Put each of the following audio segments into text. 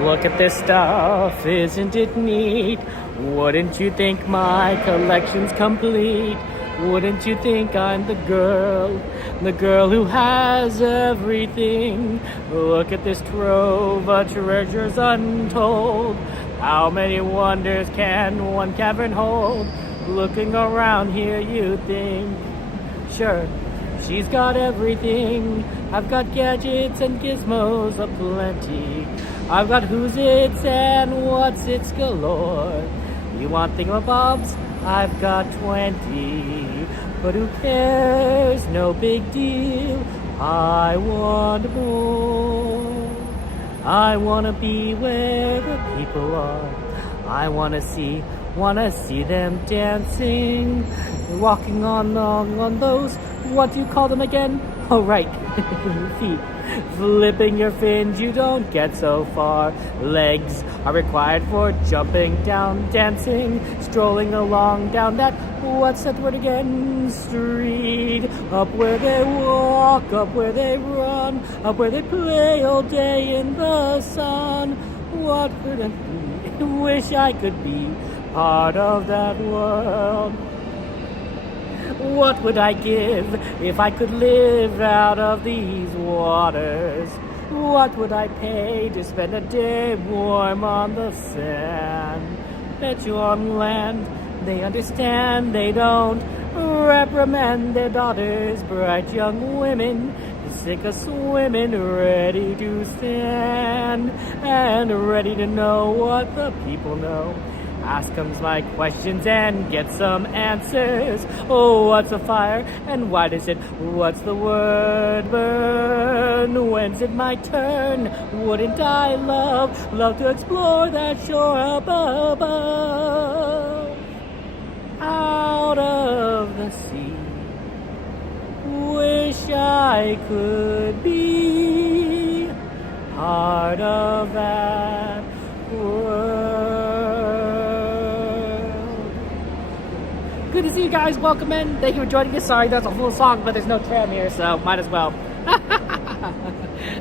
Look at this stuff, isn't it neat? Wouldn't you think my collection's complete? Wouldn't you think I'm the girl who has everything? Look at this trove of treasures untold. How many wonders can one cavern hold? Looking around here you think, sure, she's got everything. I've got gadgets and gizmos aplenty. I've got who's its and what's its galore. You want thingamabobs? I've got 20. But who cares? No big deal. I want more. I wanna be where the people are. I wanna see them dancing, walking on those, what do you call them again? Oh, right, feet. Flipping your fins, you don't get so far. Legs are required for jumping down, dancing, strolling along down that, what's that word again? Street. Up where they walk, up where they run, up where they play all day in the sun. What could I be? Wish I could be part of that world. What would I give if I could live out of these waters? What would I pay to spend a day warm on the sand? Bet you on land, they understand, they don't reprimand their daughters, bright young women, sick of swimming, ready to stand, and ready to know what the people know. Ask 'em my questions and get some answers. Oh, what's a fire and why does it? What's the word burn? When's it my turn? Wouldn't I love to explore that shore above? Out of the sea, wish I could be part of that world. Good to see you guys. Welcome in. Thank you for joining us. Sorry, that's a full song, but there's no tram here, so might as well.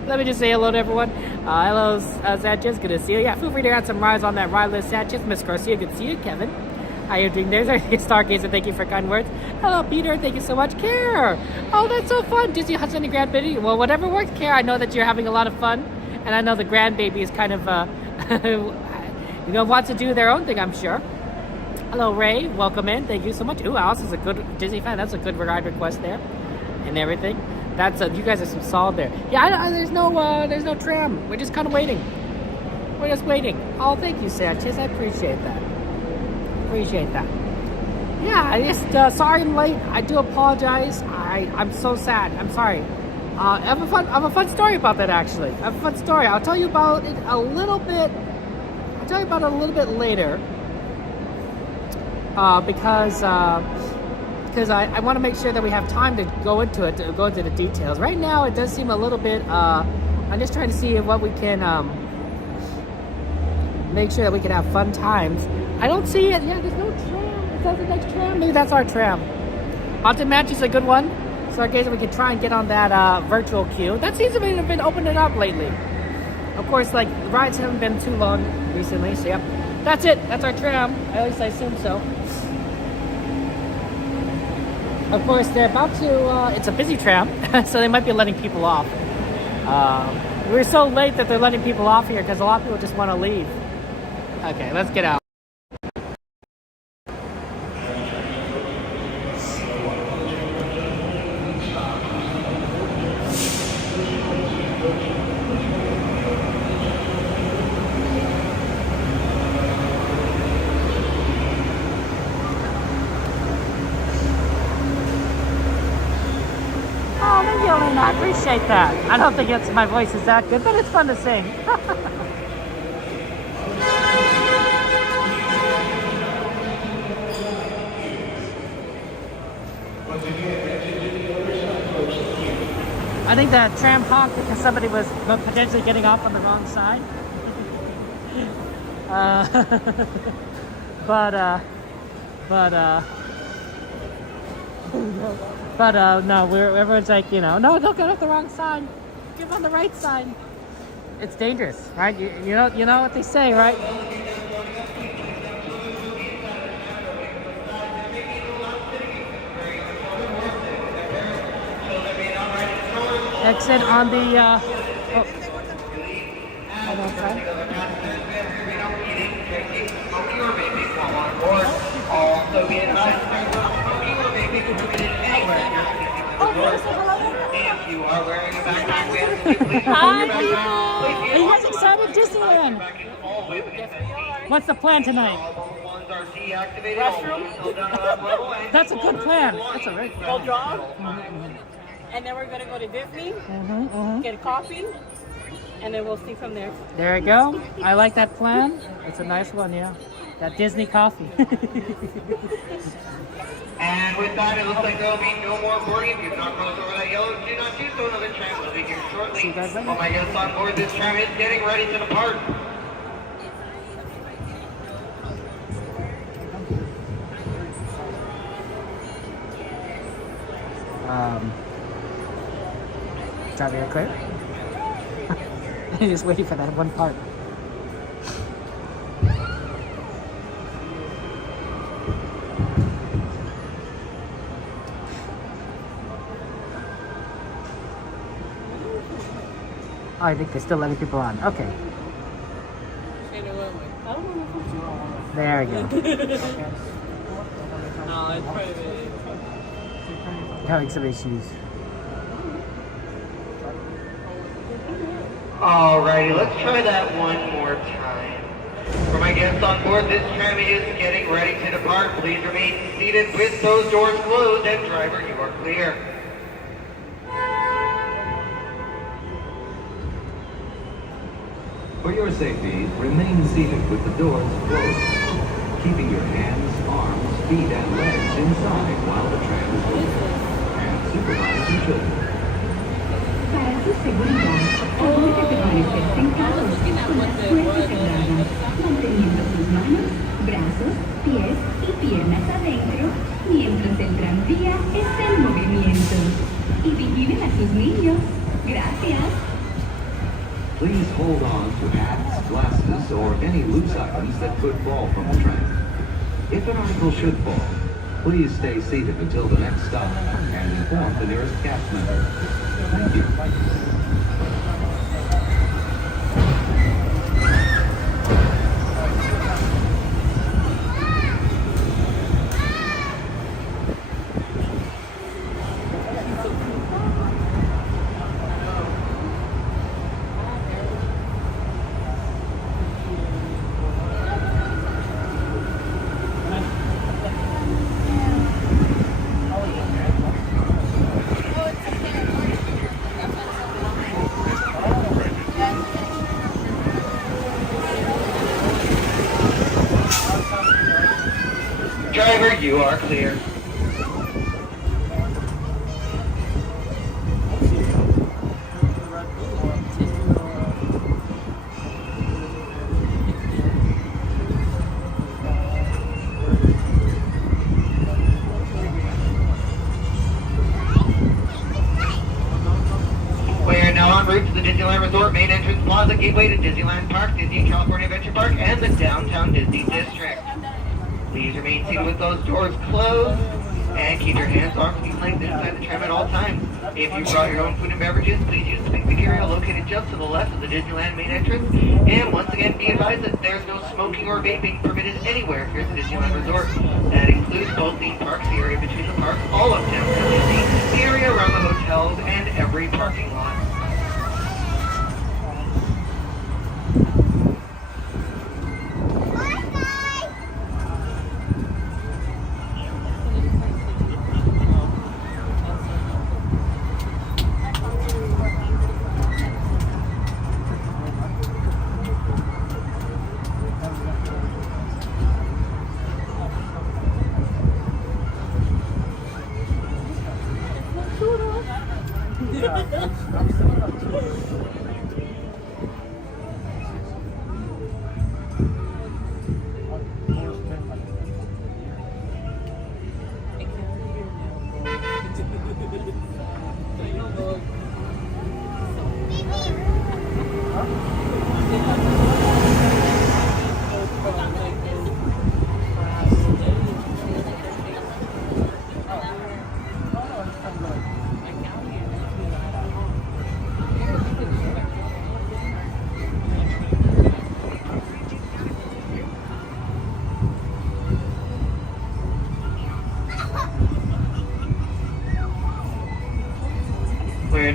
Let me just say hello to everyone. Hello, Sanchez. Good to see you. Yeah, feel free to add some rides on that ride list, Sanchez. Miss Garcia, good to see you. Kevin, how you doing? There's our Stargazer. Thank you for kind words. Hello, Peter. Thank you so much. Care. Oh, that's so fun. Disney Hudson and grandbaby. Well, whatever works, Care. I know that you're having a lot of fun, and I know the grandbaby is kind of, wants to do their own thing, I'm sure. Hello, Ray. Welcome in. Thank you so much. Ooh, Alice is a good Disney fan. That's a good ride request there, and everything. That's you guys are some solid there. Yeah, there's no tram. We're just kind of waiting. We're just waiting. Oh, thank you, Sanchez. I appreciate that. Yeah, I just sorry I'm late. I do apologize. I'm so sad. I'm sorry. I have a fun story about that actually. I have a fun story. I'll tell you about it a little bit. I'll tell you about it a little bit later. Because I want to make sure that we have time to go into the details. Right now, it does seem a little bit. I'm just trying to see what we can make sure that we can have fun times. I don't see it. Yeah, there's no tram. Is that the next tram? Maybe that's our tram. Haunted Mansion is a good one. So I guess we can try and get on that virtual queue. That seems to have been opening up lately. Of course, like the rides haven't been too long recently. So yep, that's it. That's our tram. At least I assume so. Of course, they're about to, it's a busy tram, so they might be letting people off. We're so late that they're letting people off here because a lot of people just want to leave. Okay, let's get out. I appreciate that. I don't think my voice is that good, but it's fun to sing. I think that tram honked because somebody was potentially getting off on the wrong side. But no, everyone's like, no, don't get off the wrong side. Get on the right side. it's dangerous, right? You know what they say, right? Exit on the. Hold on, sorry. Also be advised smoking or vaping permitted if you are wearing a backpack, we ask that you please Hi, remove your people! backpack. Are you guys excited, Disneyland? What's the plan tonight? That's a good plan. That's a very good Go plan. draw, and then we're gonna go to Disney, get coffee, and then we'll see from there. There you go. I like that plan. It's a nice one, yeah. That Disney coffee. And with that, it looks like there will be no more boarding. If you've not crossed over that yellow, do not do so. Another tram will be here shortly. See you guys later. Oh my guests on board, this tram is getting ready to depart. Driving a clear? I'm just waiting for that one part. Oh, I think they're still letting people on. Okay. There we go. No, it's pretty. Having some issues. Alrighty, let's try that one more time. For my guests on board, this tram is getting ready to depart. Please remain seated with those doors closed, and driver, you are clear. For your safety, remain seated with the doors closed, keeping your hands, arms, feet, and legs inside while the tram is moving. And supervise your children. Para su seguridad, asegúrese de permanecer sentados con las puertas cerradas, manteniendo sus manos, brazos, pies y piernas adentro mientras el tranvía está en movimiento. Y vigilen a sus niños. Gracias. Please hold on to hats, glasses, or any loose items that could fall from the tram. If an article should fall, please stay seated until the next stop and inform the nearest cast member. Thank you. Driver, you are clear. We are now en route to the Disneyland Resort main entrance plaza gateway to Disneyland Park, Disney California Adventure Park, and the downtown Disney District. Please remain seated with those doors closed and keep your hands, arms, and legs inside the tram at all times. If you brought your own food and beverages, please use the picnic area located just to the left of the Disneyland main entrance. And once again, be advised that there's no smoking or vaping permitted anywhere here at the Disneyland Resort. That includes both theme parks, the area between the parks, all of downtown Disney, the area around the hotels, and every parking lot.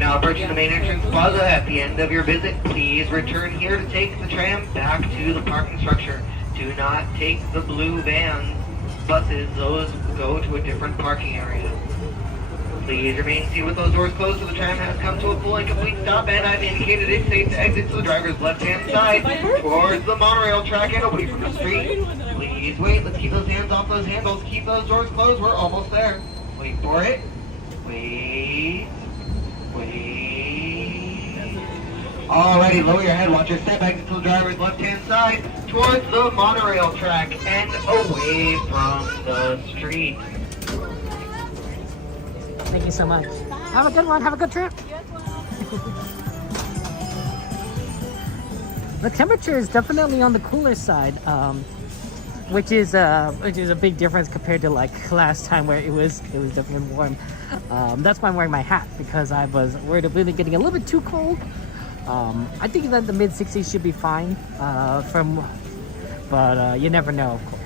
now approaching the main entrance plaza. At the end of your visit, please return here to take the tram back to the parking structure. Do not take the blue vans, buses. Those go to a different parking area. Please remain seated with those doors closed so the tram has come to a full and complete stop, and I've indicated it's safe to exit to the driver's left-hand side towards the monorail track and away from the street. Please wait. Let's keep those hands off those handles. Keep those doors closed. We're almost there. Wait for it. Wait. Alrighty, lower your head. Watch your step. Exit to the driver's left-hand side towards the monorail track and away from the street. Thank you so much. Have a good one. Have a good trip. The temperature is definitely on the cooler side, which is a big difference compared to like last time where it was definitely warm. That's why I'm wearing my hat, because I was worried of really getting a little bit too cold. I think that the mid 60s should be fine, but you never know, of course.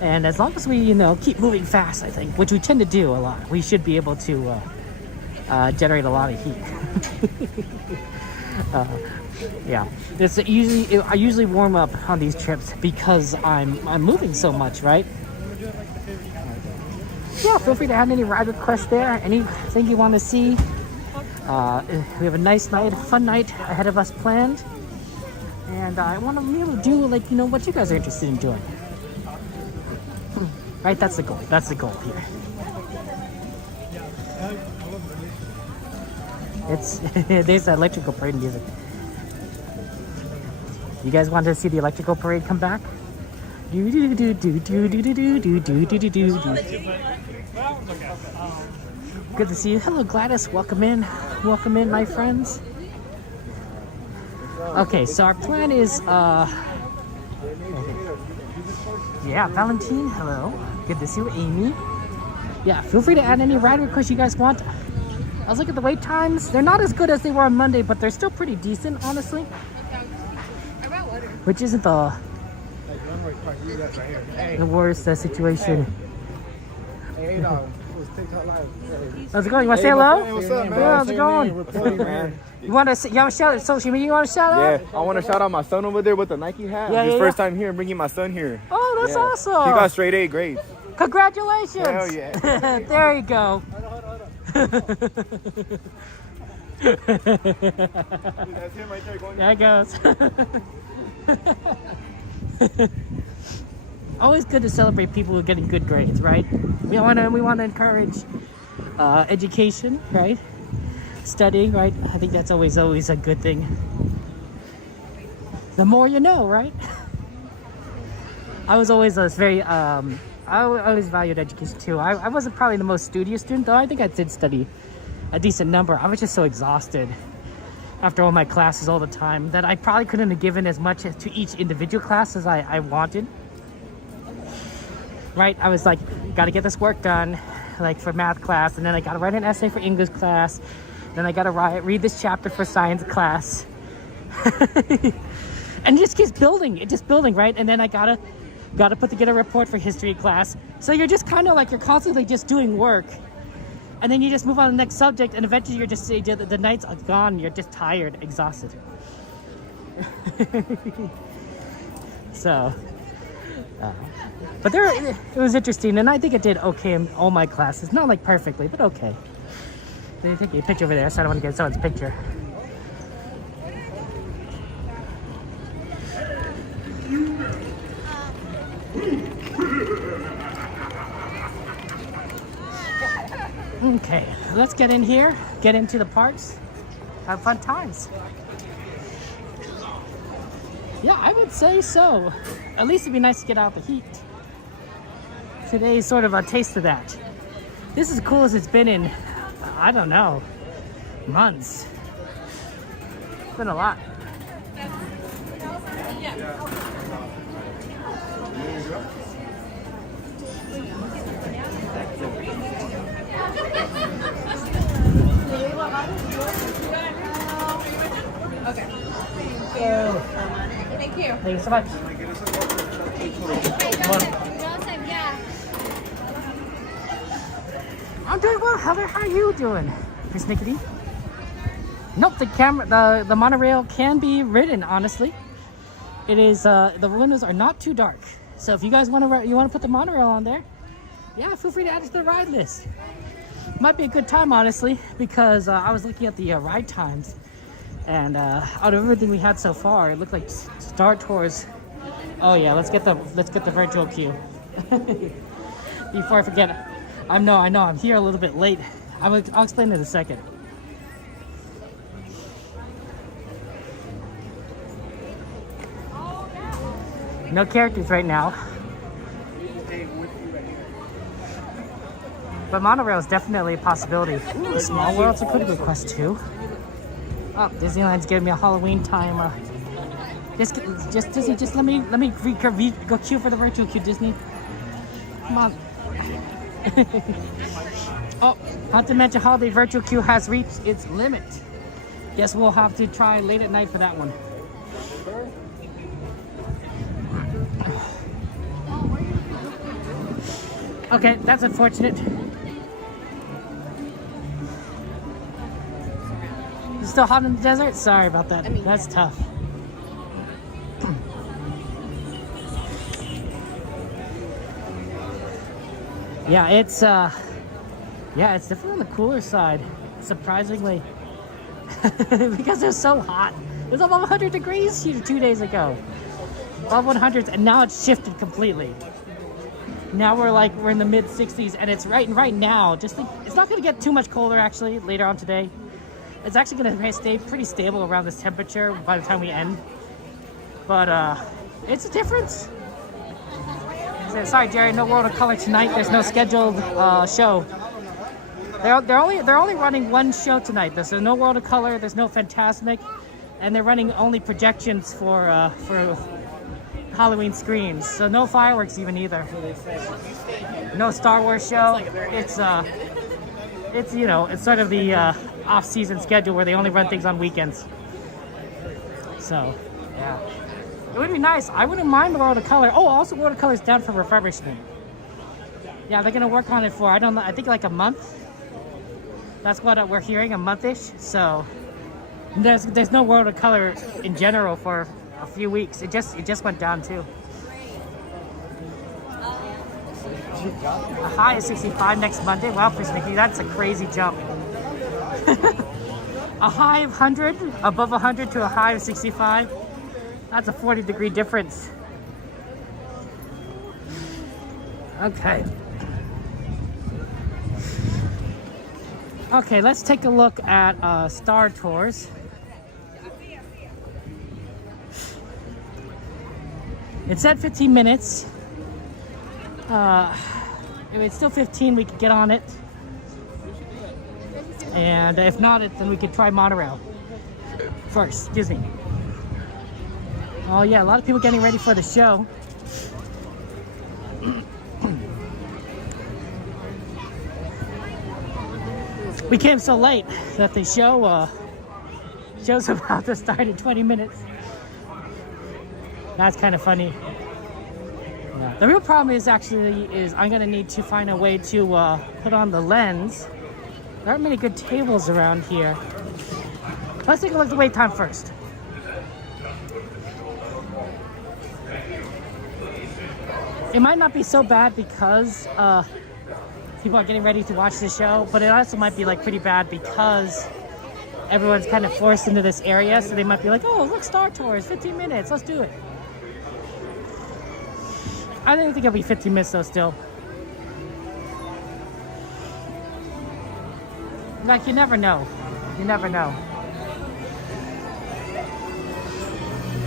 And as long as we, keep moving fast, I think, which we tend to do a lot, we should be able to generate a lot of heat. Yeah, I usually warm up on these trips because I'm moving so much, right? Yeah, feel free to add any ride requests there. Anything you want to see. We have a nice night, fun night ahead of us planned, and I want to be able to do what you guys are interested in doing. Right, that's the goal. That's the goal here. There's the electrical parade music. You guys want to see the electrical parade come back? Good to see you. Hello, Gladys. Welcome in. Welcome in, my friends. Okay, so our plan is, yeah, Valentine, hello. Good to see you, Amy. Yeah, feel free to add any ride requests you guys want. I was looking at the wait times. They're not as good as they were on Monday, but they're still pretty decent, honestly. Which isn't the worst situation. How's it going? You want to say hello? Hey, what's up, man? Yeah, how's it going? You have a shout out social media? You want to shout out? Yeah, I want to shout out my son over there with the Nike hat. Yeah, His yeah, first time here, bringing my son here. Oh, that's awesome. He got straight A grades. Congratulations. Hell yeah. There you go. That's him right there going. There it goes. Always good to celebrate people who are getting good grades, right? We want to encourage education, right? Studying, right? I think that's always a good thing. The more you know, right? I was always I always valued education too. I wasn't probably the most studious student, though I think I did study a decent number. I was just so exhausted after all my classes all the time that I probably couldn't have given as much to each individual class as I wanted. Right? I was like, gotta get this work done, like for math class, and then I gotta write an essay for English class, then I gotta read this chapter for science class. And it just keeps building, right? And then I gotta put together a report for history class. So you're just kind of like, you're constantly just doing work. And then you just move on to the next subject, and eventually you're just, the night's gone, you're just tired, exhausted. So, but it was interesting, and I think it did okay in all my classes. Not like perfectly, but okay. They take a picture over there, so I don't want to get someone's picture. Okay, let's get in here, get into the parks, have fun times. Yeah, I would say so. At least it'd be nice to get out the heat. Today is sort of a taste of that. This is as cool as it's been in, I don't know, months. It's been a lot. Okay. Thank you. Thank you so much. I'm doing well, Heather. How are you doing? Miss Nickety? Nope, the monorail can be ridden, honestly. It is, the windows are not too dark. So if you guys want to put the monorail on there, yeah, feel free to add it to the ride list. Might be a good time, honestly, because I was looking at the ride times, and out of everything we had so far, it looked like Star Tours. Oh yeah, let's get the virtual queue. Before I forget, I know I'm here a little bit late. I'll explain in a second. No characters right now. But monorail is definitely a possibility. Ooh, Small World's a pretty good quest too. Oh, Disneyland's giving me a Halloween time. Just Disney, just let me go queue for the virtual queue, Disney. Come on. Oh, Haunted Mansion Holiday virtual queue has reached its limit. Guess we'll have to try late at night for that one. Okay, that's unfortunate. You still hot in the desert? Sorry about that. That's tough. Yeah, it's definitely on the cooler side, surprisingly. Because it was so hot. It was above 100 degrees 2 days ago. Above 100s, and now it's shifted completely. Now we're in the mid 60s, and it's right now. It's not going to get too much colder actually later on today. It's actually going to stay pretty stable around this temperature by the time we end. But it's a difference. Sorry, Jerry, no World of Color tonight. There's no scheduled show. They're only running one show tonight. There's no World of Color. There's no Fantasmic, and they're running only projections for Halloween screens. So no fireworks even either. No Star Wars show. It's it's sort of the off-season schedule where they only run things on weekends. So yeah, it would be nice. I wouldn't mind the World of Color. Oh, also World of Color is down for refurbishment. Yeah, they're gonna work on it for I think like a month. That's what we're hearing, a month-ish. So there's no World of Color in general for a few weeks. It just went down too. A high of 65 next Monday. Wow, Persnicky, that's a crazy jump. A high of 100, above 100 to a high of 65. That's a 40-degree difference. Okay. Okay, let's take a look at Star Tours. It said 15 minutes. If it's still 15, we could get on it. And if not, then we could try monorail first. Excuse me. Oh yeah, a lot of people getting ready for the show. We came so late that the show's about to start in 20 minutes. That's kind of funny. Yeah. The real problem is I'm gonna need to find a way to put on the lens. There aren't many good tables around here. Let's take a look at the wait time first. It might not be so bad because people are getting ready to watch the show, but it also might be like pretty bad because everyone's kind of forced into this area, so they might be like, oh, look, Star Tours, 15 minutes, let's do it. I don't think it'll be 15 minutes though still. Like, you never know. You never know.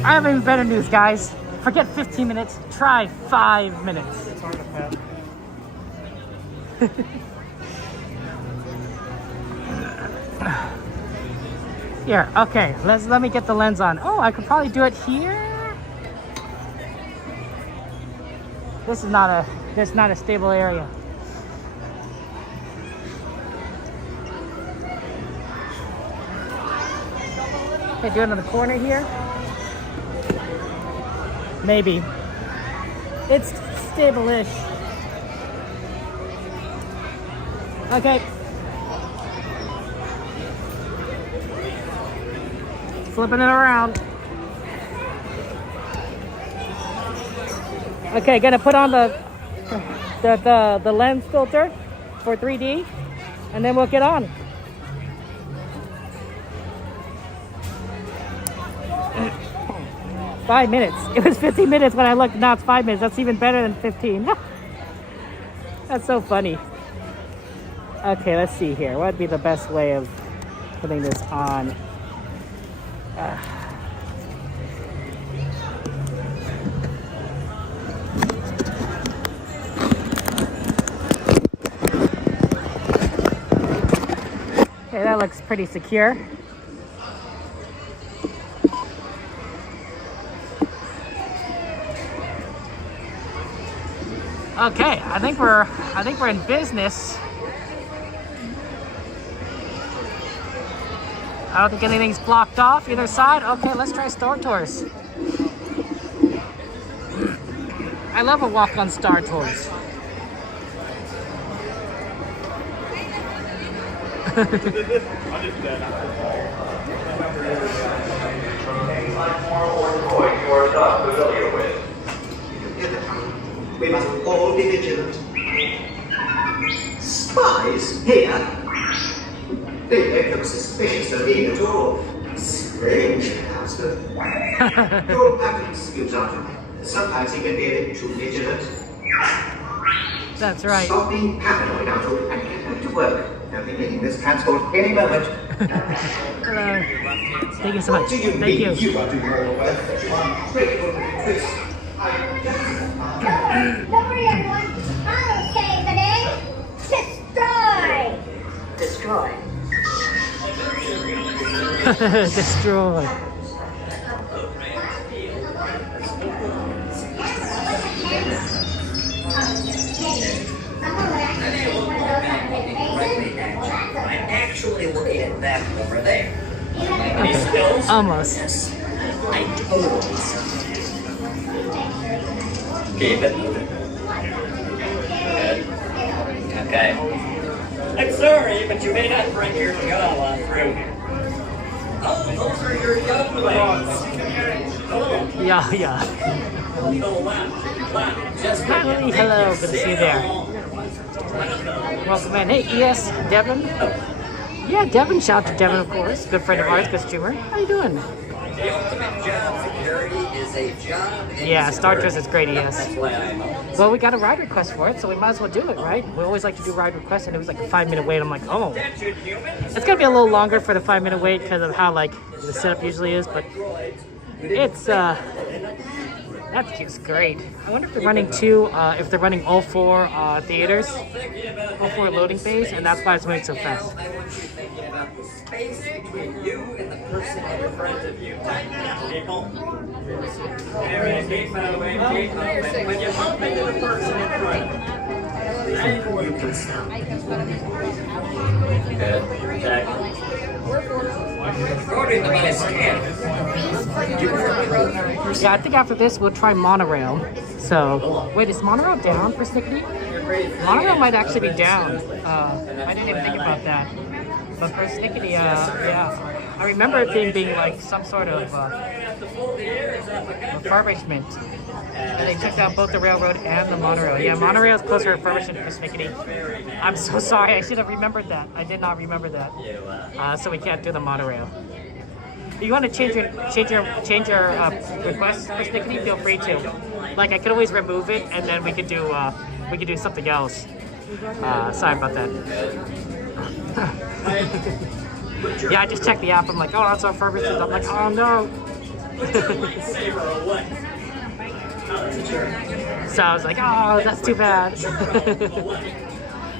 I have even better news, guys. Forget 15 minutes, try 5 minutes. It's hard to pass. Here, okay, let me get the lens on. Oh, I could probably do it here. This is not a stable area. Okay, do it in the corner here. Maybe. It's stable-ish. Okay. flipping it around. Okay, gonna put on the lens filter for 3D, and then we'll get on. Five minutes. It was 15 minutes when I looked. Now it's 5 minutes. That's even better than 15. That's so funny. Okay, let's see here. What would be the best way of putting this on? Okay, that looks pretty secure. Okay, I think we're in business. I don't think anything's blocked off either side. Okay, let's try Star Tours. I love a walk on Star Tours. We must all be vigilant. Spies here? They don't look suspicious to me at all. Strange, perhaps, but you'll have to excuse Arthur. Sometimes he can be a bit too vigilant. That's right. Stop being paranoid, Arthur, and get back to work. They'll be making this transport any moment. Hello. Thank you so much. Do you Thank mean you. you are doing all the work? Grateful for this. Don't worry, everyone. I'll say the name. Destroy. Destroy. Destroy. I'm actually looking at that over there. Okay. Almost. I totally saw it. Keep it moving. Good. Okay. I'm sorry, but you may not bring your jaw through here. Oh, those are your young legs. Hello. Yeah. To the left. Just Hi, Lily. Hello. Good to see you there. Welcome in. Hey, ES, Devin. Yeah, Devin. Shout out to Devin, of course. Good friend of ours, good streamer. How you doing? The ultimate job security is a job. Yeah, Star Tours is great, ES. Well, Well, we got a ride request for it, so we might as well do it, right? We always like to do ride requests, and it was like a 5-minute wait. I'm like, oh. It's gonna be a little longer for the 5-minute wait because of how like the setup usually is, but it's that's just great. I wonder if they're running if they're running all 4 theaters, all 4 loading bays, and that's why it's moving so fast. I want you thinking about the space between you and the person in front of you. People. Keep moving. When you bump into the person in front of you, then you can stop. Good. Okay. According to my scan, Yeah, I think after this we'll try monorail. So, wait, is monorail down for Snickety? Monorail might actually be down. I didn't even think about that. But for Snickety, yeah. I remember it being like some sort of refurbishment. And they took down both the railroad and the monorail. Yeah, monorail is closer refurbishment for Snickety. I'm so sorry, I should have remembered that. I did not remember that. So we can't do the monorail. If you want to change your request for Snickety, feel free to. Like I could always remove it, and then we could do something else. Sorry about that. Yeah, I just checked the app. I'm like, oh, that's our refurbishment. I'm like, oh no. So I was like, oh, that's too bad.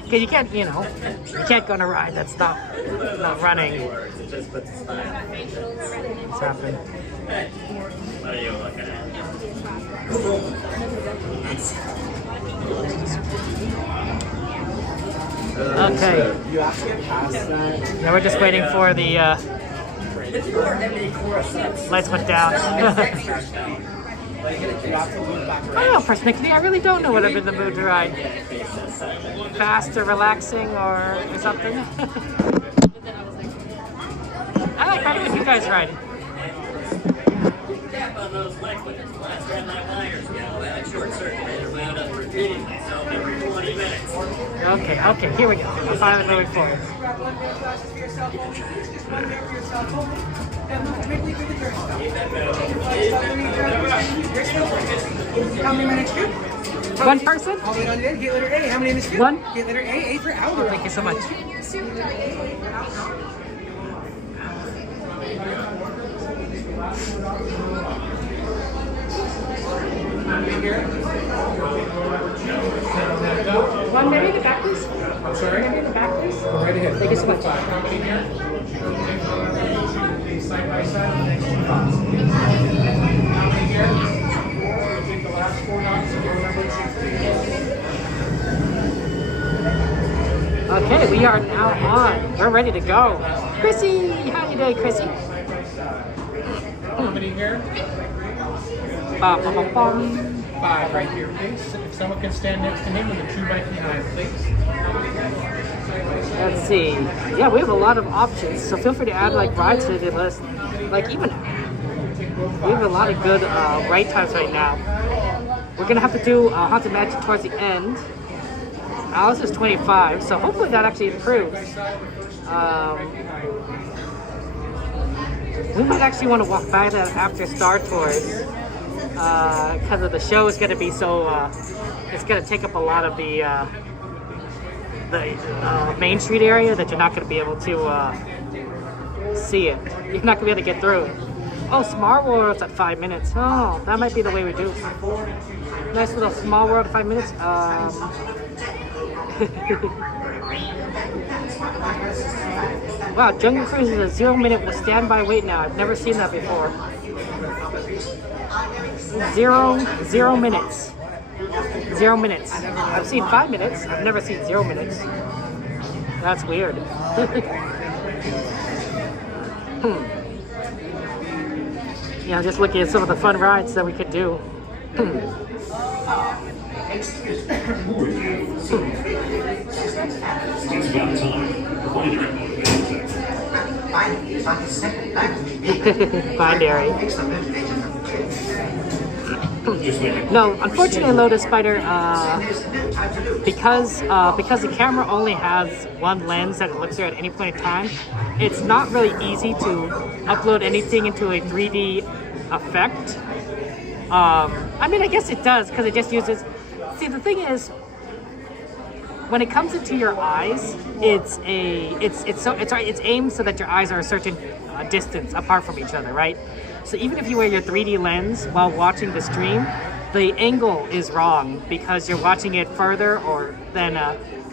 Because you can't go on a ride that's not running. What's happening? what are you looking at? Okay. Now we're just waiting for the lights went down. I don't know, for Snickety, I really don't know what I'm in the mood to ride. Fast or relaxing or something. I like riding with you guys riding. Tap on those leg lifters. Last time my wires go out short circuit and wound up repeating myself every 20 minutes. Okay, okay, here we go. I'm finally moving forward. How many minutes good? One person? I'll wait on you. Get letter A. How many minutes good? One? Get letter A. A for Aldo. Thank you so much. One maybe in the back, please. I'm sorry? Maybe in the back, please. Go right ahead. Thank you so much. Side by side, the next two dots. Here. Take the last 4 dots and remember 16. Okay, we are now on. We're ready to go. Chrissy, how you doing, Chrissy? Somebody here? Bum, bum, bum, bum. 5 right here, please. If someone can stand next to him with a 2 by 9, please. Let's see. Yeah, we have a lot of options, so feel free to add like rides to the list. Like even we have a lot of good ride times right now. We're gonna have to do Haunted Mansion towards the end. Alice is 25, so hopefully that actually improves. We might actually want to walk by that after Star Tours. Because of the show is going to be so, it's going to take up a lot of the Main Street area that you're not going to be able to see it. You're not going to be able to get through. Oh, Small World's at 5 minutes. Oh, that might be the way we do. Nice little Small World 5 minutes. Wow, Jungle Cruise is a 0-minute standby wait now. I've never seen that before. 0 minutes. 0 minutes. I've seen 5 minutes. I've never seen 0 minutes. That's weird. Yeah, I'm just looking at some of the fun rides that we could do. Binary. No, unfortunately, Lotus Spider, because the camera only has one lens that it looks through at any point in time, it's not really easy to upload anything into a 3D effect. I mean, I guess it does because it just uses. See, the thing is, when it comes into your eyes, it's aimed so that your eyes are a certain distance apart from each other, right? So even if you wear your 3D lens while watching the stream, the angle is wrong because you're watching it further than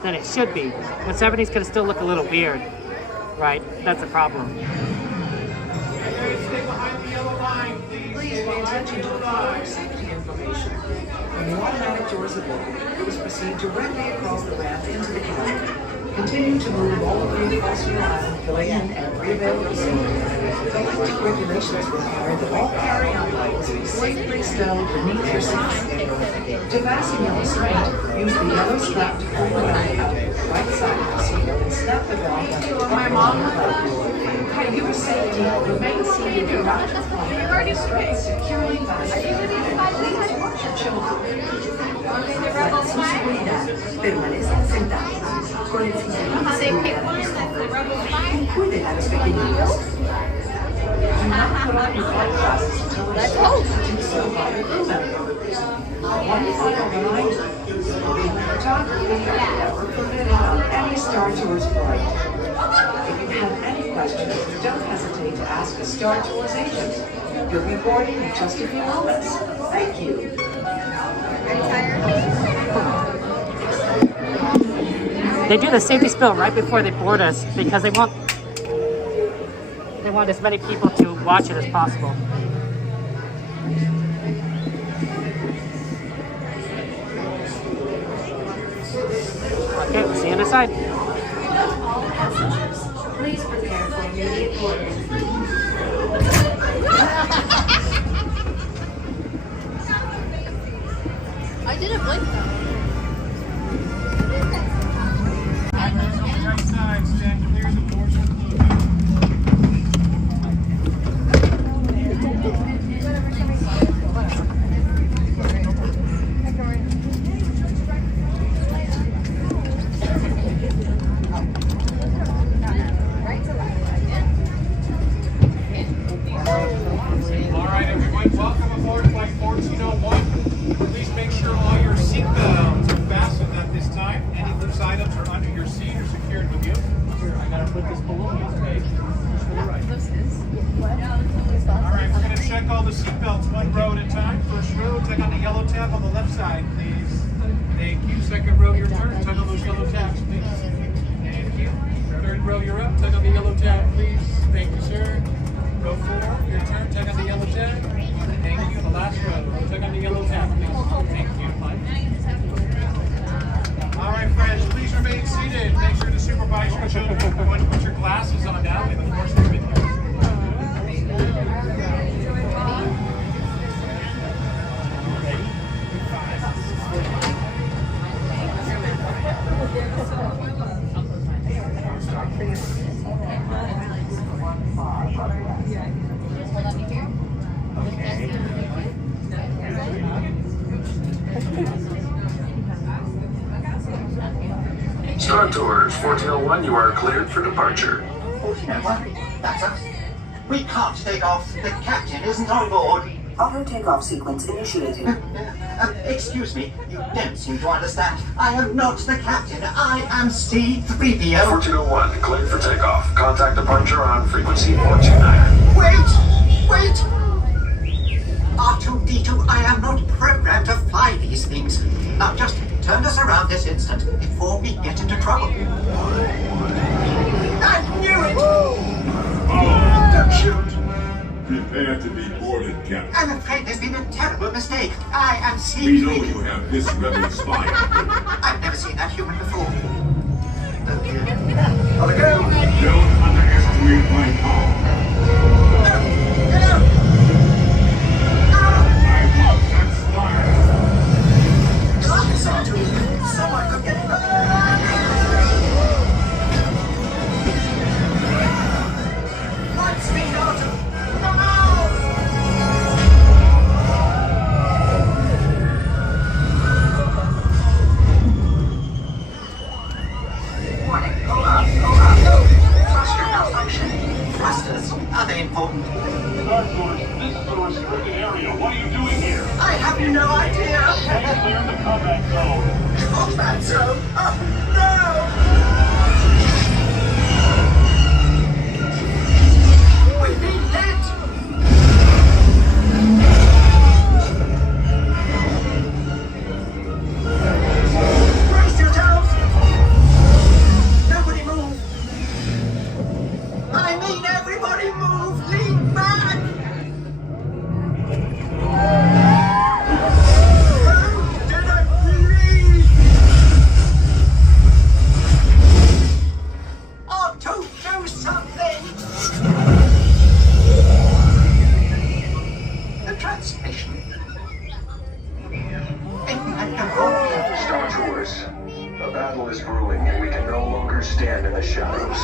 it should be. When 70's gonna still look a little weird, right? That's a problem. Stay behind the yellow line, please. Please pay attention to the following safety information. When the automatic doors are open, please proceed directly across the ramp into the cabin. Continue to move all the way across your aisle, fill in and reveal your seat. Electric regulations require that all carry-on lights be safely stowed beneath your seats. To fasten your restraint, use the yellow strap to pull the lamp out the right side of the seat and snap the valve to my mom. For your safety, remain seated throughout the flight. Securely fastened. Please watch your children. Permanezcan sentados con el cinturón de seguridad y cuiden a los pequeñitos. Do not put on your flight glasses until it's safe to do so by your crew member. One final reminder, photography is never permitted on any Star Tours flight. If you have any questions, don't hesitate to ask a Star Tours agent. You'll be boarding in just a few moments. Thank you. They do the safety spill right before they board us because they want as many people to watch it as possible. Okay, we'll see you on the side. Please prepare for immediate boarding. I didn't blink though. Right side, stand clear, the doors are closed. 101. Please make sure all your seatbelts are fastened at this time. Any loose items are under your seat or secured with you. Here, I gotta put this below you, okay? Just for the right. All right, we're going to check all the seatbelts one row at a time. First row, tug on the yellow tab on the left side, please. Thank you. Second row, your turn. Tug on those yellow tabs, please. Thank you. Third row, you're up. Tug on the yellow tab, please. Thank you, sir. Row 4, your turn. Tug on the yellow tab. Thank you. The last row, tug on the yellow tab, please. Thank you. All right, friends, please remain seated. Make sure to supervise your children. Go ahead and put your glasses on now. We have a course with you. Star Tours 1401, you are cleared for departure. 1401? That's us. We can't take off. The captain isn't on board. Auto takeoff sequence initiated. Excuse me, you don't seem to understand. I am not the captain. I am C-3PO. 1401, cleared for takeoff. Contact departure on frequency 429. Wait! R2-D2, I am not programmed to fly these things. Now just turn us around this instant before we get into trouble. I knew it! Don't shoot! Prepare to be boarded, Captain. I'm afraid there's been a terrible mistake. I am C-3PO. We know you have this rebel spy. I've never seen that human before. On the go! Don't underestimate my power. I'm not that smart. Someone could get Light speed, Arthur! Warning, hold on. Thruster malfunction. Thrusters? Are they important? Star Tours, this is a restricted area. What are you doing here? I have no idea. Clear the combat zone. Combat zone? Oh, no! We've been hit! Brace yourselves! Nobody move! I mean everybody move! Lean back! Oh, did I bleed? Oh, to do something! The translation. Star Tours, a battle is brewing and we can no longer stand in the shadows.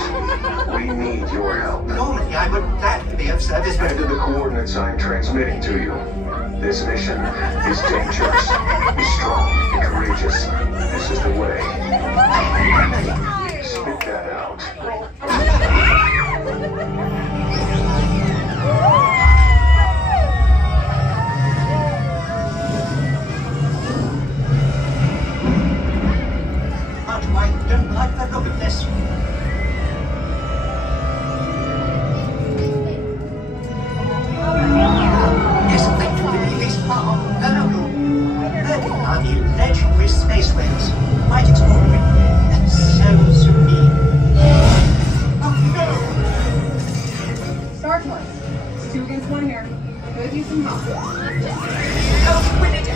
We need your help. Normally, I would gladly be of service, Head but to the coordinates I'm transmitting to you. This mission is dangerous. Be strong, be courageous. This is the way. Spit that out. I don't like the look of this. Yes, I do believe these are They are the legendary space whales. Quite extraordinary. And so serene. Oh no! Star Tours. It's 2 against 1 here. Could use some help. Oh, Winnie the Pooh!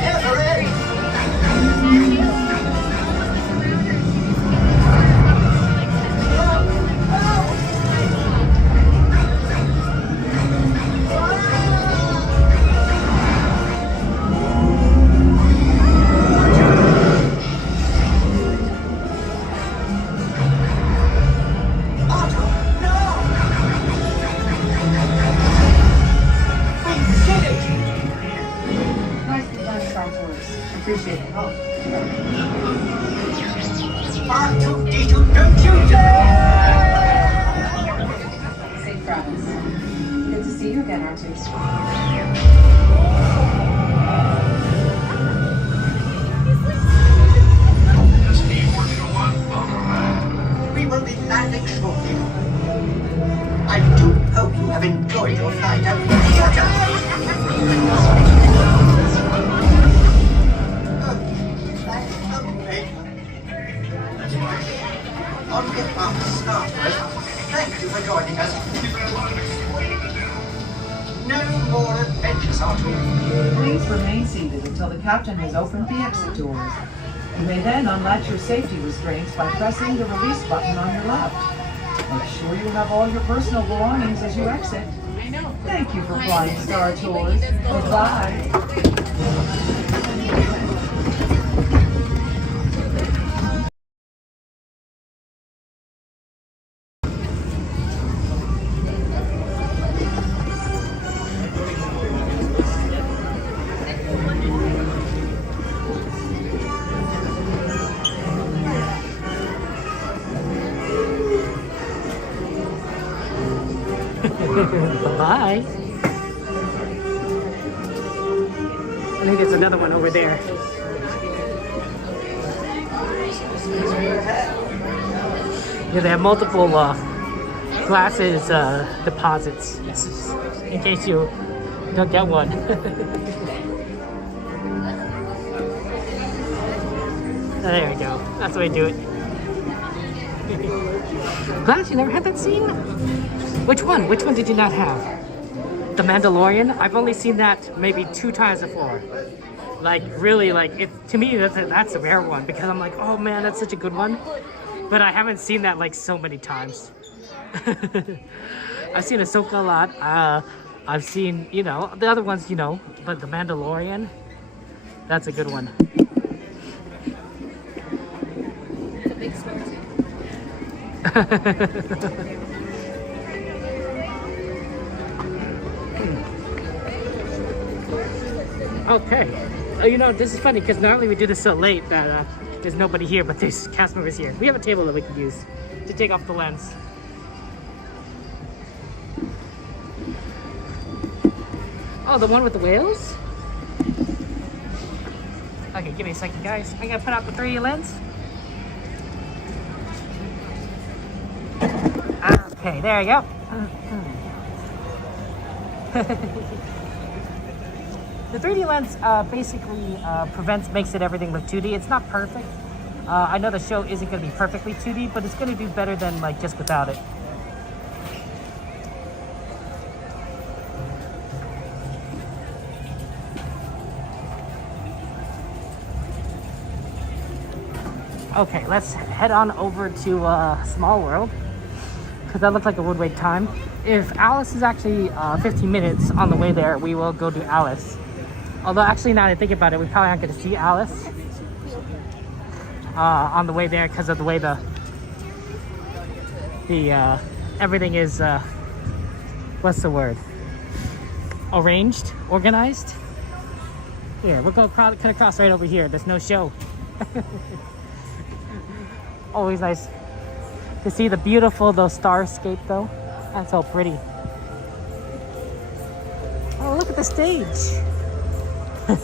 Nicely done, Star Tours. Appreciate it. Oh. R2-D2, don't you dare! Safe travels. Good to see you again, R2. Please remain seated until the captain has opened the exit doors. You may then unlatch your safety restraints by pressing the release button on your left. Make sure you have all your personal belongings as you exit. Thank you for flying Star Tours. Goodbye. Bye. I think there's another one over there. Yeah, they have multiple glasses deposits in case you don't get one. There we go. That's the way to do it. Glad you never had that scene. Which one? Which one did you not have? The Mandalorian? I've only seen that maybe 2 times before. Like, really, like, to me, that's a rare one because I'm like, oh man, that's such a good one. But I haven't seen that like so many times. I've seen Ahsoka a lot. I've seen, you know, the other ones, you know, but the Mandalorian, that's a good one. Okay. You know, this is funny because normally we do this so late that there's nobody here, but there's cast members here. We have a table that we can use to take off the lens. Oh, the one with the whales? Okay, give me a second, guys. I'm gonna put out the 3D lens. Okay, there you go. The 3D lens basically makes everything look 2D. It's not perfect. I know the show isn't going to be perfectly 2D, but it's going to do better than like just without it. Okay, let's head on over to Small World because that looks like it would wait time. If Alice is actually 15 minutes on the way there, we will go to Alice. Although actually now that I think about it, we probably aren't going to see Alice on the way there because of the way the everything is, what's the word? Arranged? Organized? Here, we'll go cut across right over here. There's no show. Always nice to see the beautiful, those starscape though. That's so pretty. Oh, look at the stage. Who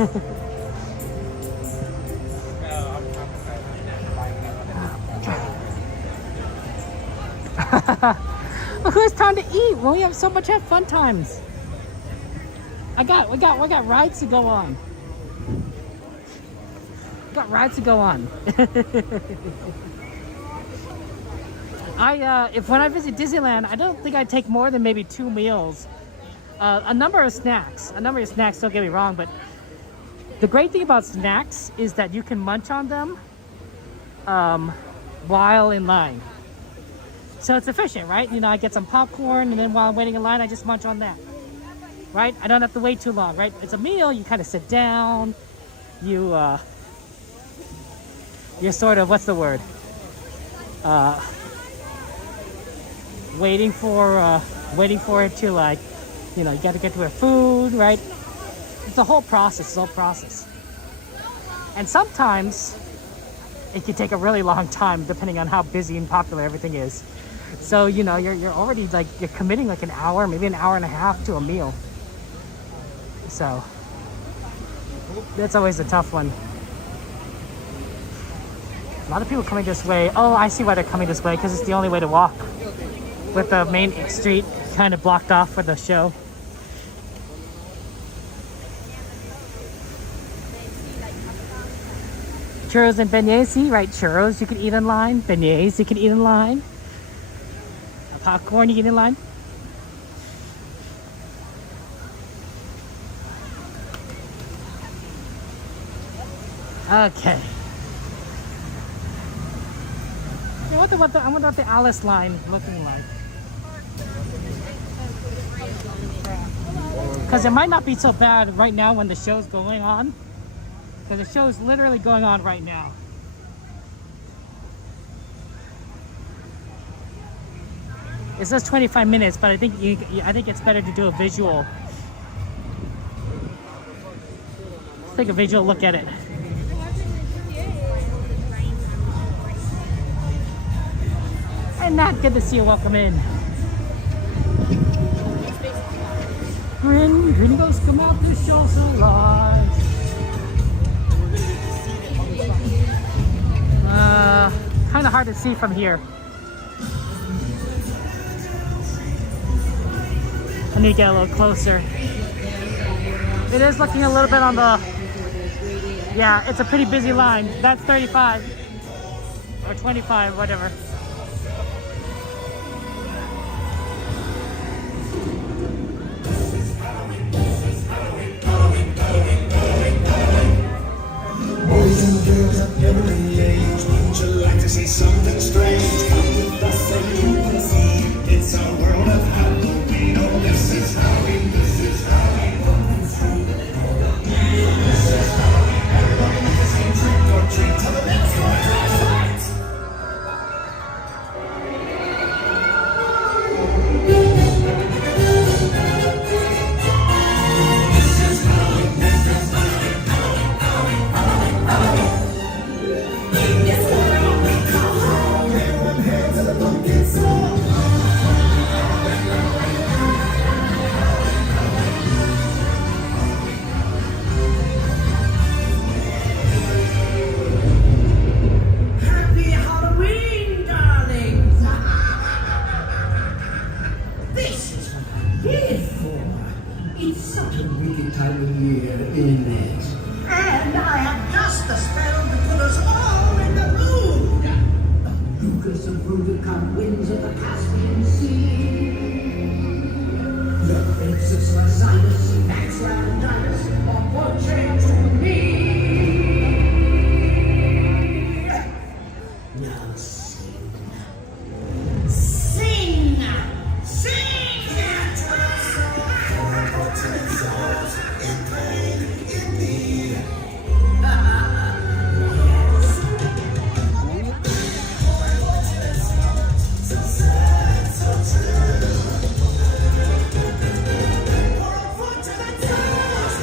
has time to eat? Well, we have so much fun times. We got rides to go on. We got rides to go on. When I visit Disneyland, I don't think I'd take more than maybe 2 meals. A number of snacks, don't get me wrong, but the great thing about snacks is that you can munch on them while in line. So it's efficient, right? You know, I get some popcorn and then while I'm waiting in line, I just munch on that, right? I don't have to wait too long, right? It's a meal, you kind of sit down, you're sort of, what's the word? Waiting for it to, like, you know, you got to get to your food, right? It's a whole process, And sometimes it can take a really long time depending on how busy and popular everything is. So, you know, you're already like, you're committing like an hour, maybe an hour and a half to a meal. So that's always a tough one. A lot of people coming this way. Oh, I see why they're coming this way, because it's the only way to walk, with the main street kind of blocked off for the show. Churros and beignets, right? Churros you can eat in line, beignets you can eat in line, popcorn you can eat in line. Okay. I wonder what the Alice line is looking like. Because it might not be so bad right now when the show's going on. Because the show's literally going on right now. It says 25 minutes, but I think it's better to do a visual. Let's take a visual look at it. And Nat, good to see you. Welcome in. Gringos come out to show some light. Kind of hard to see from here. I need to get a little closer. It is looking a little bit on the... Yeah, it's a pretty busy line. That's 35 or 25, whatever. Boys and girls of every age, wouldn't you like to see something strange? Come with us and you can see it's a world of Halloween. Oh, this is Halloween, this is Halloween. This is Halloween, everybody make the same trick or treat. Tell them let's go and try fight. This is Halloween, this is Halloween, Halloween, Halloween, Halloween. Yes, we're we come home. Everyone hands to the pumpkin song. Happy Halloween, darlings. This is what I'm here for. It's such a wicked time of year, isn't it? And I have just the spell to put us all in the mood. Lucas of Rubicon, winds of the Caspian Sea. The Princess Marcinus, Max Landinus, are portrayed to me. Now sing. Sing! Sing! In pain, in need. So sad, so true. We're on foot to the toes.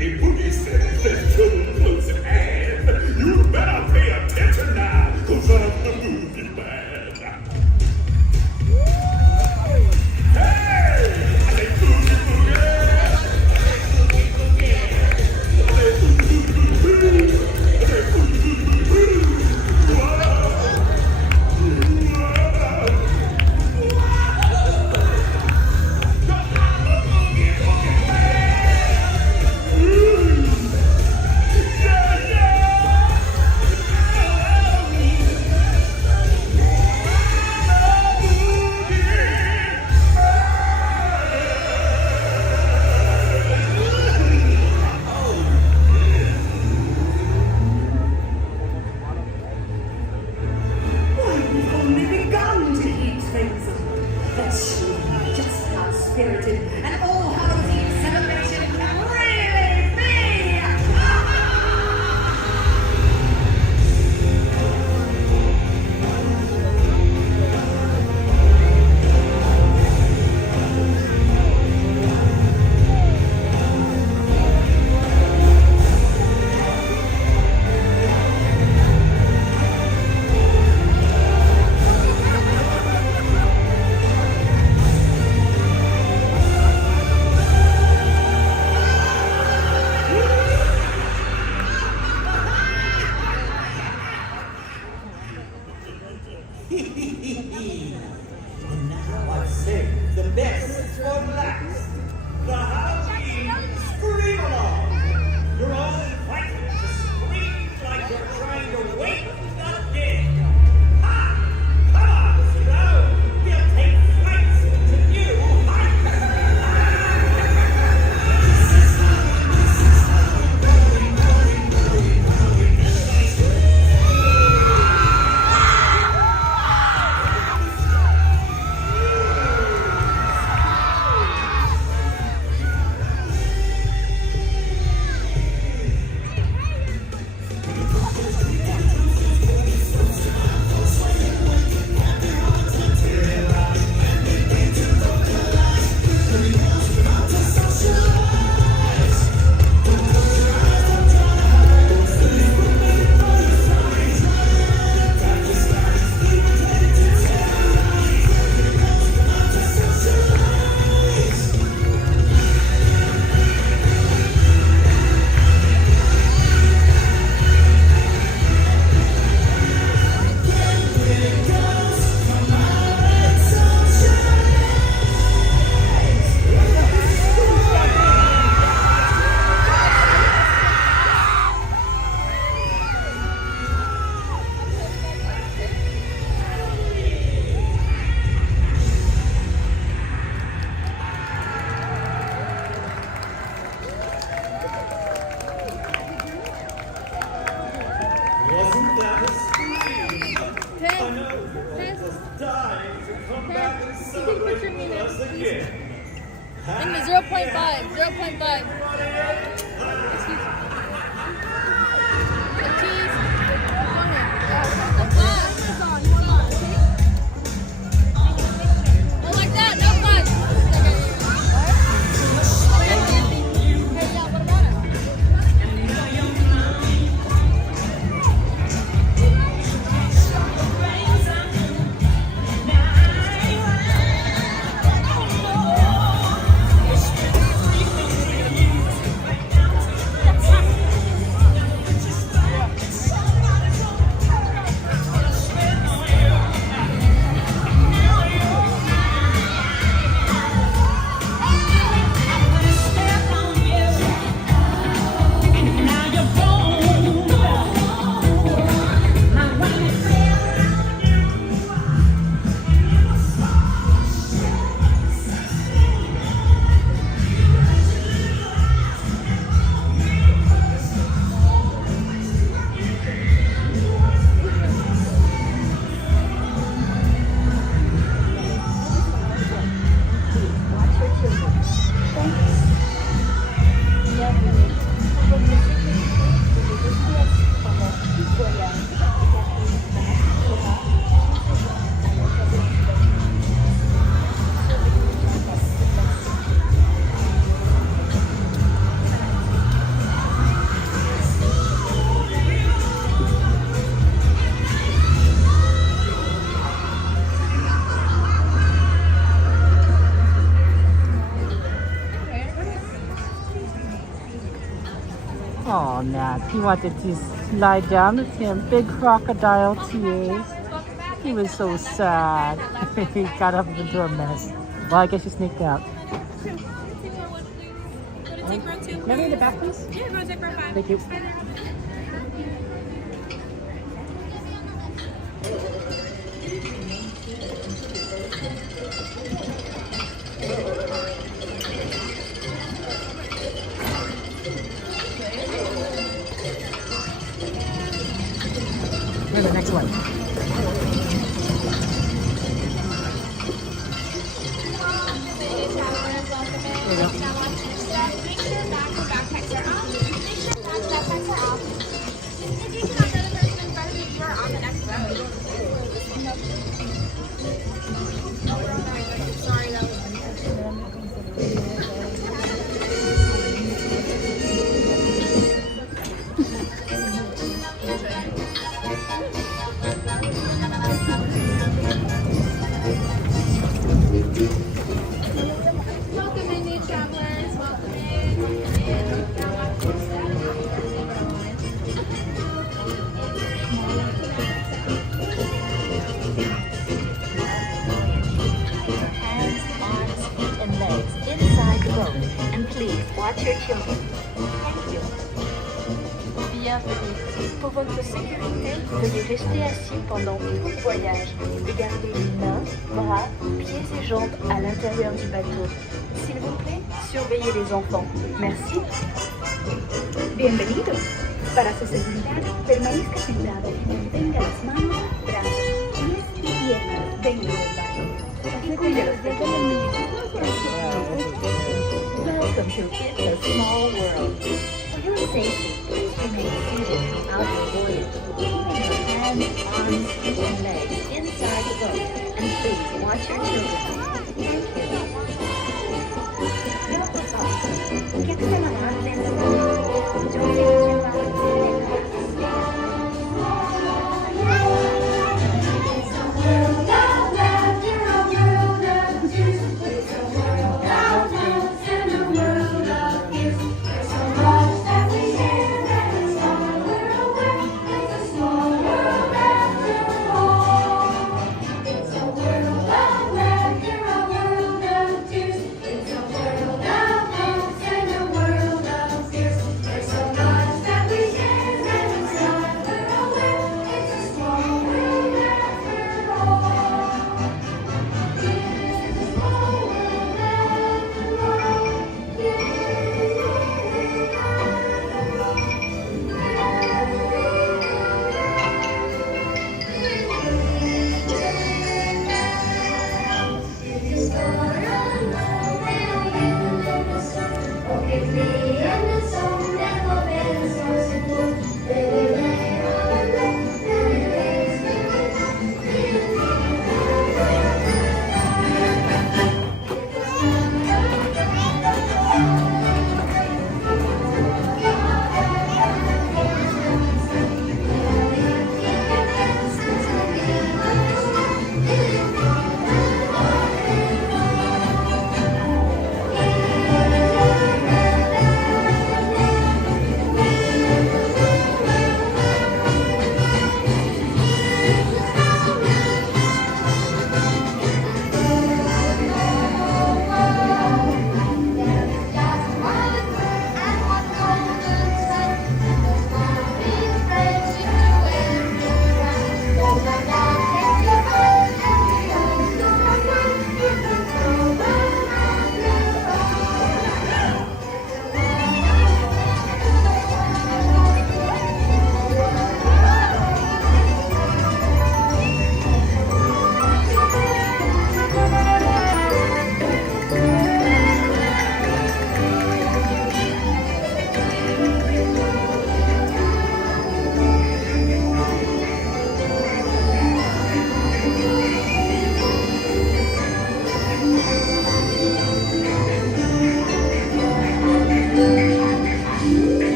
Oogie Boogie says there's trouble close at hand. You better pay attention now, 'cause I'm the Boogie Man. In the 0.5. 0.5. Excuse me. The cheese. Oh, like that. No fun. That's Oh, Nat, he wanted to slide down with him. Big crocodile tears. He was so sad. He got up into a mess. Well, I guess he sneaked out. Maybe in the back, please? Yeah, go take row 5. Thank you. Where's the next one? Welcome in, new travelers. Welcome in. Hands, arms, feet, and legs inside the boat. And please watch your children. Thank you. Bienvenue. Pour votre sécurité, veuillez rester assis pendant tout le voyage et garder les mains, bras, pieds et jambes à l'intérieur du bateau. S'il vous plaît, surveillez les enfants. Merci. Bienvenido. Para su seguridad, permanezca sentado y mantenga las manos, brazos, pies y piernas dentro del baño. Y cuide los pequeños. Welcome to It's a Small World. For your safety, please remain seated throughout your voyage, keeping your hands, arms, feet, and legs inside the boat. And please watch your children. Thank you.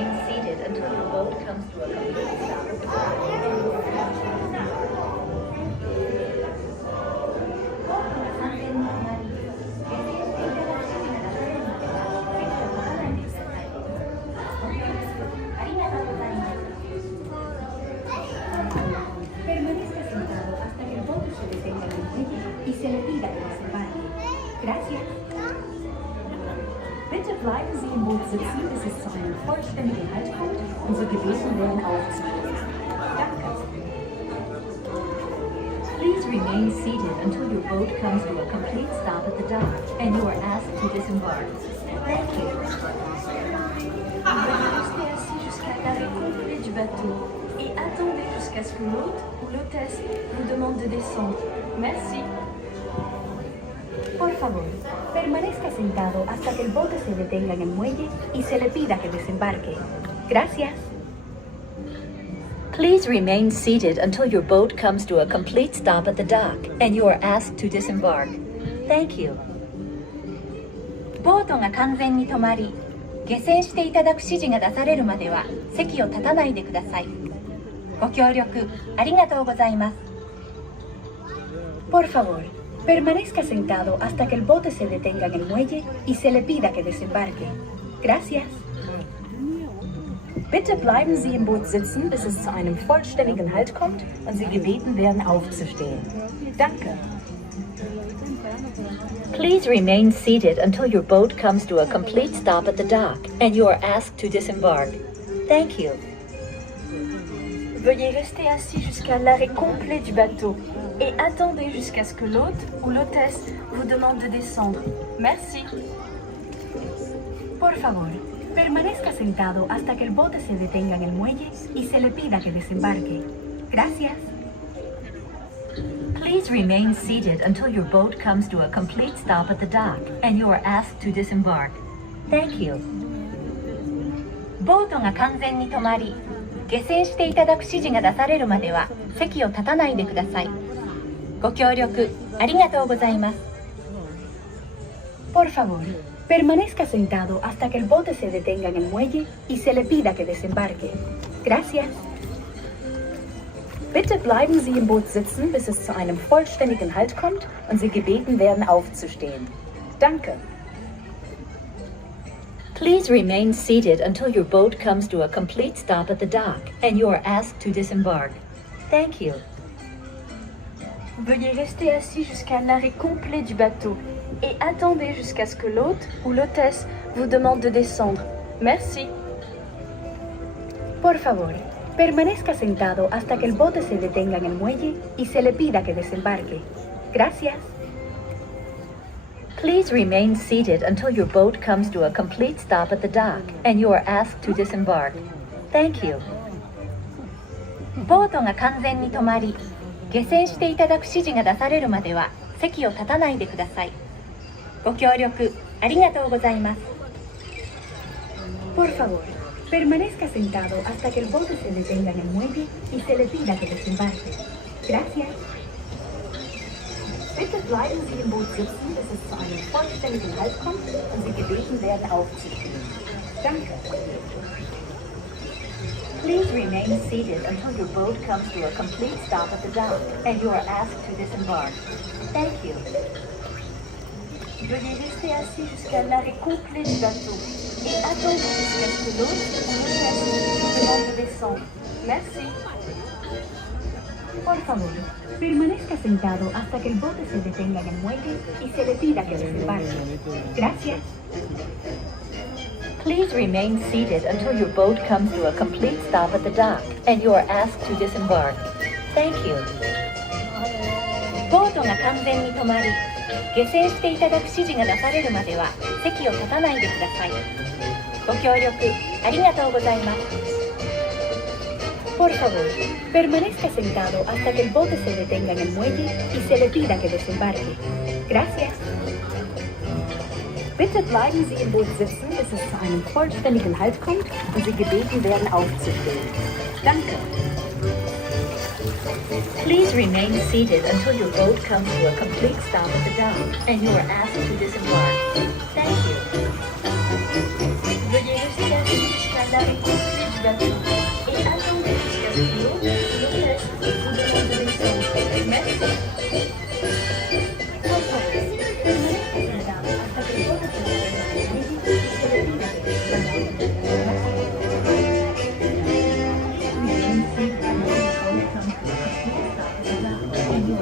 remain seated until your boat comes to a complete stop at the Permanezca sentado hasta que el bote se detenga en el muelle y se le pida que desembarque. Gracias. Bitte bleiben Sie im Boot sitzen, bis es zu einem vollständigen Halt kommt und Sie gebeten werden aufzustehen. Danke. Please remain seated until your boat comes to a complete stop at the dock and you are asked to disembark. Thank you. Veuillez rester assis jusqu'à l'arrêt complet du bateau et attendez jusqu'à ce que l'hôte ou l'hôtesse vous demande de descendre. Merci. Por favor, permanezca sentado hasta que el bote se detenga en el muelle y se le pida que desembarque. Gracias. Please remain seated until your boat comes to a complete stop at the dock and you are asked to disembark. Thank you. ボートが完全に止まり、下船していただく指示が出されるまでは席を立たないでください。ご協力ありがとうございます。Por favor, permanezca sentado hasta que el bote se detenga en el muelle y se le pida que desembarque. Gracias. Bitte bleiben Sie im Boot sitzen, bis es zu einem vollständigen Halt kommt und Sie gebeten werden aufzustehen. Danke. Please remain seated until your boat comes to a complete stop at the dock and you are asked to disembark. Thank you. Veuillez rester assis jusqu'à l'arrêt complet du bateau et attendez jusqu'à ce que l'hôte ou l'hôtesse vous demande de descendre. Merci. Por favor, permanezca sentado hasta que el bote se detenga en el muelle y se le pida que desembarque. Gracias. Please remain seated until your boat comes to a complete stop at the dock and you are asked to disembark. Thank you. ボートが完全に止まり、下船していただく指示が出されるまでは席を立たないでください。ご協力ありがとうございます。Por favor, permanezca sentado hasta que el bote se detenga en el muelle y se le pida que desembarque. Gracias. Bitte bleiben Sie im Boot sitzen, bis es zu einem vollständigen Halt kommt und Sie gebeten werden aufzustehen. Danke. Please remain seated until your boat comes to a complete stop at the dock and you are asked to disembark. Thank you. Veuillez rester assis jusqu'à l'arrêt complet du bateau et attendez jusqu'à ce que l'hôte ou l'hôtesse vous demande de descendre. Merci. Por favor, permanezca sentado hasta que el bote se detenga en el muelle y se le pida que desembarque. Gracias. Please remain seated until your boat comes to a complete stop at the dock and you are asked to disembark. Thank you. ボートが完全に止まり、下船していただく指示が出されるまでは席を立たないでください。ご協力ありがとうございます。Por favor, permanezca sentado hasta que el bote se detenga en el muelle y se le pida que desembarque. Gracias. Bitte bleiben Sie im Boot sitzen, bis es zu einem vollständigen Halt kommt und Sie gebeten werden aufzustehen. Danke. Please remain seated until your boat comes to a complete stop at the dock and you are asked to disembark. Thank you. Veuillez rester assis jusqu'à l'arrêt complet du bateau et attendez jusqu'à ce que l'hôte ou l'hôtesse vous demande de descendre. Merci. Por favor, permanezca sentado hasta que el bote se detenga en el muelle y se le pida que desembarque. Gracias. Please remain seated until your boat comes to a complete stop at the dock and you are asked to disembark. Thank you. ボートが完全に止まり、下船していただく指示が出されるまでは席を立たないでください。ご協力ありがとうございます。Por favor, permanezca sentado hasta que el bote se detenga en el muelle y se le pida que desembarque. Gracias. Bitte bleiben Sie im Boot sitzen, bis es zu einem vollständigen Halt kommt und Sie gebeten werden aufzustehen. Danke. Please remain seated until your boat comes to a complete stop at the dock and you are asked to disembark. Thank you. Veuillez rester assis jusqu'à la reconstruction et attendez jusqu'à ce que l'eau vous reste et vous demande de descendre. Merci. Por favor, permanezca sentado hasta que todos los visitantes se retiren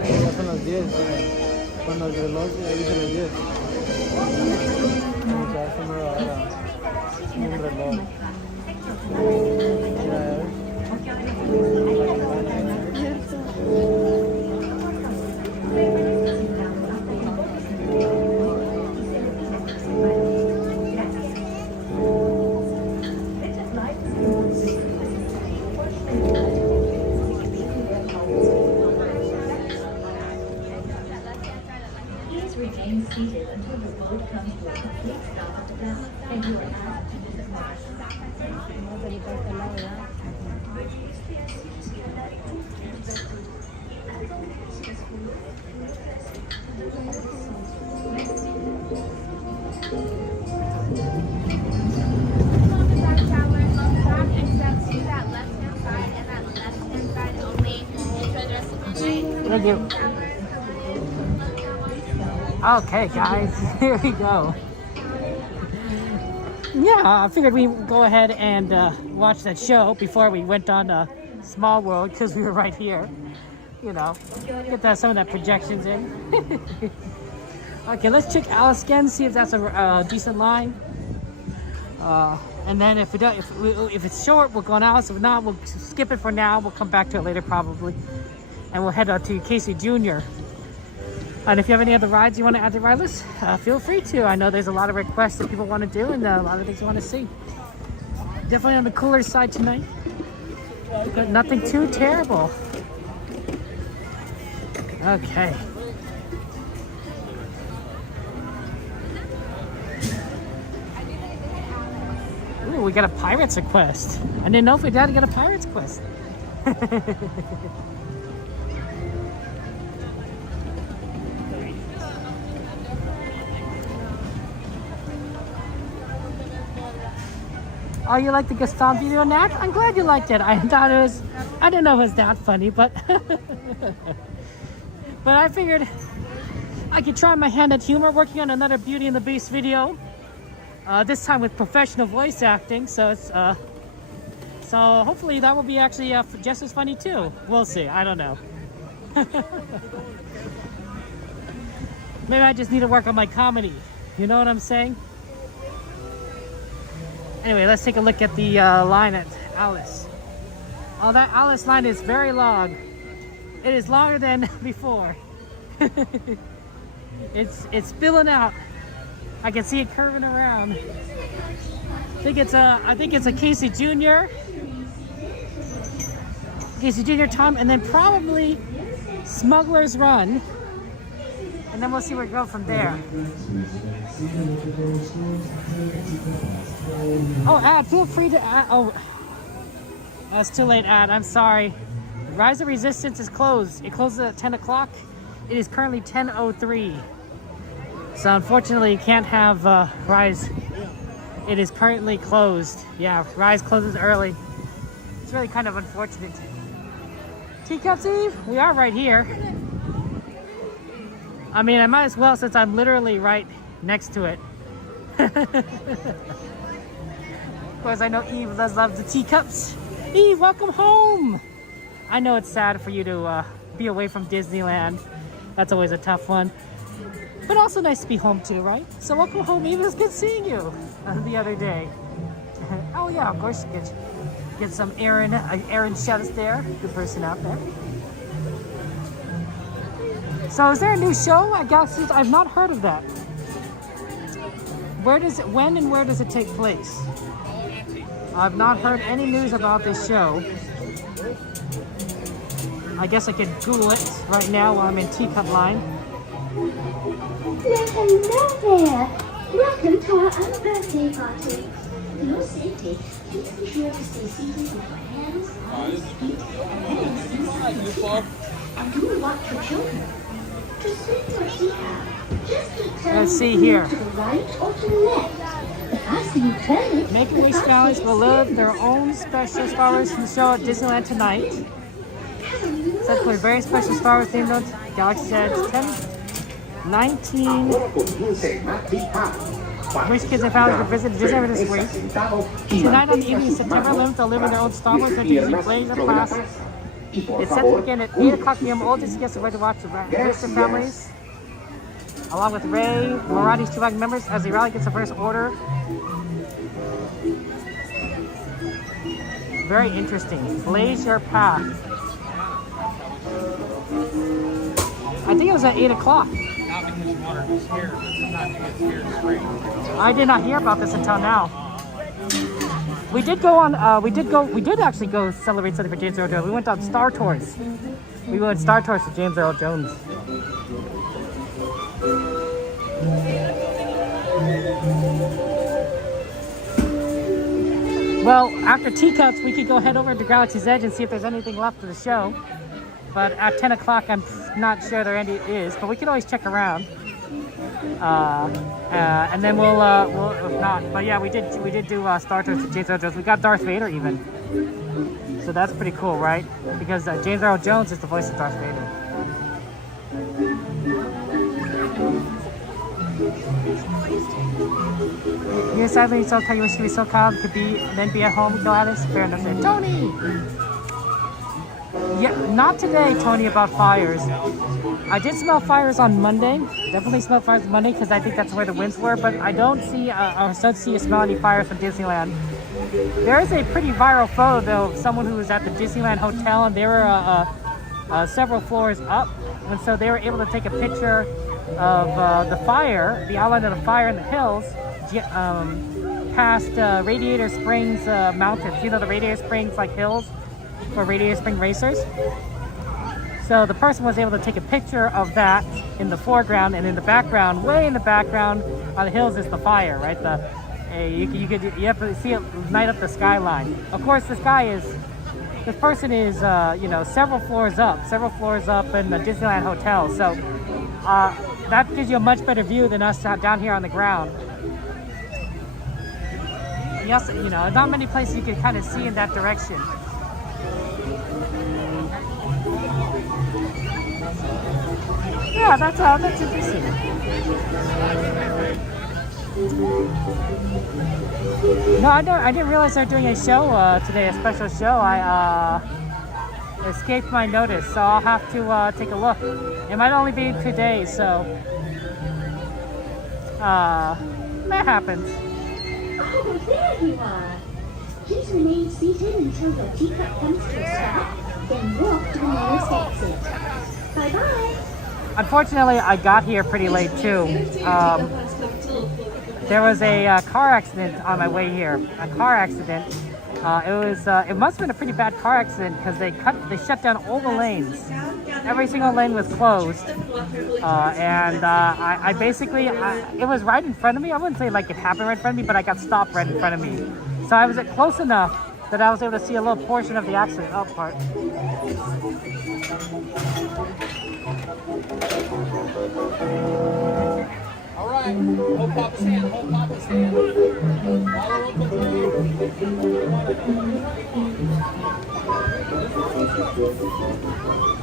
Ya son las 10, con los relojes ahí dice las 10. Ya se me va ahora un reloj. Remain seated until the boat comes to a complete stop at the dock and you are asked to disembark. Thank you. Okay, guys, here we go. Yeah, I figured we'd go ahead and watch that show before we went on Small World because we were right here. You know, get some of that projections in. Okay, let's check Alice again, see if that's a decent line. And then if it's short, we'll go on Alice. If not, we'll skip it for now. We'll come back to it later probably. And we'll head out to Casey Jr. And if you have any other rides you want to add to the ride list, feel free to. I know there's a lot of requests that people want to do and a lot of things you want to see. Definitely on the cooler side tonight, but nothing too terrible. Okay. Ooh, we got a Pirates request. I didn't know if we had to get a Pirates quest. Oh, you like the Gaston video, Nat? I'm glad you liked it. I thought it was, I didn't know it was that funny, but but I figured I could try my hand at humor working on another Beauty and the Beast video. This time with professional voice acting, so it's so hopefully that will be actually just as funny too. We'll see. I don't know. Maybe I just need to work on my comedy. You know what I'm saying? Anyway, let's take a look at the line at Alice. Oh, that Alice line is very long. It is longer than before. It's spilling out. I can see it curving around. I think it's a Casey Jr. Casey Jr. time, and then probably Smugglers Run. And then we'll see where we go from there. Oh, Ad, feel free to add. Oh, it's too late, Ad. I'm sorry. Rise of Resistance is closed. It closes at 10 o'clock. It is currently 10:03. So unfortunately, you can't have Rise. It is currently closed. Yeah, Rise closes early. It's really kind of unfortunate. Teacups Eve, we are right here. I mean, I might as well since I'm literally right next to it. Of course, I know Eve does love the teacups. Eve, welcome home! I know it's sad for you to be away from Disneyland. That's always a tough one. But also nice to be home too, right? So welcome home, Eve. It was good seeing you the other day. Oh yeah, of course you get some Aaron Shuttis there. Good person out there. So is there a new show? I guess I've not heard of that. When and where does it take place? I've not heard any news about this show. I guess I could Google it right now while I'm in teacup line. Hello there! Welcome to our birthday party. For your safety, please be sure to stay seated with your hands, arms, feet, and legs inside the teacup. And do watch your children. To swing your teacup, just keep turning Let's see here. to the right or to the left. The faster you turn it, Make-A-Wish families will live their own special Star Wars show at Disneyland tonight. Set for a very special Star Wars themed Galaxy's Edge 10/19. Wish kids and families will visit Disneyland this week. Tonight on the evening of September 11th, they'll live in their own Star Wars Disney Blazer class. It's set to begin at 8 o'clock p.m. All Disney guests are ready to watch the Booster families, along with Ray, Moradi's 2 members, as they rally against the First Order. Very interesting. Blaze your path. I think it was at 8 o'clock. I did not hear about this until now. We did go on, we did actually go celebrate something for James Earl Jones. We went on Star Tours. We went Star Tours for James Earl Jones. Well, after Teacups, we could go head over to Galaxy's Edge and see if there's anything left of the show. But at 10 o'clock, I'm not sure there is, but we can always check around. And then we'll if not. But yeah, we did do Star Tours to James Earl Jones. We got Darth Vader even. So that's pretty cool, right? Because James Earl Jones is the voice of Darth Vader. You decide when you so you wish to be so calm, could be and then be at home, Gladys. Fair enough. Said Tony. Yeah, not today, Tony, about fires. I did smell fires on Monday. Definitely smelled fires on Monday because I think that's where the winds were. But I don't see or smell any fires from Disneyland. There is a pretty viral photo though of someone who was at the Disneyland Hotel, and they were several floors up, and so they were able to take a picture of the fire, the outline of the fire in the hills, past Radiator Springs Mountains. You know the Radiator Springs like hills for Radiator Spring racers. So the person was able to take a picture of that in the foreground, and in the background, way in the background on the hills, is the fire, right? You have to see it light up the skyline. Of course, this person is several floors up in the Disneyland Hotel. So that gives you a much better view than us down here on the ground. Yes, not many places you can kind of see in that direction. Yeah, that's interesting. No, I didn't realize they're doing a show today, a special show. I escaped my notice, so I'll have to take a look. It might only be 2 days, so that happens. Oh, there you are. Please remain seated until your teacup comes to a stop, then walk to the nearest exit. Bye-bye. Unfortunately, I got here pretty late too. There was a car accident on my way here. A car accident. It must have been a pretty bad car accident because they shut down all the lanes. Every single lane was closed, and I basically it was right in front of me. I wouldn't say like it happened right in front of me, but I got stopped right in front of me. So I was close enough that I was able to see a little portion of the accident part. All right, hold Papa's hand, Follow Uncle Drew.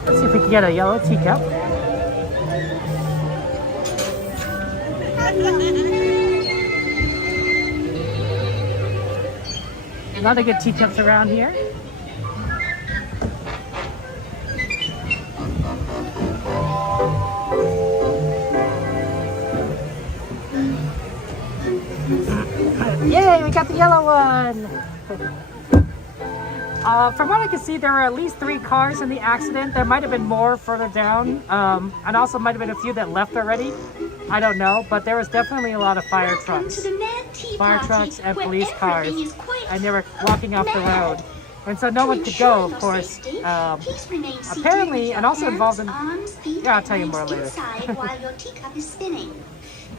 Let's see if we can get a yellow teacup. A lot of good teacups around here. Yay, we got the yellow one! From what I can see, there were at least 3 cars in the accident. There might have been more further down, and also might have been a few that left already. I don't know, but there was definitely a lot of fire trucks. Fire trucks and police cars, and they were blocking off the road. And so no one could go, of course. Apparently, and also involved in... Yeah, I'll tell you more later. While your teacup is spinning.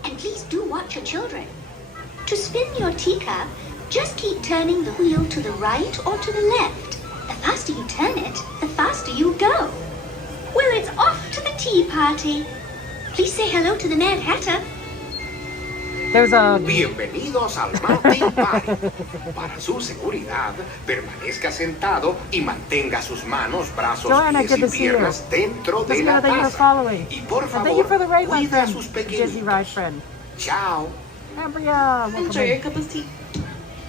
And please do watch your children. To spin your teacup, just keep turning the wheel to the right or to the left. The faster you turn it, the faster you go. Well, it's off to the tea party. Please say hello to the Mad Hatter. There's a... Bienvenidos al Mountain Party. Para su seguridad, permanezca sentado y mantenga sus manos, brazos, Joanna, pies good y to see you. piernas dentro de Doesn't la matter that you were taza. following. Y por And thank you favor, for the ride, my cuide a friend. sus Disney pequeños. ride friend. Chao. Ambria, welcome Enjoy in. your cup of tea.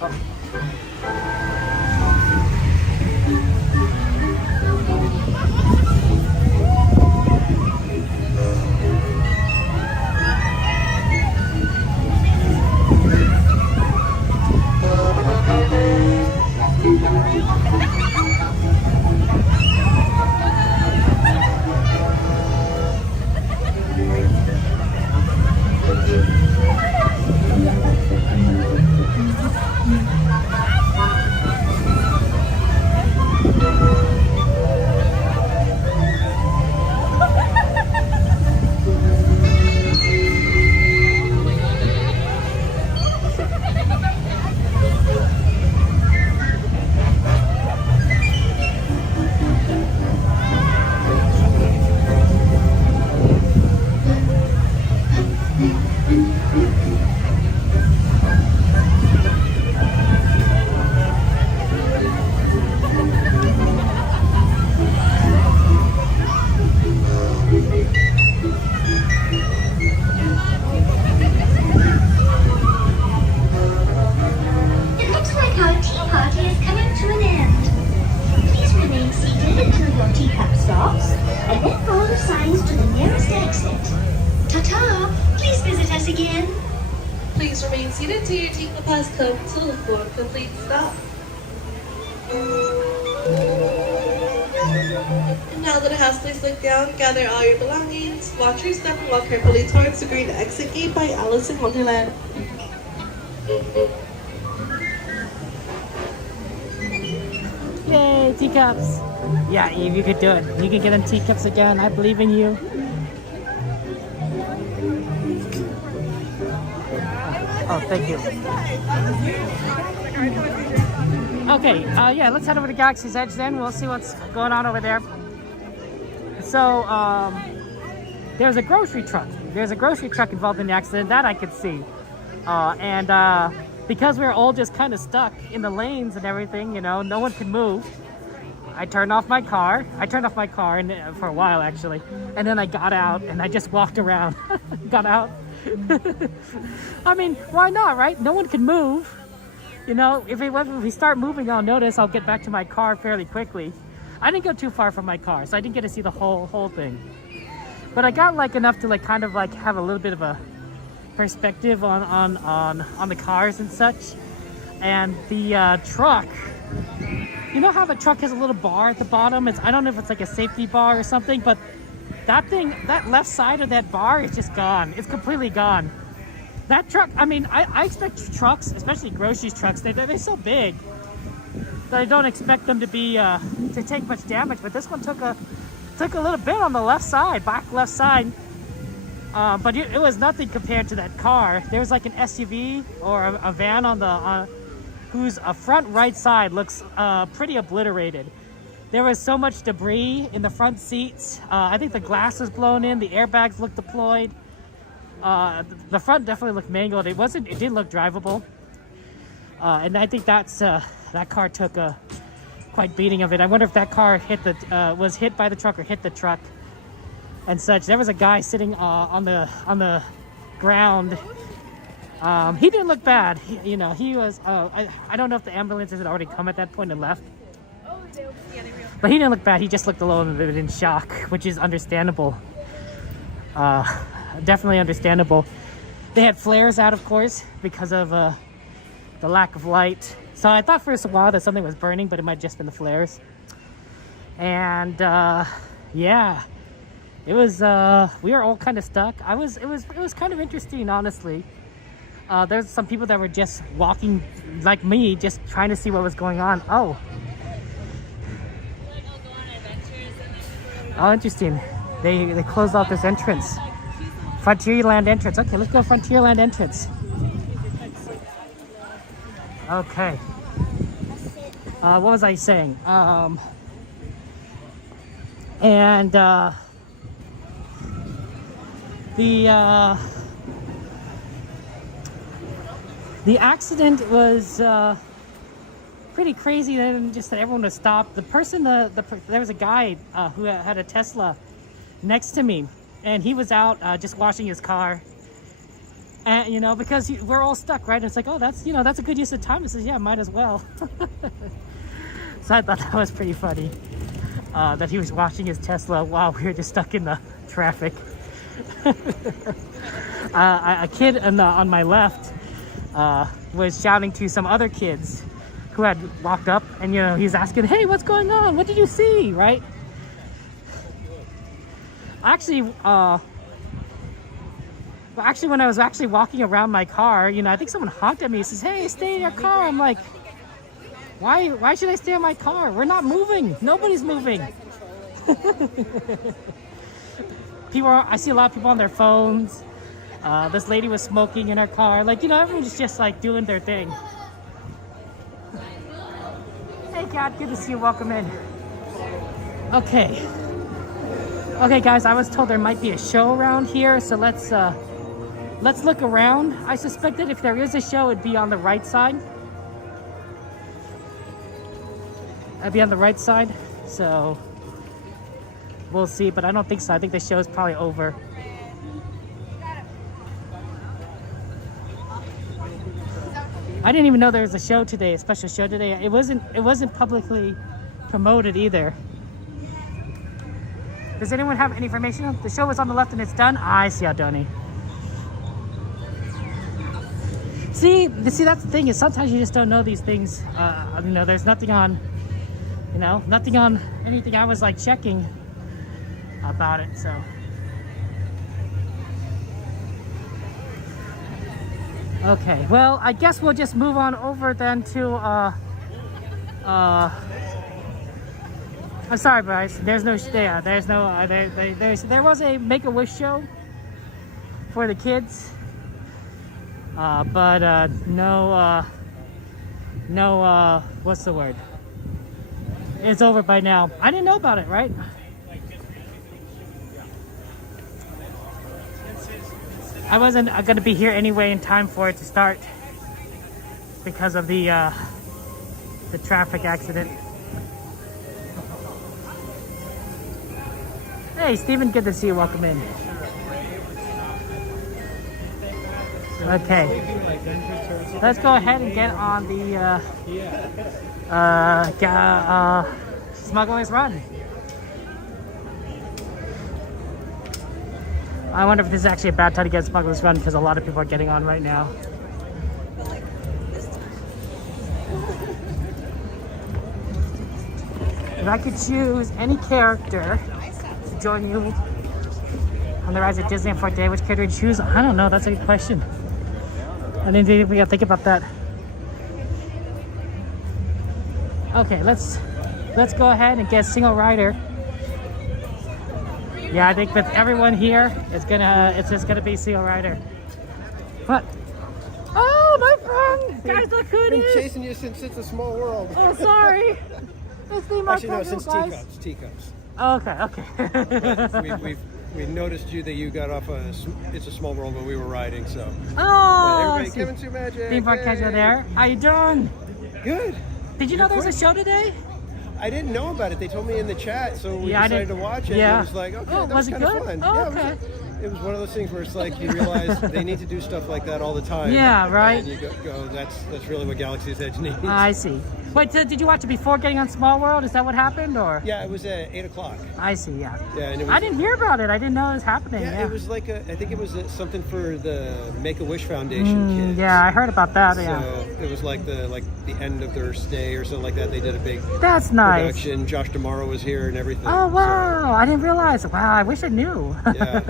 Oh. It looks like our tea party is coming to an end. Please remain seated until your teacup stops, and then follow the signs to the nearest exit. Ta-ta! Please visit us again. Please remain seated till your teacup has come to the full complete stop. And now that it has placed look down, gather all your belongings, watch your step, and walk carefully towards the green exit gate by Alice in Wonderland. Yay, teacups! Yeah, you could do it. You can get in teacups again. I believe in you. Oh, thank you. Okay, yeah, let's head over to Galaxy's Edge then. We'll see what's going on over there. So, there's a grocery truck. There's a grocery truck involved in the accident. That I could see. Because we were all just kind of stuck in the lanes and everything, you know, no one could move. I turned off my car. And, for a while, actually. And then I got out and I just walked around. Got out. I mean, why not, right? No one can move. You know, if we start moving, I'll notice I'll get back to my car fairly quickly. I didn't go too far from my car, so I didn't get to see the whole thing. But I got like enough to like kind of like have a little bit of a perspective on the cars and such. And the truck, you know how the truck has a little bar at the bottom? I don't know if it's like a safety bar or something, but that left side of that bar is just gone. It's completely gone. That truck, I mean, I expect trucks, especially groceries trucks, they're so big that I don't expect them to be to take much damage. But this one took a little bit on the left side, back left side. But it was nothing compared to that car. There was like an SUV or a van whose front right side looks pretty obliterated. There was so much debris in the front seats. I think the glass was blown in. The airbags looked deployed. The front definitely looked mangled. It didn't look drivable. And I think that car took a quite beating of it. I wonder if that car was hit by the truck or hit the truck and such. There was a guy sitting on the ground. He didn't look bad. He was. I don't know if the ambulances had already come at that point and left. But he didn't look bad. He just looked a little bit in shock, which is understandable. Definitely understandable. They had flares out, of course, because of the lack of light. So I thought for a while that something was burning, but it might have just been the flares. And yeah, it was. We were all kind of stuck. It was kind of interesting, honestly. There's some people that were just walking like me, just trying to see what was going on. Oh, interesting. They closed off this entrance. Frontierland entrance. Okay, let's go Frontierland entrance. Okay. What was I saying? And The accident was pretty crazy. Then just that everyone was stopped. The person, there was a guy who had a Tesla next to me, and he was out just washing his car. And you know, because we're all stuck, right? It's like, oh, that's a good use of time. It says, yeah, might as well. So I thought that was pretty funny that he was washing his Tesla while we were just stuck in the traffic. A kid on my left was shouting to some other kids who had walked up, and you know, he's asking, hey, what's going on? What did you see? Right? Actually, when I was actually walking around my car, you know, I think someone honked at me. He says, hey, stay in your car. I'm like, why should I stay in my car? We're not moving. Nobody's moving. I see a lot of people on their phones. This lady was smoking in her car. Like, you know, everyone's just like doing their thing. Hey, Kat, good to see you. Welcome in. Okay. Okay, guys, I was told there might be a show around here, so let's look around. I suspect that if there is a show, it'd be on the right side. I'd be on the right side, so we'll see, but I don't think so. I think the show is probably over. I didn't even know there was a show today, a special show today. It wasn't publicly promoted either. Does anyone have any information? The show was on the left and it's done? I see how Donnie. See, that's the thing, is sometimes you just don't know these things. You know, there's nothing on, you know, nothing on anything I was like checking about it, so. Okay, well, I guess we'll just move on over then to, I'm sorry, guys. There was a Make-A-Wish show for the kids, but no, what's the word? It's over by now. I didn't know about it, right? I wasn't going to be here anyway in time for it to start because of the traffic accident. Hey, Steven, good to see you. Welcome in. Okay, let's go ahead and get on the Smugglers Run. I wonder if this is actually a bad time to get Smugglers Run because a lot of people are getting on right now. If I could choose any character to join you on the rides at Disneyland for a day, which character would you choose? I don't know. That's a good question. I didn't even think about that. Okay, let's go ahead and get single rider. Yeah, I think with everyone here, it's just gonna be single rider. What? Oh, my friend! Guys, look who it is! I've been chasing you since It's a Small World. Oh, sorry. Actually, no, since Teacups. Oh, okay. We noticed you that you got off It's a Small World when we were riding, so. Oh! Everybody, Kevin Sue Magic. Theme park casual there. How you doing? Good. Did you know there was a show today? I didn't know about it. They told me in the chat, so we decided to watch it. Yeah. And it was like, okay, oh, that was was it kind good? of fun. Oh, yeah, okay. It was one of those things where it's like you realize they need to do stuff like that all the time. Yeah, right. And you go that's really what Galaxy's Edge needs. I see. Wait, did you watch it before getting on Small World? Is that what happened, or? Yeah, it was at 8 o'clock. I see. Yeah. Yeah, and it was, I didn't hear about it. I didn't know it was happening. Yeah, it was like I think it was something for the Make-A-Wish Foundation kids. Yeah, I heard about that. So yeah. it was like the end of their stay or something like that. They did a big production. Josh Tomorrow was here and everything. Oh wow! So, I didn't realize. Wow, I wish I knew. Yeah,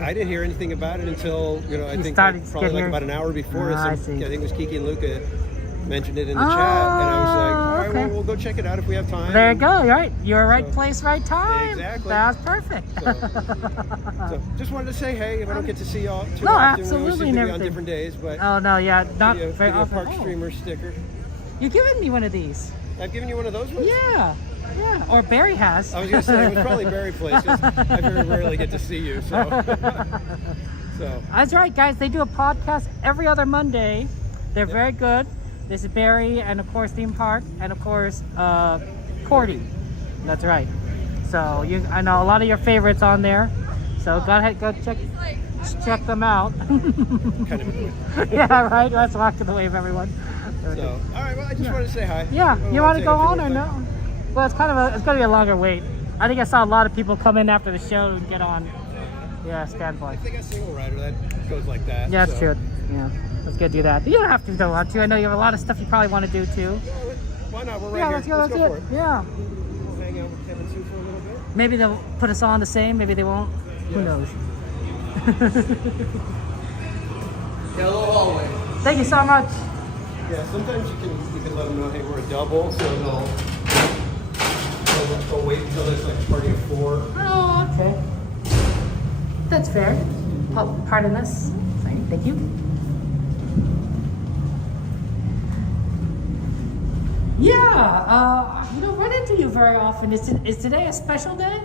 I didn't hear anything about it until I think probably about an hour before. I think it was Kiki and Luca mentioned it in the chat, and I was like, all right, well, we'll go check it out if we have time. There you go. Right, you're right place, right time. Exactly. That's perfect. So just wanted to say, hey, if I don't get to see y'all too often, absolutely, we always seem to be on different days, but oh no, yeah, not very often. Park streamer sticker. You're giving me one of these. I've given you one of those ones. Yeah. Yeah, or Barry has. I was gonna say it was probably Barry Place. I very rarely get to see you, so. That's right, guys. They do a podcast every other Monday They're very good. This is Barry, and of course Theme Park, and of course Cordy. That's right. So I know a lot of your favorites on there. So go ahead, go check them out. Kind of. Yeah, right. Let's walk to the wave, everyone. So, all right. Well, I just wanted to say hi. Yeah, you want to go on or no? Well, it's gonna be a longer wait. I think I saw a lot of people come in after the show and get on. Yeah, standby. If they got single rider, that goes like that. Yeah, that's true. Yeah, let's go do that. You don't have to though, want to. I know you have a lot of stuff you probably want to do too. Why not? We're right Yeah, here. let's go for it. Yeah. We'll hang out with Kevin Sue for a little bit. Maybe they'll put us on the same. Maybe they won't. Who knows? Yellow hallway. Thank you so much. Yeah, sometimes you can let them know, hey, we're a double, so they'll wait until there's like a party of 4. Oh, okay. That's fair. Pardon us. Fine, thank you. Yeah, we don't run into you very often. Is today a special day?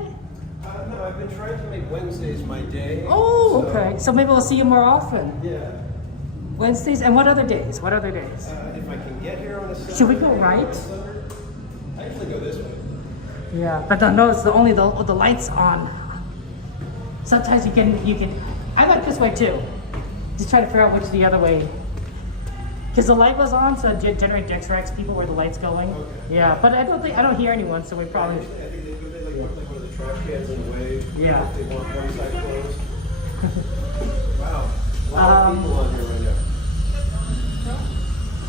No, I've been trying to make Wednesdays my day. Oh, okay. So maybe we'll see you more often. Yeah. Wednesdays, and what other days? What other days? If I can get here on a Sunday. Should we go right? I usually go this way. Yeah, but notice only the lights on. Sometimes you can. I went this way too. Just try to figure out which is the other way. Because the light was on, so it generates X-rays people where the light's going. Okay. Yeah, but I don't hear anyone, so we probably. I think they like one of the trash cans in the way. Yeah. If they want one side closed. Wow. A lot of people on here right now.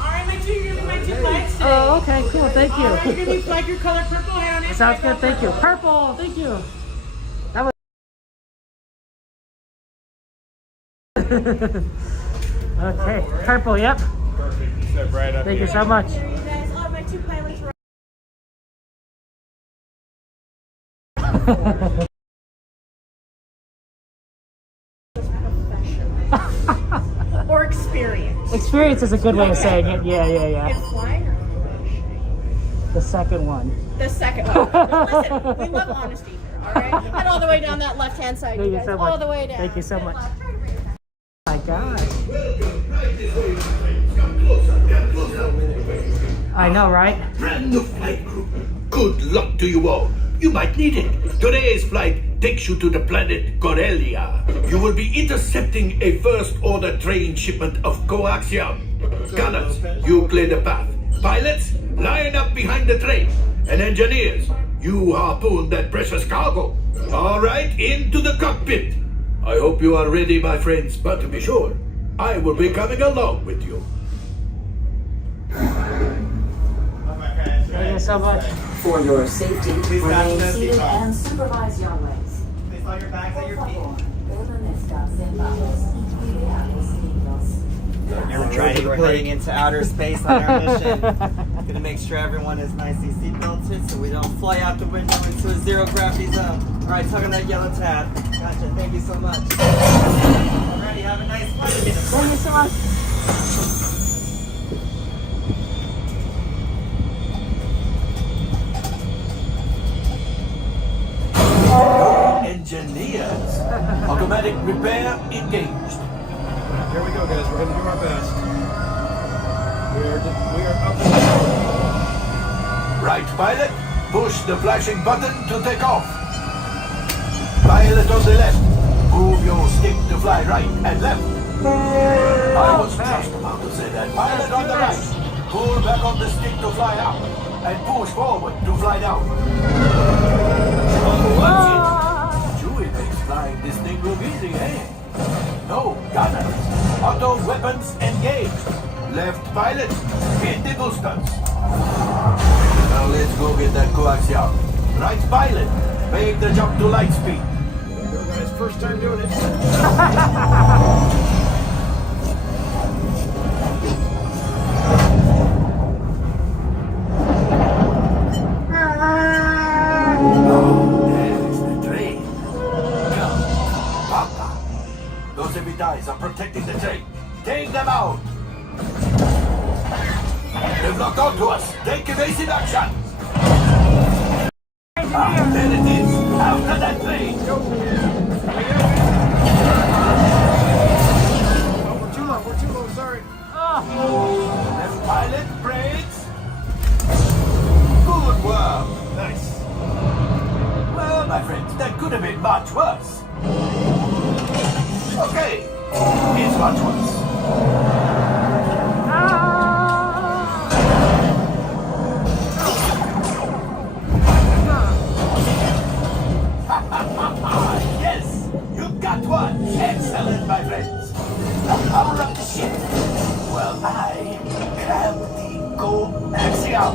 Alright, make sure you're gonna be my 2 flags today. Oh, okay, cool, thank you. Alright, you're gonna be flag your color purple hair on it. Sounds good, thank you. Purple, thank you. That was. Okay, purple, yep. Perfect. Step right up. Thank you so much. There you guys are my 2 pilots. Or experience. Experience is a good way of saying it. Yeah. It's flying or crashing? The second one. The second one. No, listen, we love honesty here, alright? And all the way down that left-hand side, Thank you you guys. so much. All the way down. Thank you so much. My God. I know, right? Brand new flight crew. Good luck to you all. You might need it. Today's flight takes you to the planet Corellia. You will be intercepting a first-order train shipment of coaxium. Gunners, you clear the path. Pilots, line up behind the train. And engineers, you harpoon that precious cargo. All right, into the cockpit. I hope you are ready, my friends, but to be sure, I will be coming along with you. Thank you so much. For your safety, Please remain fasten seated seatbelts. and supervise your legs. Place all your bags at your feet. We're heading into outer space on our mission. Gonna make sure everyone is nicely seatbelted so we don't fly out the window into a zero gravity zone. Alright, tug on that yellow tab. Gotcha, thank you so much. Alrighty, have a nice flight. Thank you so much. Engineers, automatic repair engaged. Here we go, guys. We're going to do our best. We are up and down. Right, pilot, push the flashing button to take off. Pilot on the left, move your stick to fly right and left. I was just about to say that. Pilot on the right, pull back on the stick to fly out and push forward to fly down. Watch it. Chewie makes flying this thing look easy, eh? No, gunners. Auto weapons engaged. Left pilot, hit the boosters. Now let's go get that coaxium. Right pilot, make the jump to light speed. Here we go, guys. First time doing it. Those Evitais are protecting the train. Take them out! They've locked onto us. Take evasive action! Ah, there it is! After that train! Oh, we're too low, sorry. much worse. Okay, it's much worse. Yes, you got one. Excellent, my friends. The power of the ship. Well, I grab the go axiom.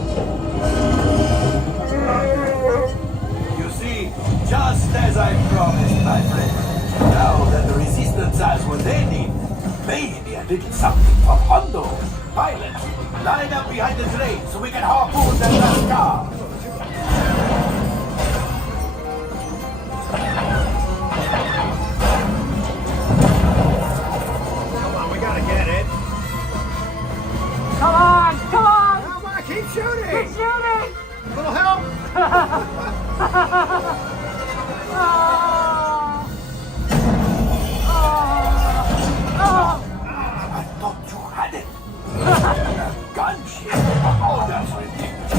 You see, just as I promised, my friend. Now that the resistance has what they need, maybe a little something for Hondo. Pilot, line up behind the train so we can harpoon that last car. Come on, come on! Come on, keep shooting! Keep shooting! A little help! I thought you had it. Gunship. Oh, that's ridiculous.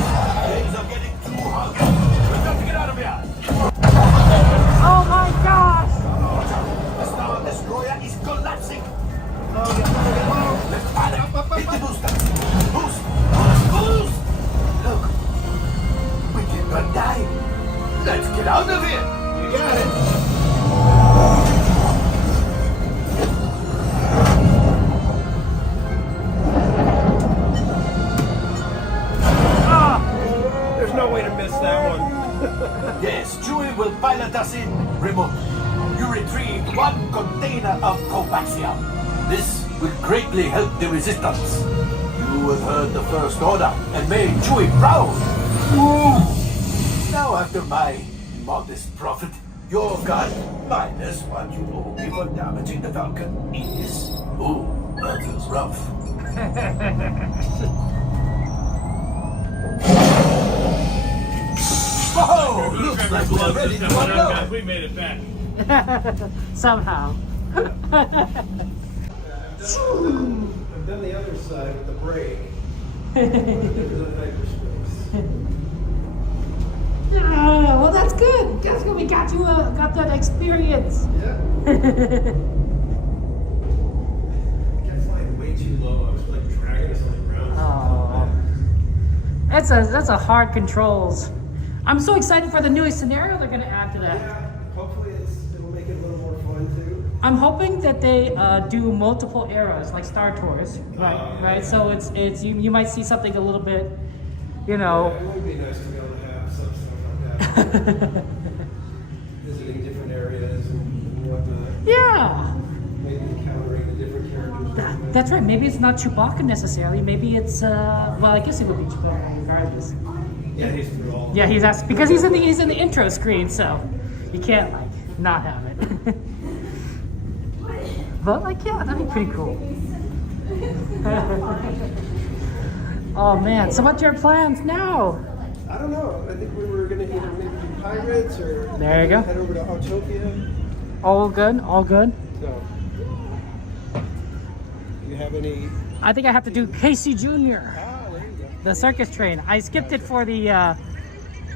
Days are getting too hungry. We've got to get out of here. Oh my gosh! The Star Destroyer is collapsing. Let's panic. Hit the booster. Boost. Boost. Look. We cannot die. Let's get out of here. You got it. There's no way to miss that one. Yes, Chewie will pilot us in remote. You retrieved one container of coaxium. This will greatly help the resistance. You have heard the First Order and made Chewie proud. Ooh. Now after my modest profit, your gun minus what you owe me for damaging the Falcon is... Ooh, that is rough. Whoa! Looks like we're ready to unload. We made it back. Somehow. I've done the other side with the brake. Yeah, well, that's good. That's good. We got you got that experience. Yeah. It's like way too low. I was like dragging us on the ground. Oh, that's a hard controls. I'm so excited for the newest scenario they're going to add to that. Yeah, hopefully it'll make it a little more fun too. I'm hoping that they do multiple eras like Star Tours, right? Right. So it's you might see something a little bit, you know. Yeah, it would be nice to be able to have some stuff like that. Visiting different areas and whatnot. Yeah. Maybe encountering the different characters. That's right. Maybe it's not Chewbacca necessarily. Maybe it's well, I guess it would be Chewbacca regardless. Yeah, he's through all. Yeah, he's asked because he's in the intro screen, so you can't like not have it. But like, yeah, that'd be pretty cool. Oh man, so what's your plans now? I don't know. I think we were gonna either maybe do Pirates or there you go. Head over to Autopia. All good, all good. So, do you have any? I think I have to do Casey Jr. There you go. The circus train. I skipped it for the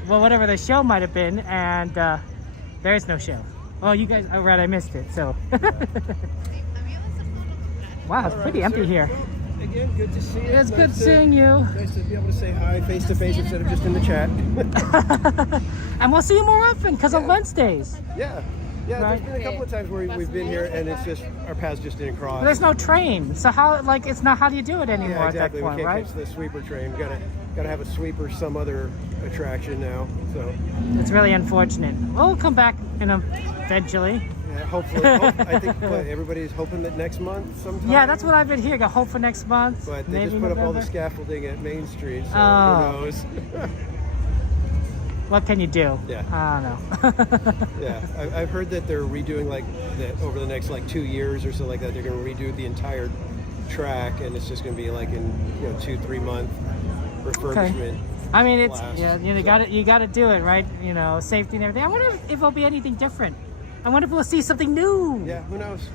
well, whatever the show might have been, and there is no show. Oh, you guys, oh right, I missed it. So, wow, it's pretty empty here. Again, good to see you. It's good seeing you. Nice to be able to say hi face to face instead of just in the chat. And we'll see you more often because of Wednesdays. Yeah. Yeah, Right. there's been a couple of times where we've been here and it's just our paths just didn't cross. But there's no train, so how like it's not how do you do it anymore Yeah, exactly. at that point, We can't right? catch the sweeper train. Gotta have a sweeper, some other attraction now. So It's really unfortunate. We'll come back, eventually. yeah, hopefully, I think everybody's hoping that next month sometime. Yeah, that's what I've been hearing. I hope for next month. But they maybe just put up all the November. scaffolding at Main Street, so Oh. who knows? What can you do? Yeah. I don't know. Yeah, I've heard that they're redoing like that over the next like 2 years or so like that. They're going to redo the entire track, and it's just going to be like in 2-3 month refurbishment. I mean, it's blast. yeah, you got to do it, right? Safety and everything. I wonder if there'll be anything different. I wonder if we'll see something new. Yeah, who knows?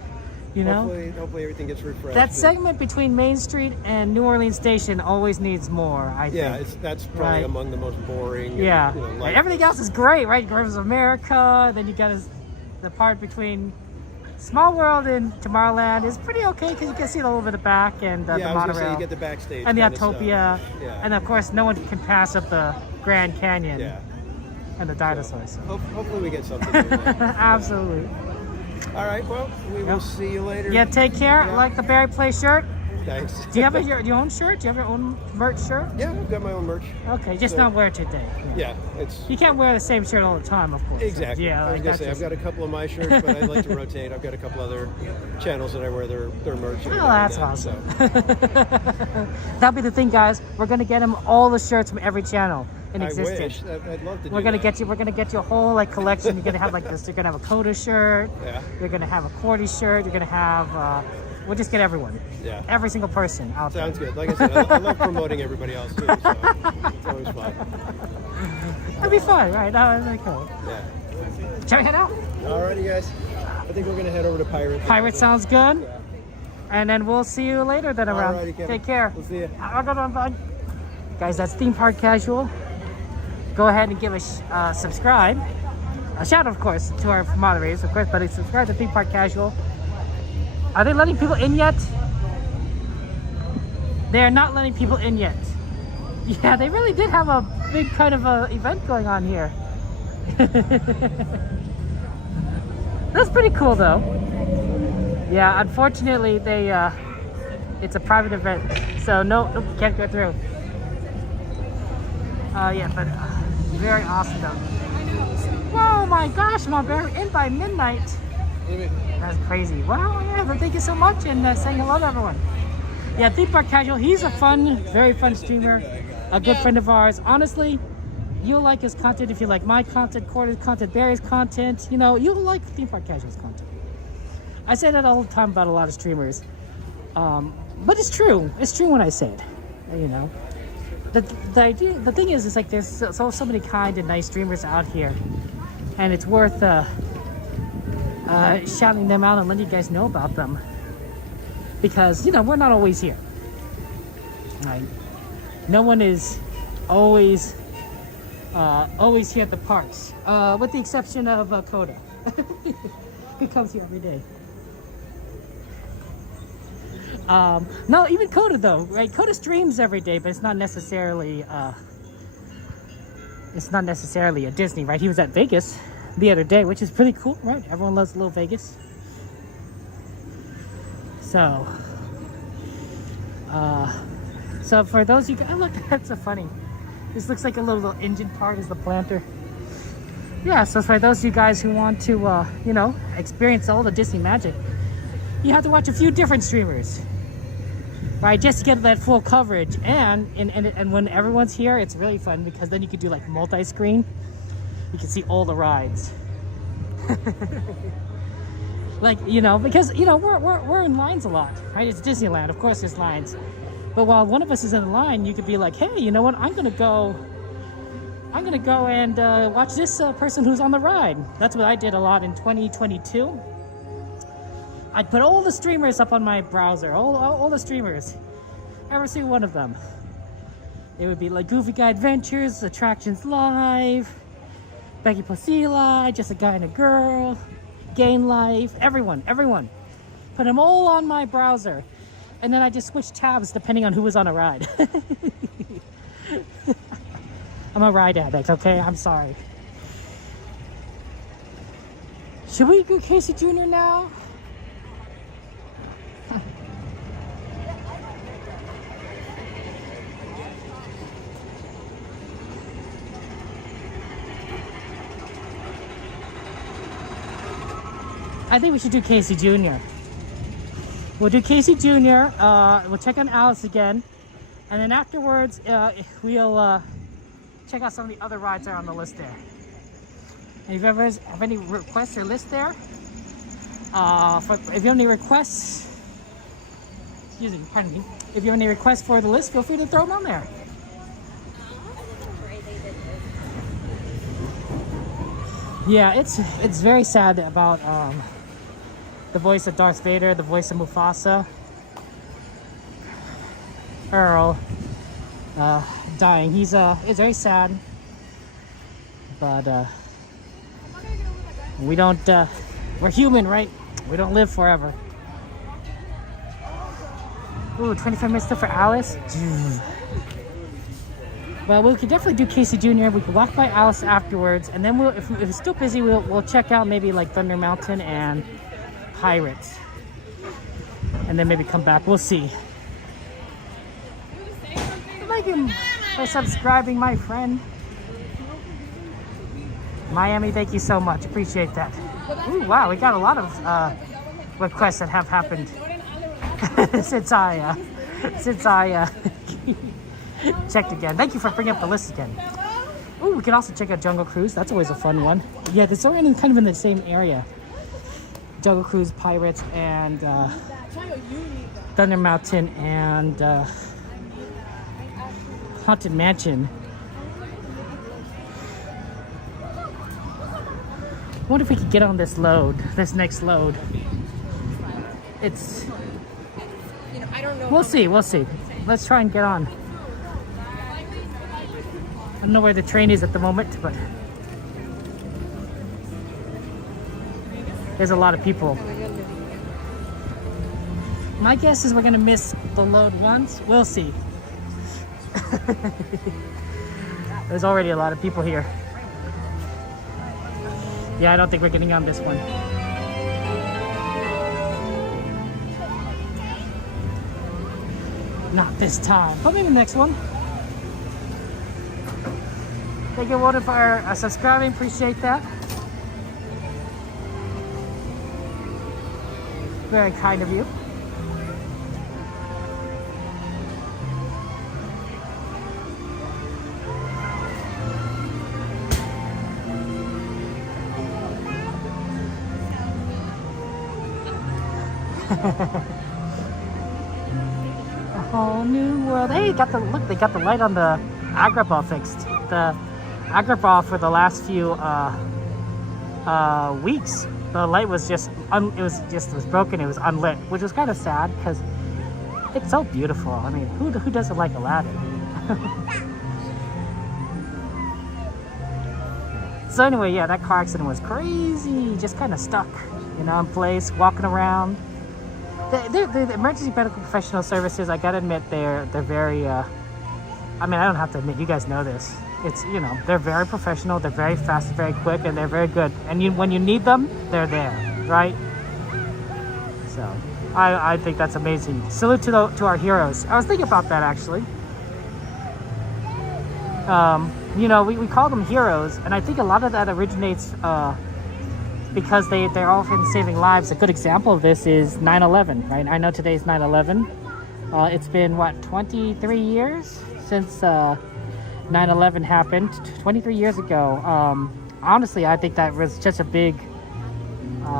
Hopefully everything gets refreshed. That segment between Main Street and New Orleans Station always needs more, I think. Yeah, that's probably Right. among the most boring. Yeah. And, Everything else is great, right? Rivers of America, then you got his the part between Small World and Tomorrowland is pretty okay because you can see a little bit of back and the Yeah, I was gonna say monorail you get the backstage and the kinda stuff. Autopia, Yeah. and of course no one can pass up the Grand Canyon Yeah. and the dinosaurs. So. Hopefully we get something. New then. Absolutely. All right, well, we will Yep. see you later. Yeah, take care. Yeah. Like the Barry Play shirt. Thanks. Do you have your own shirt? Do you have your own merch shirt? Yeah, I've got my own merch. Okay, just So- not wear it today. Yeah, it's You can't wear the same shirt all the time, of course. exactly. Yeah, I was like gonna that's say I've just- got a couple of my shirts, but I like to rotate. I've got a couple other channels that I wear their merch. every Oh, now and that's then, awesome. so. That'll be the thing, guys. We're gonna get him all the shirts from every channel in I existence. wish. I'd love to. We're do gonna that. get you. We're gonna get you a whole like collection. You're gonna have like this. You're gonna have a Coda shirt. Yeah. You're gonna have a Cordy shirt. You're gonna have. We'll just get everyone. Yeah. Every single person out there. Sounds good. Like I said, I love promoting everybody else too. So it's always fun. That'd be fun, right? That was really cool. Yeah. Shall we head out? Alrighty, guys. I think we're gonna head over to Pirate. Pirate sounds good. And then we'll see you later then around. Alrighty, Kevin. Take care. We'll see you. Have a good one, bud. Guys, that's Theme Park Casual. Go ahead and give us subscribe. A shout out, of course, to our moderators, of course, but subscribe to Theme Park Casual. Are they letting people in yet? They're not letting people in yet. Yeah, they really did have a big kind of event going on here. That's pretty cool, though. Yeah, unfortunately, it's a private event, so no, can't go through. Yeah, but very awesome, though. Whoa, my gosh, we're in by midnight. That's crazy. Wow, yeah, but thank you so much, and saying hello to everyone. Yeah, Theme Park Casual, he's a fun, very fun streamer, a good friend of ours. Honestly, you'll like his content if you like my content, Corey's content, Barry's content. You know, you'll like Theme Park Casual's content. I say that all the time about a lot of streamers. But it's true. It's true when I say it. You know, the idea, the thing is like there's so many kind and nice streamers out here, and it's worth shouting them out and letting you guys know about them, because you know we're not always here. Right? No one is always here at the parks, with the exception of Coda, who comes here every day. No, even Coda though, right? Coda streams every day, but it's not necessarily a Disney, right? He was at Vegas the other day, which is pretty cool, right? Everyone loves a little Vegas. So, so for those of you guys, look, that's so funny. This looks like a little engine part is the planter. Yeah, so for those of you guys who want to, you know, experience all the Disney magic, you have to watch a few different streamers, right, just to get that full coverage. And when everyone's here, it's really fun because then you can do like multi-screen. You can see all the rides. Like, you know, because you know we're in lines a lot, right? It's Disneyland, of course there's lines. But while one of us is in a line, you could be like, hey, you know what? I'm gonna go and watch this person who's on the ride. That's what I did a lot in 2022. I'd put all the streamers up on my browser, all the streamers, every single one of them. It would be like Goofy Guy Adventures, Attractions Live, Becky Placilla, Just a Guy and a Girl, Gain Life, everyone. Put them all on my browser. And then I just switch tabs depending on who was on a ride. I'm a ride addict, okay? I'm sorry. Should we go Casey Jr. now? I think we should do Casey Jr. We'll do Casey Jr. We'll check on Alice again. And then afterwards, we'll check out some of the other rides that are on the list there. And if you ever have any requests or list there, if you have any requests, pardon me, if you have any requests for the list, feel free to throw them on there. Yeah, it's very sad about the voice of Darth Vader, the voice of Mufasa, Earl, dying. It's very sad, but we don't We're human, right? We don't live forever. Ooh, 25 minutes still for Alice. Well, we could definitely do Casey Jr. We could walk by Alice afterwards, and then if it's still busy, we'll check out maybe like Thunder Mountain and Pirates, and then maybe come back. We'll see. Thank you for subscribing, my friend. Miami, thank you so much. Appreciate that. Ooh, wow, we got a lot of requests that have happened since I checked again. Thank you for bringing up the list again. Ooh, we can also check out Jungle Cruise. That's always a fun one. Yeah, it's all kind of in the same area. Jungle Cruise, Pirates, and Thunder Mountain, and Haunted Mansion. I wonder if we could get on this next load. It's... I don't know. We'll see. Let's try and get on. I don't know where the train is at the moment, but there's a lot of people. My guess is we're gonna miss the load once. We'll see. There's already a lot of people here. Yeah, I don't think we're getting on this one. Not this time, but maybe the next one. Thank you, Walter, for subscribing. Appreciate that. Very kind of you. A whole new world. Hey, look, they got the light on the Agrabah fixed. The Agrabah for the last few weeks, the light was just it was broken. It was unlit, which was kind of sad because it's so beautiful. I mean, who doesn't like Aladdin? So anyway, yeah, that car accident was crazy. Just kind of stuck, in place, walking around. The emergency medical professional services, I gotta admit, they're very, I mean, I don't have to admit, you guys know this. It's, they're very professional, they're very fast, very quick, and they're very good. And when you need them, they're there, right? So, I think that's amazing. Salute to our heroes. I was thinking about that, actually. We call them heroes, and I think a lot of that originates, because they're often saving lives. A good example of this is 9/11, right? I know today's 9/11. It's been, 23 years since 9/11 happened, 23 years ago. Honestly, I think that was just a big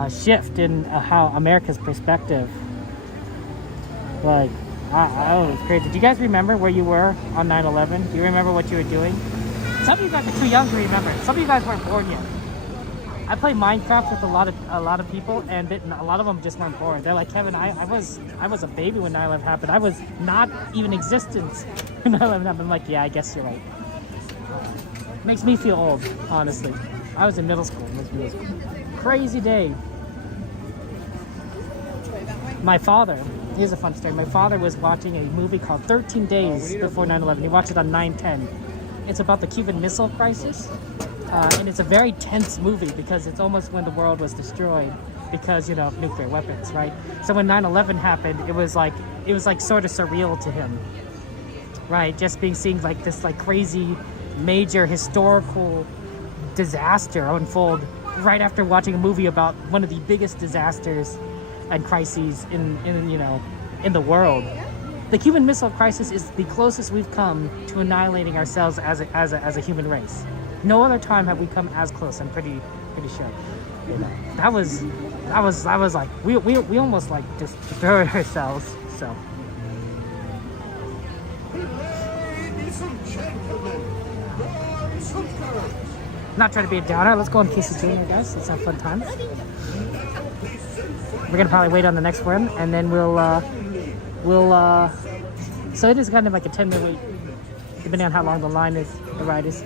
shift in how America's perspective. Like, it's crazy. Do you guys remember where you were on 9/11? Do you remember what you were doing? Some of you guys are too young to remember. Some of you guys weren't born yet. I play Minecraft with a lot of people, and a lot of them just weren't born. They're like, Kevin, I was a baby when 9/11 happened. I was not even in existence when 9/11 happened. I'm like, yeah, I guess you're right. Makes me feel old, honestly. I was in middle school. Crazy day. My father, here's a fun story. My father was watching a movie called 13 Days Before 9/11. He watched it on 9/10. It's about the Cuban Missile Crisis. And it's a very tense movie because it's almost when the world was destroyed because, of nuclear weapons, right? So when 9/11 happened, it was like sort of surreal to him, right? Just seeing like this crazy major historical disaster unfold right after watching a movie about one of the biggest disasters and crises in the world. The Cuban Missile Crisis is the closest we've come to annihilating ourselves as a human race. No other time have we come as close. I'm pretty sure. That was like we almost just destroyed ourselves. So. Ladies and gentlemen, boys and girls. Not trying to be a downer. Let's go on Casey Jr., guys. Let's have fun times. We're gonna probably wait on the next one, and then we'll. So it is kind of like a 10-minute wait, depending on how long the ride is.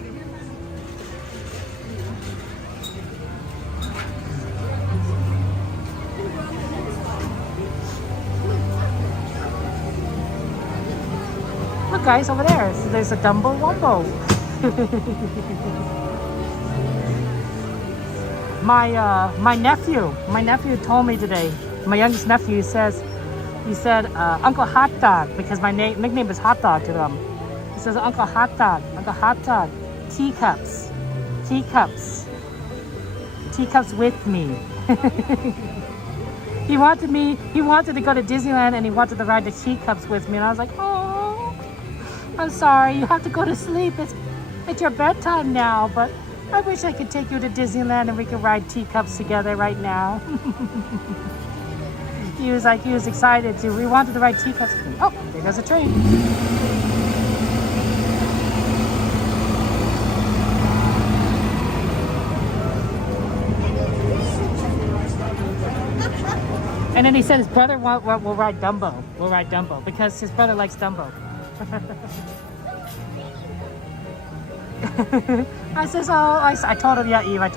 look, guys, over there. So there's a Dumbo Wumbo. My nephew told me today. My youngest nephew he said Uncle Hot Dog because my nickname is Hot Dog to them. He says Uncle Hot Dog, teacups with me. He wanted to go to Disneyland and he wanted to ride the teacups with me, and I was like, oh, I'm sorry, you have to go to sleep. It's your bedtime now, but I wish I could take you to Disneyland and we could ride teacups together right now. He was excited to. We wanted to ride teacups with me. Oh, there goes a train. And then he said his brother will ride Dumbo. We'll ride Dumbo because his brother likes Dumbo. I says, I told him, yeah, Eve. I'll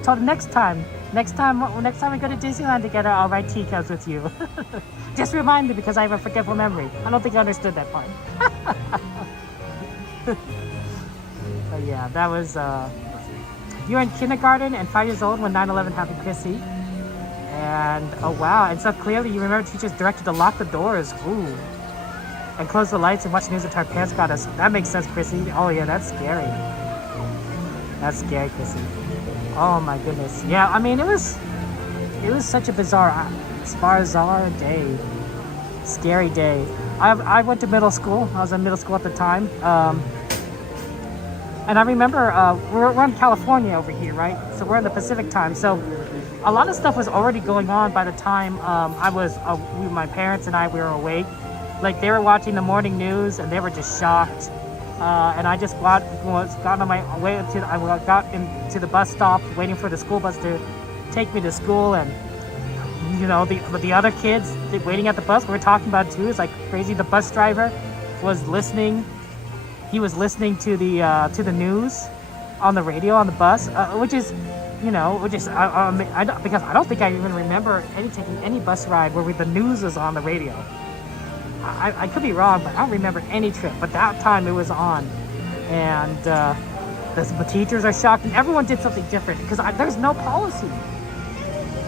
tell him next time we go to Disneyland together, I'll ride teacups with you. Just remind me because I have a forgetful memory. I don't think I understood that part. But yeah, that was. You were in kindergarten and 5 years old when 9/11 happened, Chrissy. And oh wow, and so clearly you remember teachers directed to lock the doors. Ooh. And close the lights and watch news until our parents got us. That makes sense, Chrissy. Oh yeah, that's scary. That's scary, Chrissy. Oh my goodness. Yeah, I mean it was such a bizarre day. Scary day. I went to middle school. I was in middle school at the time. And I remember we're in California over here, right? So we're in the Pacific time. So a lot of stuff was already going on by the time my parents and we were awake. Like they were watching the morning news and they were just shocked. And I just got on my way I got into the bus stop waiting for the school bus to take me to school, and you know the other kids waiting at the bus, we were talking about it too. It's like crazy. The bus driver was listening. He was listening to the news on the radio on the bus, which is because I don't think I even remember taking any bus ride where the news was on the radio. I could be wrong, but I don't remember any trip. But that time it was on, and the teachers are shocked, and everyone did something different because there's no policy.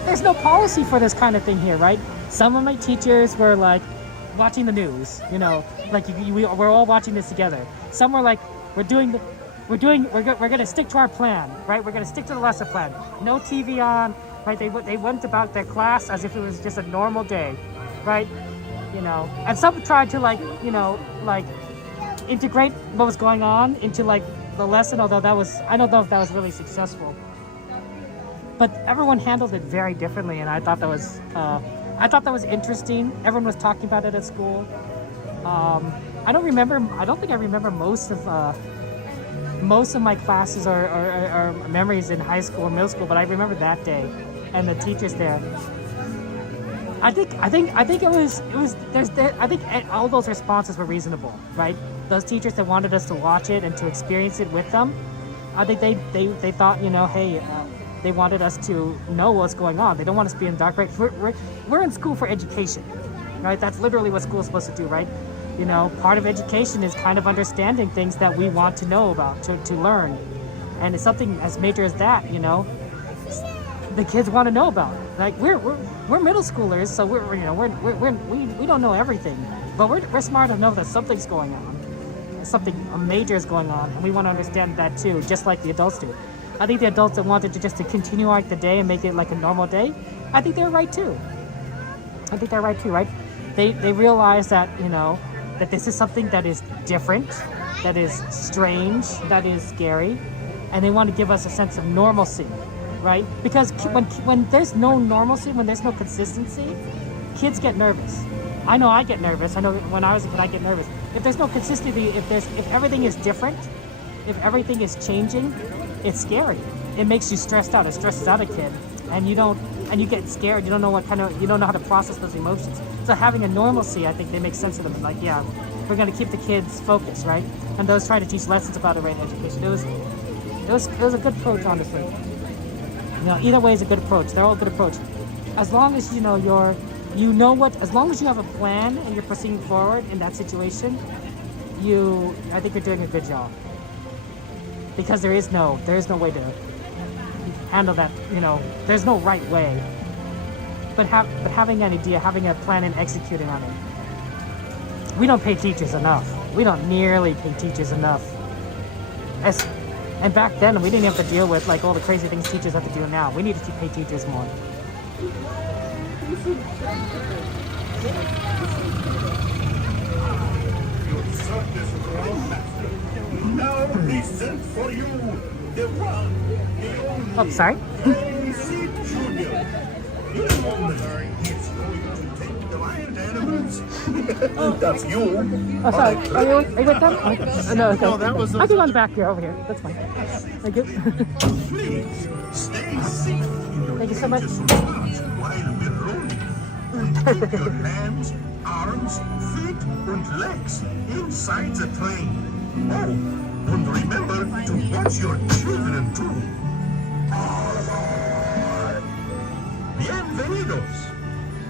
There's no policy for this kind of thing here, right? Some of my teachers were like watching the news, we're all watching this together. Some were like, we're gonna stick to our plan, right? We're gonna stick to the lesson plan. No TV on, right? They went about their class as if it was just a normal day, right? And some tried to integrate what was going on into the lesson, although I don't know if that was really successful. But everyone handled it very differently, and I thought that was interesting. Everyone was talking about it at school. I don't think I remember most of my classes or memories in high school or middle school, but I remember that day and the teachers there. I think all those responses were reasonable, right? Those teachers that wanted us to watch it and to experience it with them, I think they thought, hey, they wanted us to know what's going on. They don't want us to be in the dark, right? We're in school for education, right? That's literally what school is supposed to do, right? Part of education is kind of understanding things that we want to know about, to learn. And it's something as major as that, the kids want to know about. Like we're middle schoolers, so we don't know everything, but we're smart enough that something's going on, something major is going on, and we want to understand that too, just like the adults do. I think the adults that wanted to continue the day and make it like a normal day, I think they're right too. Right? They realize that that this is something that is different, that is strange, that is scary, and they want to give us a sense of normalcy. Right? Because when there's no normalcy, when there's no consistency, kids get nervous. I know I get nervous. I know when I was a kid, I get nervous. If there's no consistency, if everything is different, if everything is changing, it's scary. It makes you stressed out. It stresses out a kid, and you get scared. You don't know you don't know how to process those emotions. So having a normalcy, I think they make sense of them. And we're going to keep the kids focused, right? And those trying to teach lessons about the right education. It was a good approach, honestly. Either way is a good approach. They're all a good approach. As long as as long as you have a plan and you're proceeding forward in that situation, I think you're doing a good job. Because there is no way to handle that, you know, there's no right way. But having an idea, having a plan and executing on it. We don't pay teachers enough. We don't nearly pay teachers enough. And back then, we didn't have to deal with like all the crazy things teachers have to do now. We needed to pay teachers more. Now he sent for you, the one, the only. Oh, sorry? Junior. In a moment, he's going to take the wild animals. That's you. Oh, sorry. Are you with them? No, okay. No, that was I can go on the back here, over here. That's fine. Thank you. Please, stay safe. Thank you so much. While we're rolling. And keep your hands, arms, feet, and legs inside the train. Oh, and remember to watch your children too. Bienvenidos.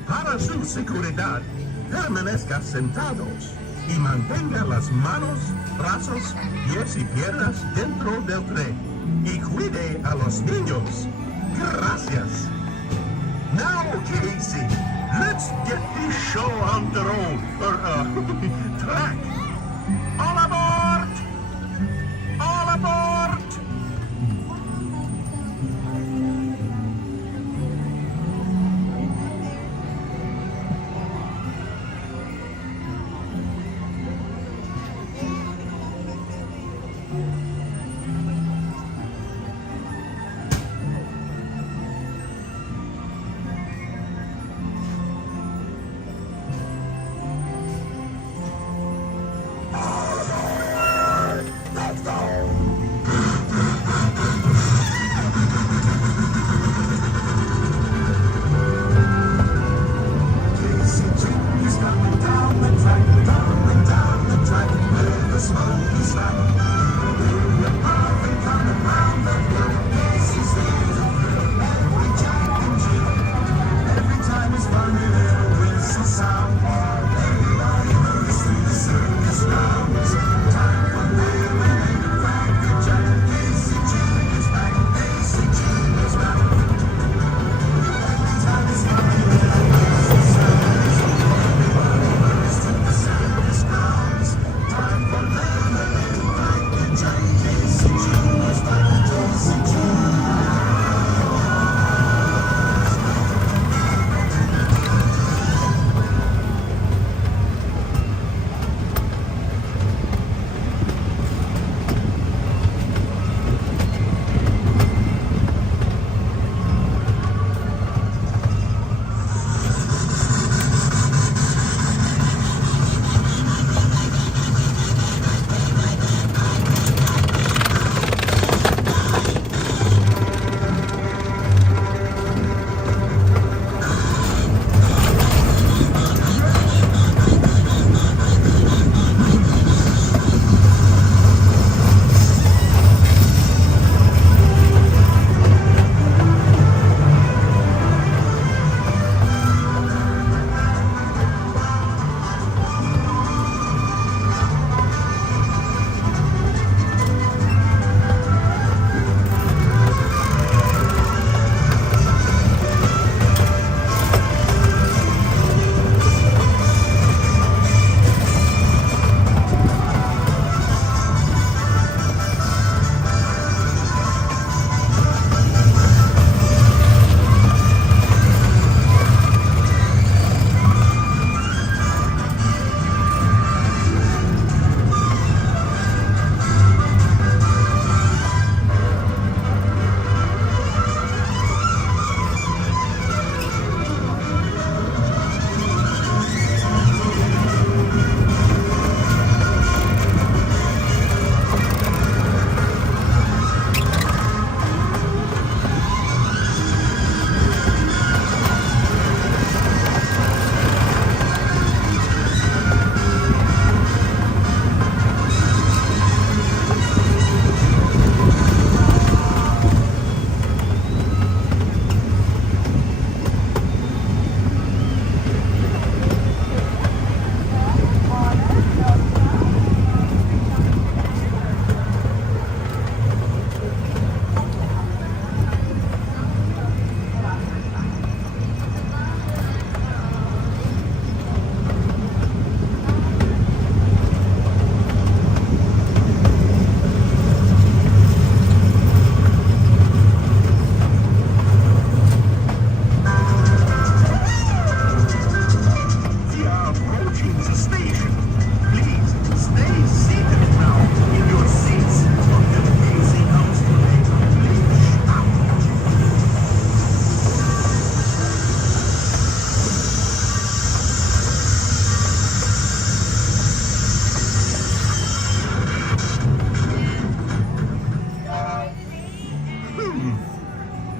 Para su seguridad, permanezcan sentados y mantenga las manos, brazos, pies y piernas dentro del tren. Y cuide a los niños. Gracias. Now, Casey, let's get this show on the road, or track. All aboard! All aboard!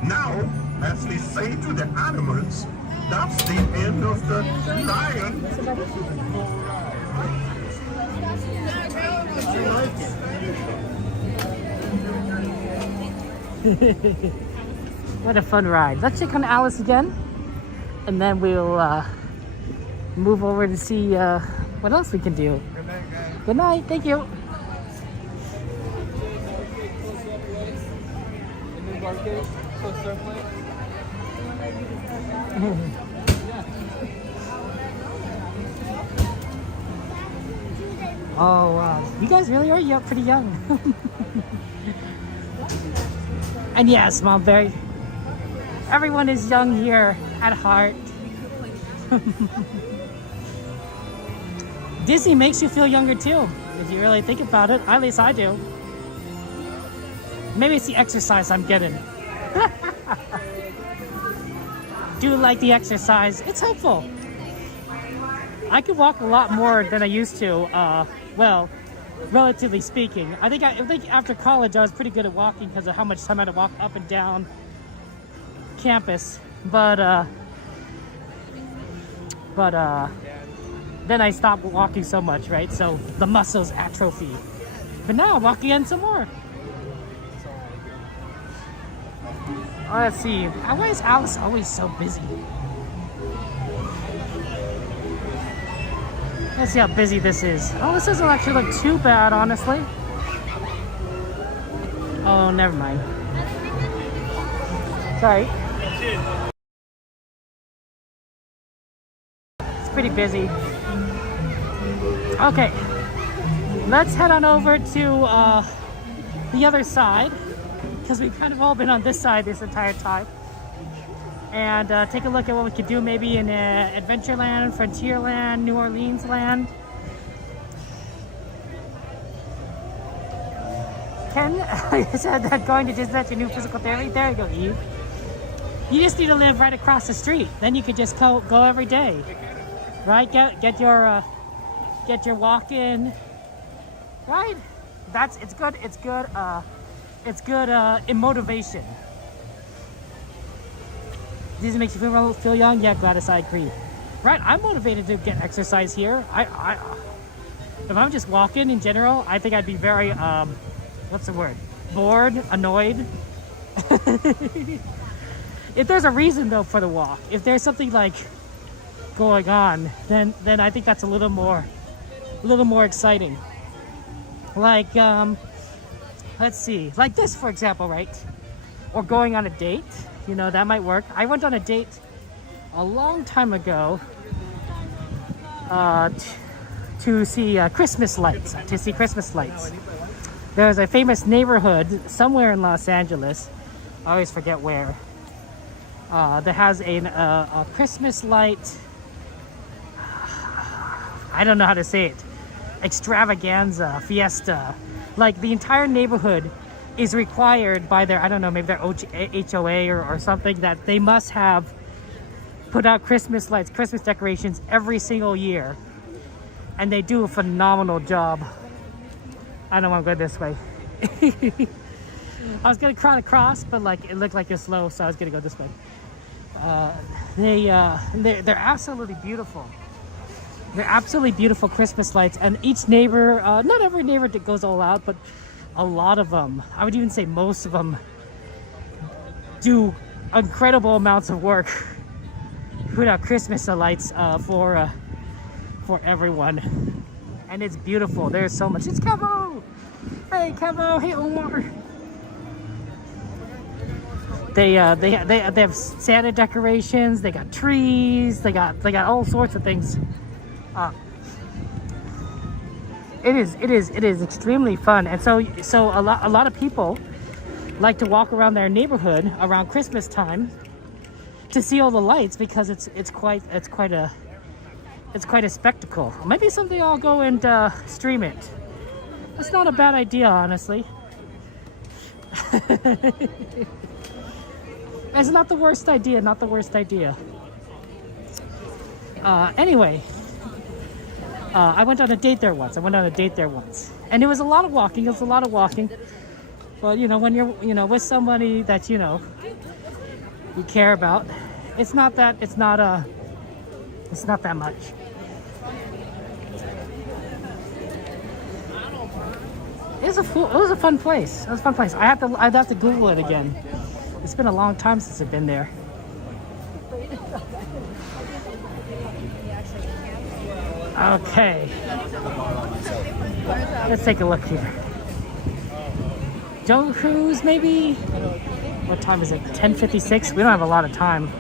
Now, as they say to the animals, that's the end of the lion. What a fun ride. Let's check on Alice again, and then we'll move over to see what else we can do. Good night, guys. Good night. Thank you. Oh wow, you guys really are pretty young. And yes, Mom Berry, everyone is young here at heart. Disney makes you feel younger too, if you really think about it. At least I do. Maybe it's the exercise I'm getting. Do like the exercise. It's helpful. I could walk a lot more than I used to. Well, relatively speaking. I think after college I was pretty good at walking because of how much time I had to walk up and down campus. But then I stopped walking so much, right? So the muscles atrophy. But now I'm walking in some more. Let's see. Why is Alice always so busy? Let's see how busy this is. Oh, this doesn't actually look too bad, honestly. Oh, never mind. Sorry. It's pretty busy. Okay. Let's head on over to the other side, because we've kind of all been on this side this entire time. And take a look at what we could do maybe in Adventureland, Frontierland, New Orleans Land. Ken said that going to Disneyland your new physical therapy. There you go, Eve. You just need to live right across the street. Then you could just go every day, right? Get your walk in, right? It's good. It's good in motivation. Disney makes you feel young? Yeah, Gladys, I agree. Right, I'm motivated to get exercise here. If I'm just walking in general, I think I'd be very, what's the word? Bored, annoyed. If there's a reason though for the walk, if there's something like going on, then I think that's a little more exciting. Like, let's see, like this for example, right? Or going on a date. You know, that might work. I went on a date a long time ago to see Christmas lights. There's a famous neighborhood somewhere in Los Angeles, I always forget where, that has a Christmas light, I don't know how to say it, extravaganza, fiesta. Like the entire neighborhood is required by their, I don't know, maybe their HOA or something, that they must have put out Christmas lights, Christmas decorations every single year. And they do a phenomenal job. I don't want to go this way. I was gonna crawl across, but like it looked like it's slow, so I was gonna go this way. They're absolutely beautiful. They're absolutely beautiful Christmas lights, and each neighbor, not every neighbor that goes all out, but a lot of them, I would even say most of them, do incredible amounts of work. Put out Christmas lights for everyone, and it's beautiful. There's so much. It's Kevo. Hey Kevo. Hey Omar. They have Santa decorations. They got trees. They got all sorts of things. It is extremely fun, and so a lot of people like to walk around their neighborhood around Christmas time to see all the lights, because it's quite a spectacle. Maybe someday I'll go and stream it. That's not a bad idea, honestly. It's not the worst idea. Not the worst idea. Anyway. I went on a date there once. And it was a lot of walking. But, you know, when you're, with somebody that, you care about. It's not that much. It was a fun place. It was a fun place. I'd have to Google it again. It's been a long time since I've been there. Okay. Let's take a look here. Jungle Cruise, maybe? What time is it? 10:56? We don't have a lot of time.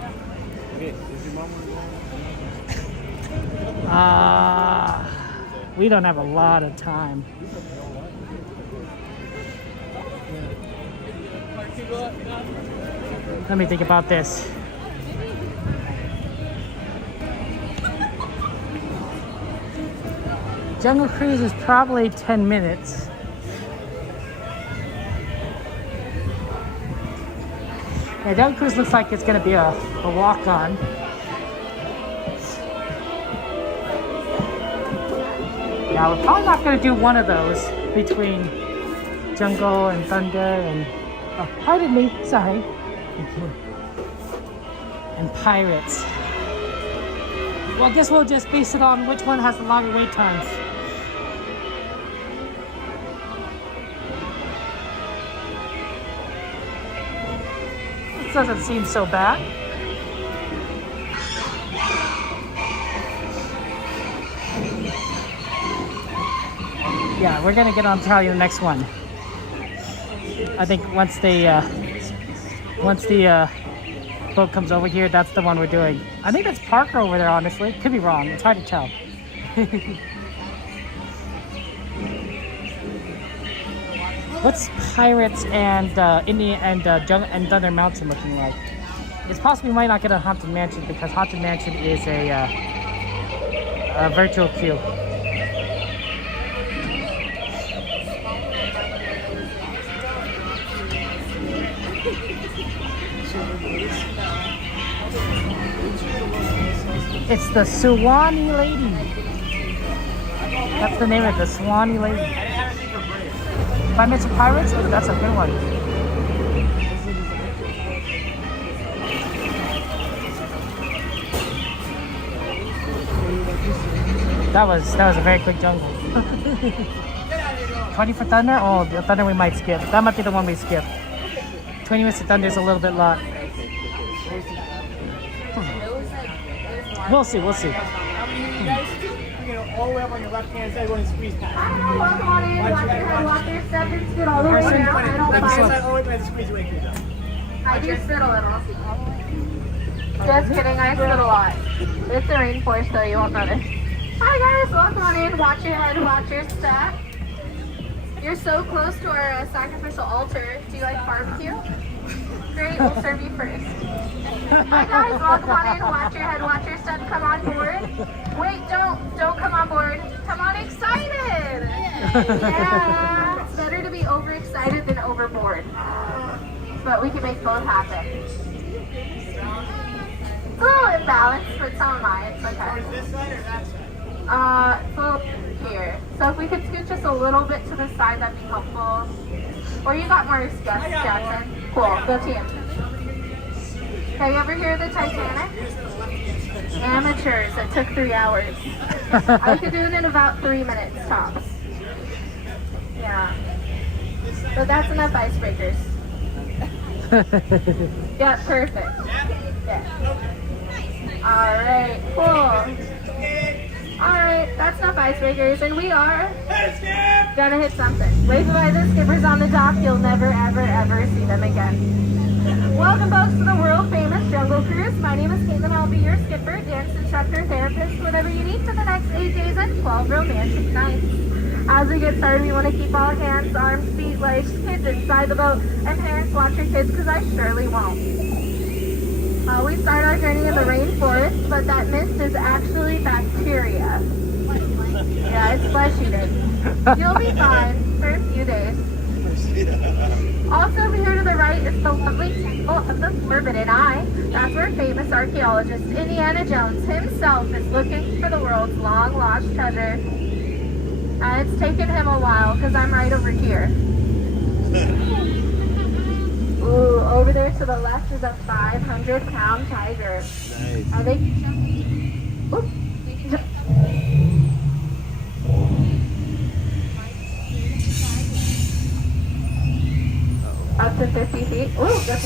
We don't have a lot of time. Let me think about this. Jungle Cruise is probably 10 minutes. Yeah, Jungle Cruise looks like it's going to be a walk-on. Yeah, we're probably not going to do one of those between Jungle and Thunder and... Oh, pardon me, sorry. And Pirates. Well, I guess we'll just base it on which one has the longer wait times. This doesn't seem so bad. Yeah, we're gonna get on probably the next one. I think once the boat comes over here, that's the one we're doing. I think that's Parker over there, honestly. Could be wrong. It's hard to tell. What's Pirates and Indian and Thunder Mountain looking like? It's possible we might not get a Haunted Mansion because Haunted Mansion is a virtual queue. It's the Swanee Lady. That's the name of it, the Swanee Lady. 5 Minutes of Pirates? Oh, that's a good one. That was a very quick jungle. 20 for Thunder? Oh, the Thunder we might skip. That might be the one we skip. 20 Minutes of Thunder is a little bit lot. We'll see. All the way up on your left hand side, going to squeeze past. I don't know, walk on in, watch your head, watch your step, and spit all the way down. I don't Left hand fight. side, all the way to squeeze your way through. I do spit a little. Just kidding, I spit a lot. It's the rainforest, so you won't notice. Hi guys, welcome on in, watch your head, watch your step. You're so close to our sacrificial altar. Do you like barbecue? Great, we'll serve you first. Hi guys, welcome on in, watch your head, watch your step, come on board. Wait, don't come on board. Come on excited! Yeah, it's better to be overexcited than overboard. But we can make both happen. It's a little imbalanced, but so am I, it's okay. This side or that side? It's a little here. So if we could scoot just a little bit to the side, that'd be helpful. Or you got more guests, Jackson? Cool, go team. Have you ever heard of the Titanic? Amateurs, it took 3 hours. I could do it in about 3 minutes tops. Yeah. But that's enough icebreakers. Yeah, perfect. Yeah. Alright, cool. Alright, that's enough icebreakers, and we are gonna hit something. Wave by the skippers on the dock, you'll never, ever, ever see them again. Welcome folks to the world famous Jungle Cruise. My name is Caitlin, I'll be your skipper, dance instructor, therapist, whatever you need for the next 8 days and 12 romantic nights. As we get started, we want to keep all hands, arms, feet, legs, kids inside the boat, and parents watch your kids because I surely won't. We start our journey in the rainforest, but that mist is actually bacteria. Yeah, it's flesh-eating. You'll be fine for a few days. Also over here to the right is the lovely Temple of the Forbidden Eye. That's where famous archaeologist Indiana Jones himself is looking for the world's long-lost treasure. And it's taken him a while because I'm right over here. Ooh, over there to the left is a 500-pound tiger. Nice. They can jump. Oop, they can jump up to 50 feet. Ooh, okay.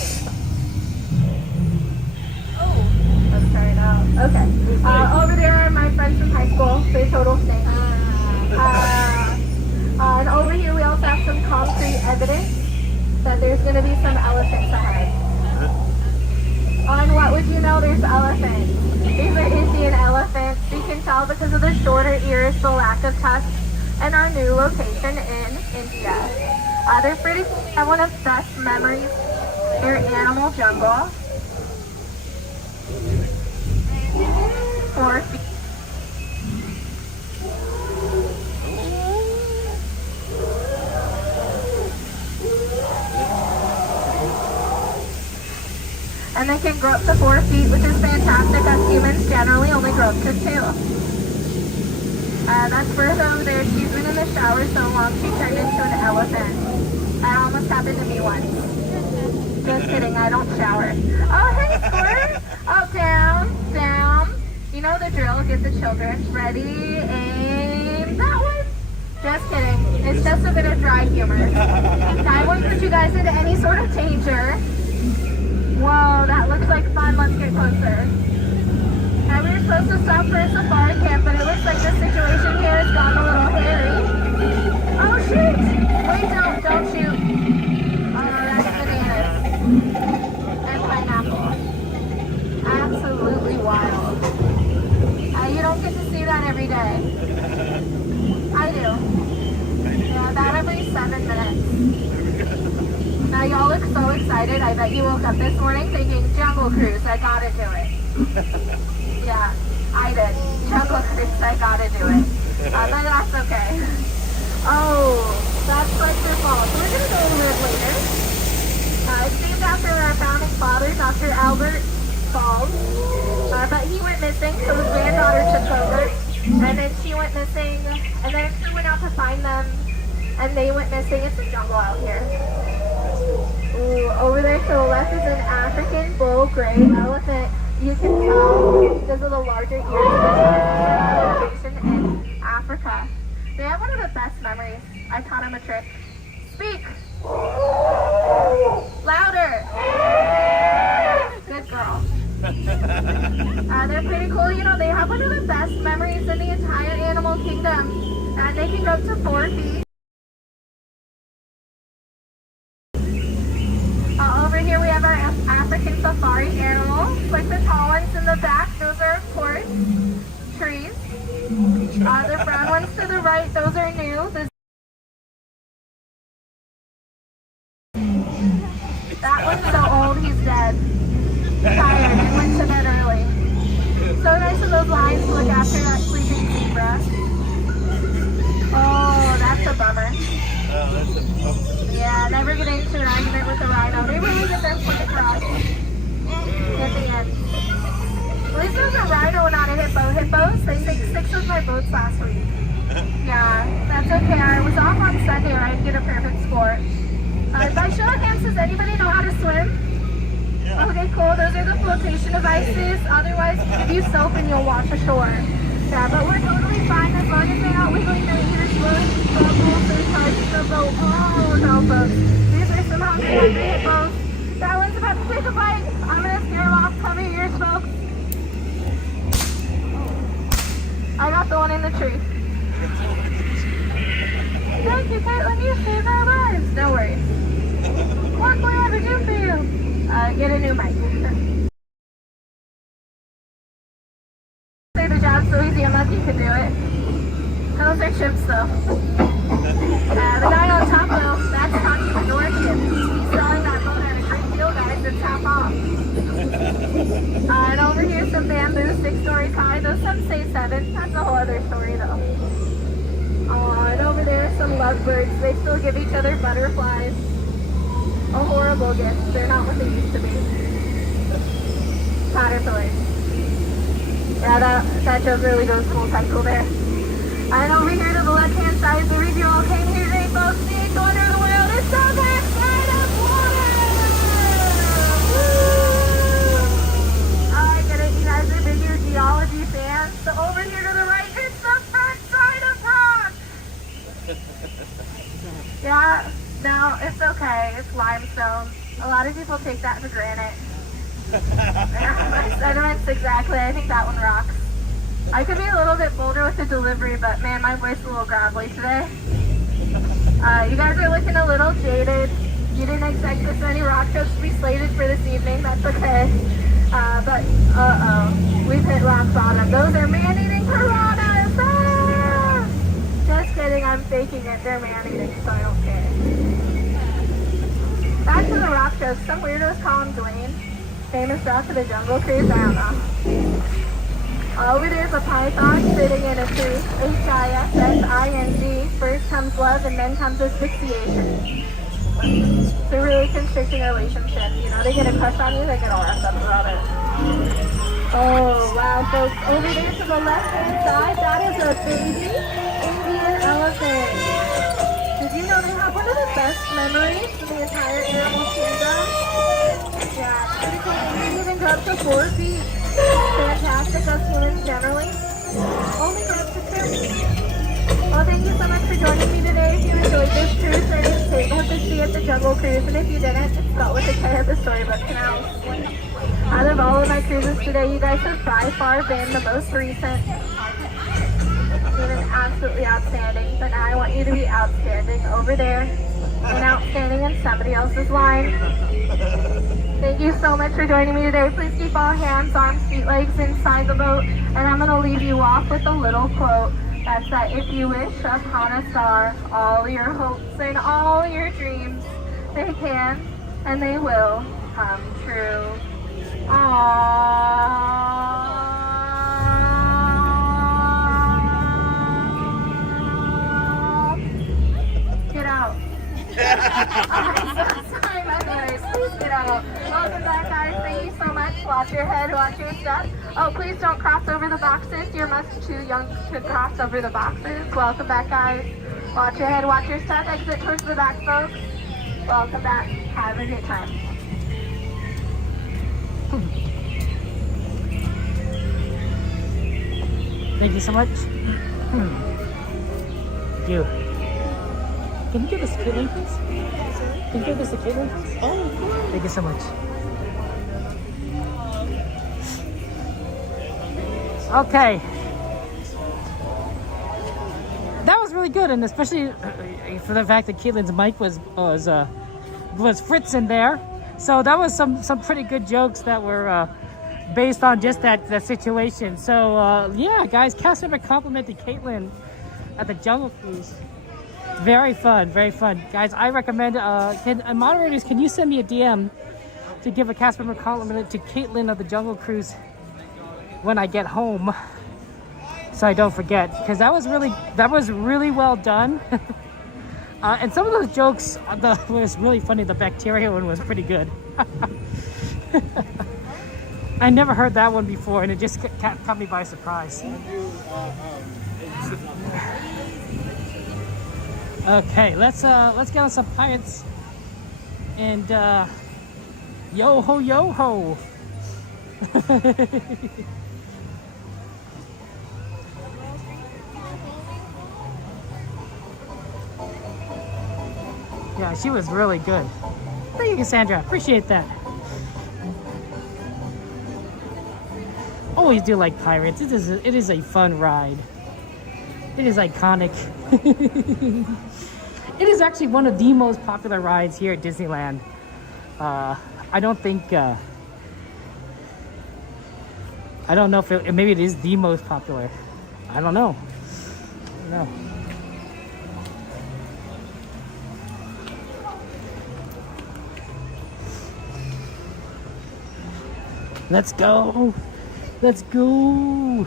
Let's try it out. Okay. Over there are my friends from high school. They total snakes. And over here we also have some concrete evidence that there's going to be some elephants ahead. And what would you know, there's elephants. These are Indian elephants. You can tell because of the shorter ears, the lack of tusks, and our new location in India. They're pretty cool. I have one of the best memories. They're animal jungle. 4 feet. And they can grow up to 4 feet, which is fantastic, as humans generally only grow up to 2. That's Bertha over there. She's been in the shower so long she turned into an elephant. That almost happened to me once. Just kidding, I don't shower. Oh, hey, Squirt! Up, down, down. You know the drill, get the children. Ready, aim, that one. Just kidding. It's just a bit of dry humor. I won't put you guys into any sort of danger. Whoa, that looks like fun. Let's get closer. Now we were supposed to stop for a safari camp, but it looks like the situation here has gotten a little hairy. Oh shoot! Wait, don't shoot. Oh, that's bananas. And pineapple. Absolutely wild. You don't get to see that every day. I do. Yeah, about every 7 minutes. Now y'all look so excited. I bet you woke up this morning thinking, Jungle Cruise, I gotta do it. Yeah, I did. Jungle Cruise, I gotta do it. But that's okay. Oh, that's Fletcher Falls. So we're gonna go over it later. It's named after our founding father, Dr. Albert Falls. But he went missing, so his granddaughter took over. And then she went missing, and then crew went out to find them, and they went missing. It's a jungle out here. Ooh, over there to the left is an African bull gray elephant. You can tell because of the larger ears, location in Africa. They have one of the best memories. I taught him a trick. Speak! Louder! Good girl. They're pretty cool. You know, they have one of the best memories in the entire animal kingdom. And they can go up to 4 feet. Over here we have our African safari animals, like the tall ones in the back. Those are, of course, trees. The brown ones to the right, those are new. That one's so old, he's dead. Tired and went to bed early. So nice of those lions to look after that sleeping zebra. Oh, that's a bummer. Yeah, never get into an argument with a rhino. They really get their point across at the end. At least there was a rhino and not a hippo. Hippos, they sank 6 of my boats last week. Yeah, that's okay. I was off on Sunday or I'd get a perfect score. By show of hands, does anybody know how to swim? Yeah. Okay, cool. Those are the flotation devices. Otherwise, give you soap and you'll wash ashore. Yeah, but we're totally fine as long as they're not wiggling their ears, blowing bubbles, or charging the boat. Oh, no, folks. These are some hungry hippos. That one's about to take a bite. I'm going to scare them off. Cover your ears, folks. I got the one in the tree. Thank you, Caitlin. You saved our lives. No worries. What can I ever do for you? Get a new mic. Say the job's so easy, I'm lucky you could do it. Those are chips, though. The guy on top, though, that's entrepreneurship. He's selling that boat at a great deal, guys. It's half off. And over here, some bamboo, 6 stories high. Those some say 7. That's a whole other story, though. And over there, some lovebirds. They still give each other butterflies. A horrible gift. They're not what they used to be. Caterpillars. Yeah, that joke really goes full cycle there. And over here to the left-hand side, the reason you all came here today, folks, the 8th wonder of the world is so inside of water! limestone. A lot of people take that for granite. My sentiments exactly. I think that one rocks. I could be a little bit bolder with the delivery, but man, my voice is a little gravelly today. You guys are looking a little jaded. You didn't expect this many rock trips to be slated for this evening. That's okay. But we've hit rock bottom. Those are man-eating piranhas. Ah! Just kidding. I'm faking it. They're man-eating, so I don't care. Back to the rock trips. Some weirdos call him Dwayne. Famous rock of the Jungle Cruise. I don't know. Over there's a python sitting in a tree. HISSING. First comes love and then comes asphyxiation. It's a really constricting relationship. You know, they get a crush on you, they get all wrapped up about it. Oh, wow, folks. Over there to the left-hand side, that is a baby Indian elephant. Did you know they have one of the best memories in the entire animal kingdom? Yeah, pretty cool. They can even grow up to 4 feet. Fantastic as humans generally. Only grow up to 2. Well, thank you so much for joining me today. If you enjoyed this cruise, my name is Kate. Hope to see you at the Jungle Cruise. And if you didn't, it's spelled with a K at the storybook canals. Out of all of my cruises today, you guys have by far been the most recent. You've been absolutely outstanding. But now I want you to be outstanding over there and outstanding in somebody else's line. Thank you so much for joining me today. Please keep all hands, arms, feet, legs inside the boat. And I'm going to leave you off with a little quote. That's that if you wish upon a star, all your hopes and all your dreams, they can and they will come true. Aww. Get out. Sorry, my voice. Please get out. Welcome back, guys. Thank you so much. Watch your head, watch your step. Oh, please don't cross over the boxes. You're much too young to cross over the boxes. Welcome back, guys. Watch your head, watch your step. Exit towards the back, folks. Welcome back. Have a good time. Thank you so much. You. Can you give us a Caitlin, please? Can you give us a Caitlin, please? Oh, thank you so much. Okay. That was really good, and especially for the fact that Caitlin's mic was Fritz in there. So that was some pretty good jokes that were based on just that situation. So yeah, guys, cast a compliment to Caitlin at the Jungle Cruise. Very fun, very fun. Guys, I recommend, moderators, can you send me a DM to give a cast member compliment to Caitlin of the Jungle Cruise when I get home, so I don't forget, because that was really well done. And some of those jokes was really funny. The bacteria one was pretty good. I never heard that one before, and it just caught me by surprise. Okay, let's get on some pirates and yo ho yo ho. Yeah, she was really good. Thank you, Cassandra. Appreciate that. Always do like pirates. It is a fun ride. It is iconic. It is actually one of the most popular rides here at Disneyland. I don't think. I don't know if maybe it is the most popular. I don't know. No. Let's go. Let's go.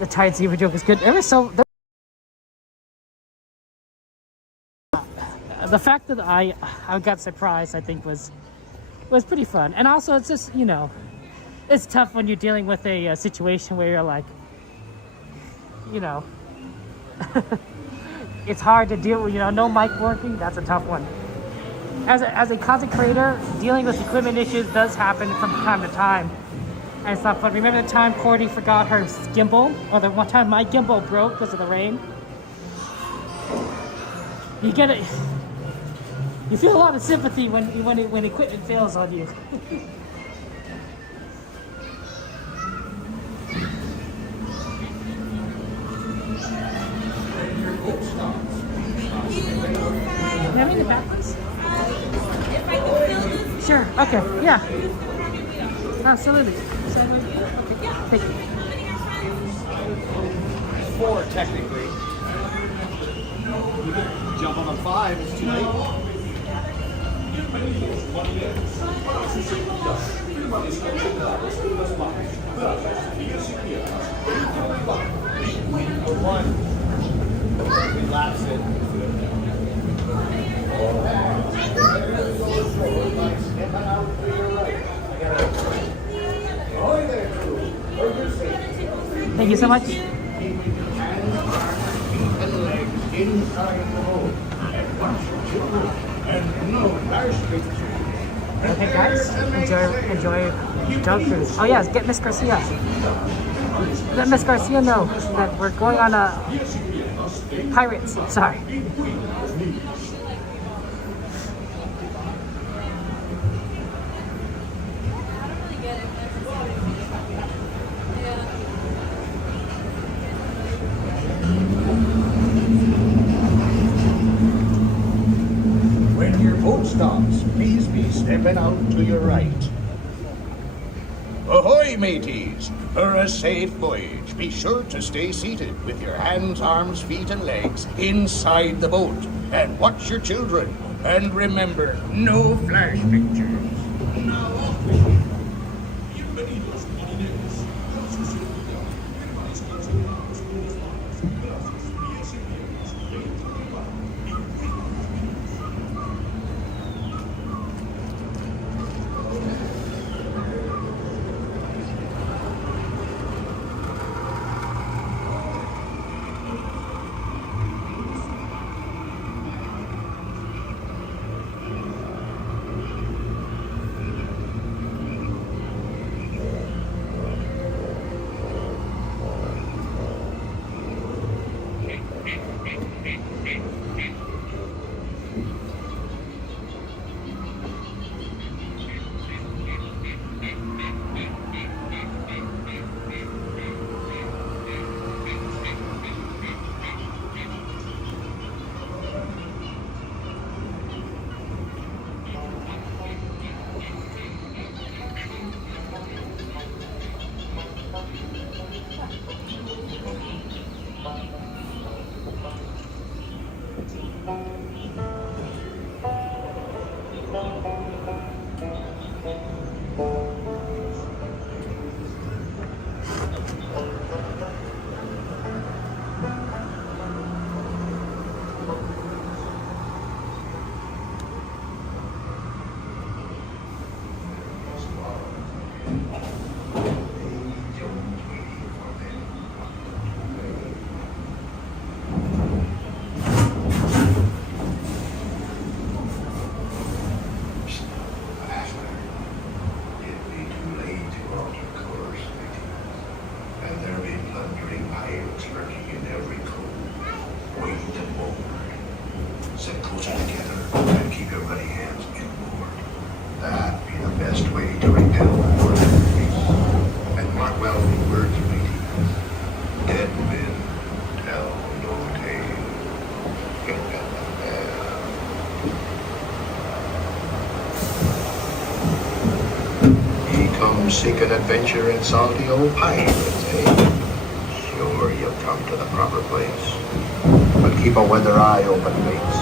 The tired zebra joke is good. The fact that I got surprised, I think, was pretty fun. And also, it's just, you know, it's tough when you're dealing with a situation where you're like, you know, it's hard to deal with, you know, no mic working. That's a tough one. As a content creator, dealing with equipment issues does happen from time to time. And it's not fun. Remember the time Cordy forgot her gimbal? Or the one time my gimbal broke because of the rain? You get it. You feel a lot of sympathy when equipment fails on you. Let me in the back, please. Sure. Okay. Yeah. Absolutely. Okay. Thank you. 4 technically. Jump on the 5, it's too late. Relapse it. Thank you so much. Okay, guys, enjoy Drug Cruise. Oh yes, get Miss Garcia. Let Miss Garcia know that we're going on a Pirates. Sorry. When your boat stops, please be stepping out to your right. Ahoy, mateys! For a safe voyage, be sure to stay seated with your hands, arms, feet, and legs inside the boat. And watch your children. And remember, no flash pictures. Seek an adventure in salty old pirates, eh? Sure, you'll come to the proper place. But keep a weather eye open, mates.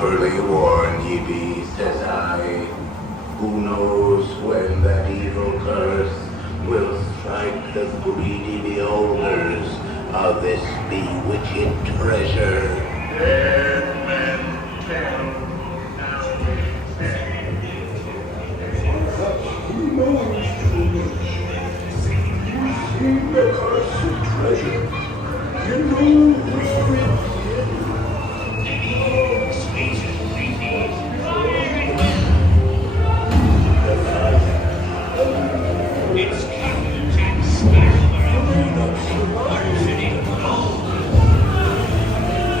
Properly warned ye be, says I. Who knows when that evil curse will strike the greedy beholders of this bewitched treasure? Dead men tell now. Who knows too much? You've seen the cursed treasure. You know where it is. It's Captain Jack Sparrow.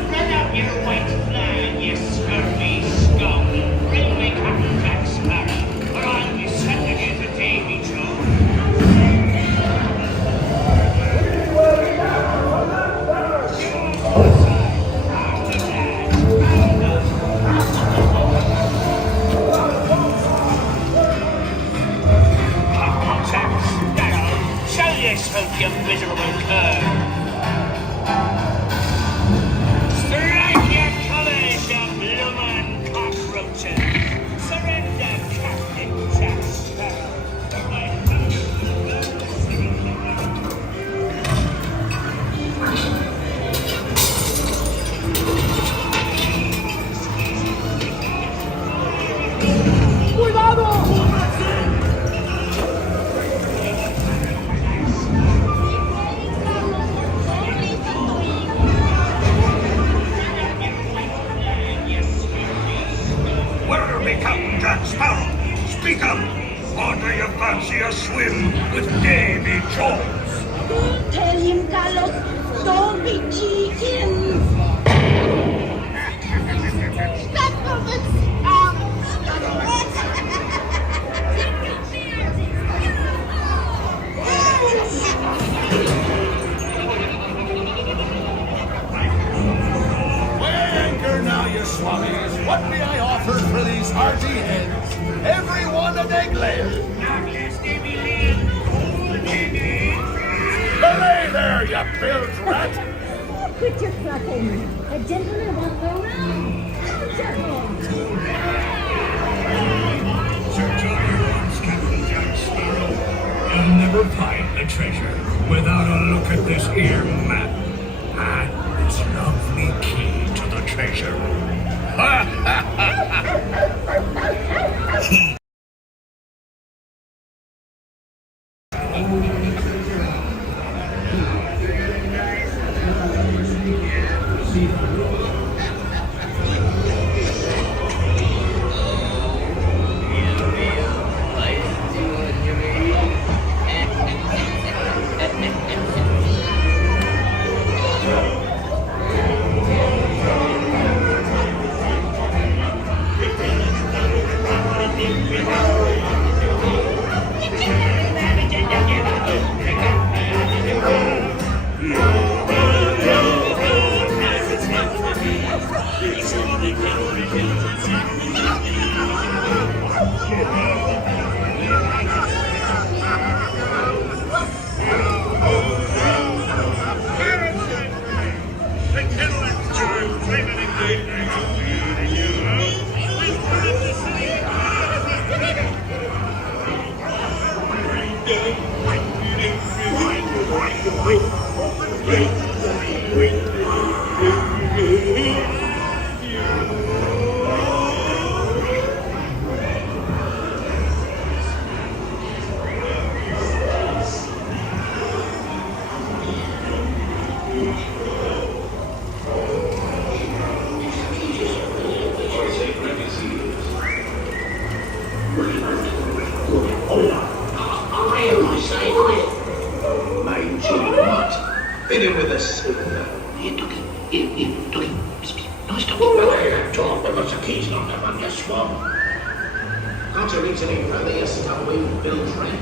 Run up your white flag, you scurvy scum. Bring me Captain Jack Sparrow, or I'll be sending you to Davy Jones. Hope you miserable cur. Strike your colours, you bloomin' cockroaches. Surrender, Captain Jack Sparrow. Captain Jack Sparrow, speak up! Or do you fancy a swim with Davy Jones? Don't tell him, Carlos. Don't be cheating. Stop it! Now, you swabbies, what may I offer for these hearty heads? Every one an egg layer. Belay there, you bilge rat! Quit your fluffing. A gentleman won't go round. Search all your wants, Captain Jack Sparrow. You'll never find the treasure without a look at this here map and this lovely key to the treasure. Ha ha ha! Can't you reach any further, you stubborn bilge rat?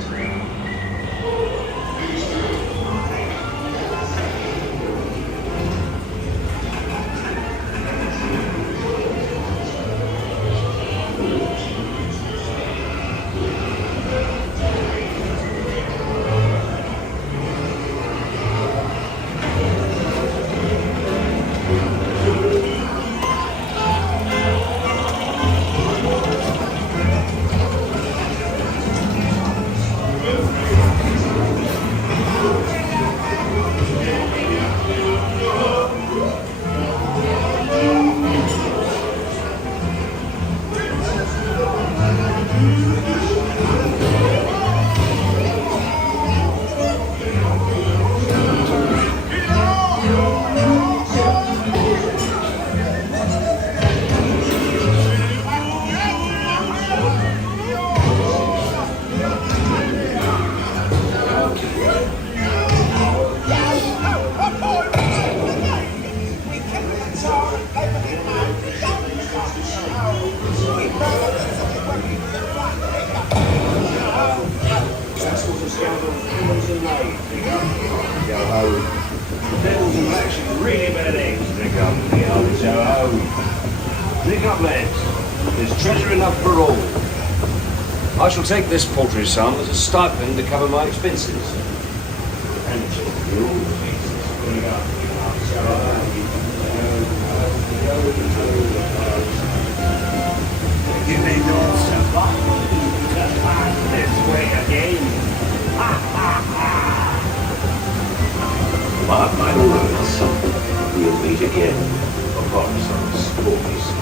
Devils and actually really bad eggs they come to the artichoke. Pick up, lads. There's treasure enough for all. I shall take this paltry sum as a stipend to cover my expenses. And you. You may not survive to pass this way again. Ha ha ha! Mark my words, we'll meet again upon some sporty sea.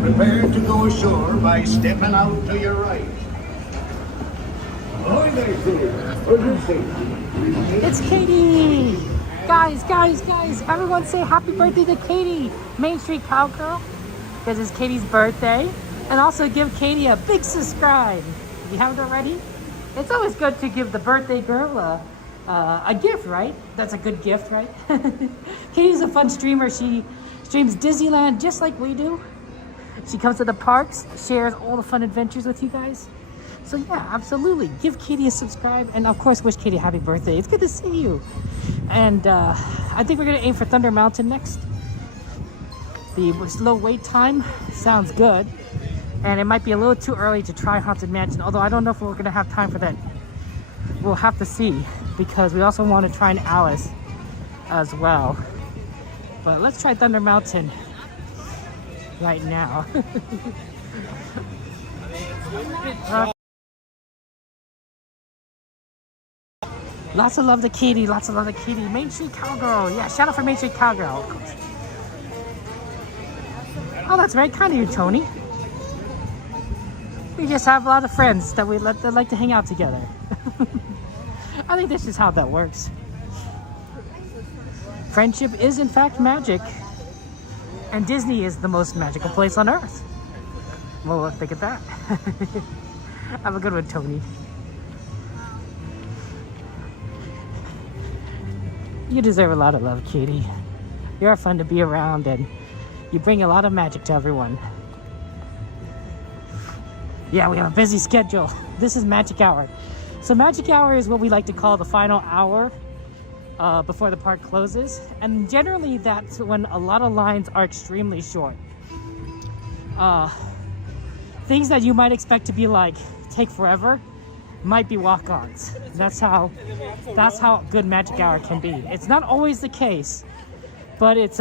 Prepare to go ashore by stepping out to your right. Ahoy there, sailor. For your safety. It's Katie! Guys, everyone say happy birthday to Katie, Main Street Cowgirl, because it's Katie's birthday. And also give Katie a big subscribe. If you haven't already, it's always good to give the birthday girl a gift, right? That's a good gift, right? Katie's a fun streamer. She streams Disneyland just like we do. She comes to the parks, shares all the fun adventures with you guys. So yeah, absolutely. Give Katie a subscribe, and of course wish Katie a happy birthday. It's good to see you. And I think we're gonna aim for Thunder Mountain next. The slow wait time sounds good. And it might be a little too early to try Haunted Mansion, although I don't know if we're gonna have time for that. We'll have to see, because we also want to try an Alice as well. But let's try Thunder Mountain right now. Lots of love to Katie, lots of love to Katie. Main Street Cowgirl, yeah, shout out for Main Street Cowgirl, of course. Oh, that's very kind of you, Tony. We just have a lot of friends that that like to hang out together. I think this is how that works. Friendship is in fact magic, and Disney is the most magical place on earth. Well, think of that. Have a good one, Tony. You deserve a lot of love, Katie. You're fun to be around, and you bring a lot of magic to everyone. Yeah, we have a busy schedule. This is Magic Hour. So Magic Hour is what we like to call the final hour before the park closes, and generally that's when a lot of lines are extremely short. Things that you might expect to be like take forever might be walk-ons. That's how good Magic Hour can be. It's not always the case, but it's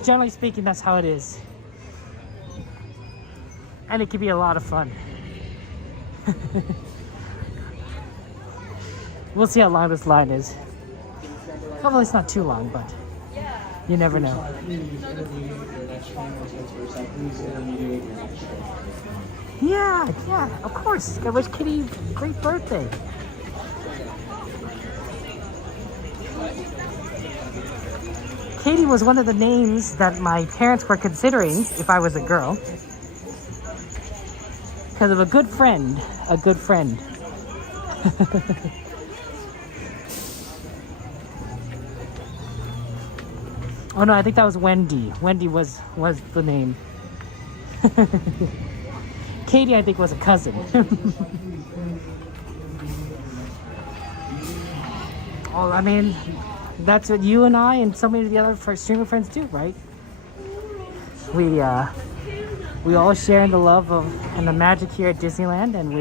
generally speaking that's how it is, and it can be a lot of fun. We'll see how long this line is. Hopefully it's not too long, but you never know. Yeah, of course. I wish Kitty a great birthday. Katie was one of the names that my parents were considering if I was a girl. Because of a good friend. Oh no, I think that was Wendy. Wendy was the name. Katie, I think, was a cousin. Well, I mean, that's what you and I and so many of the other streamer friends do, right? We all share in the love of and the magic here at Disneyland, and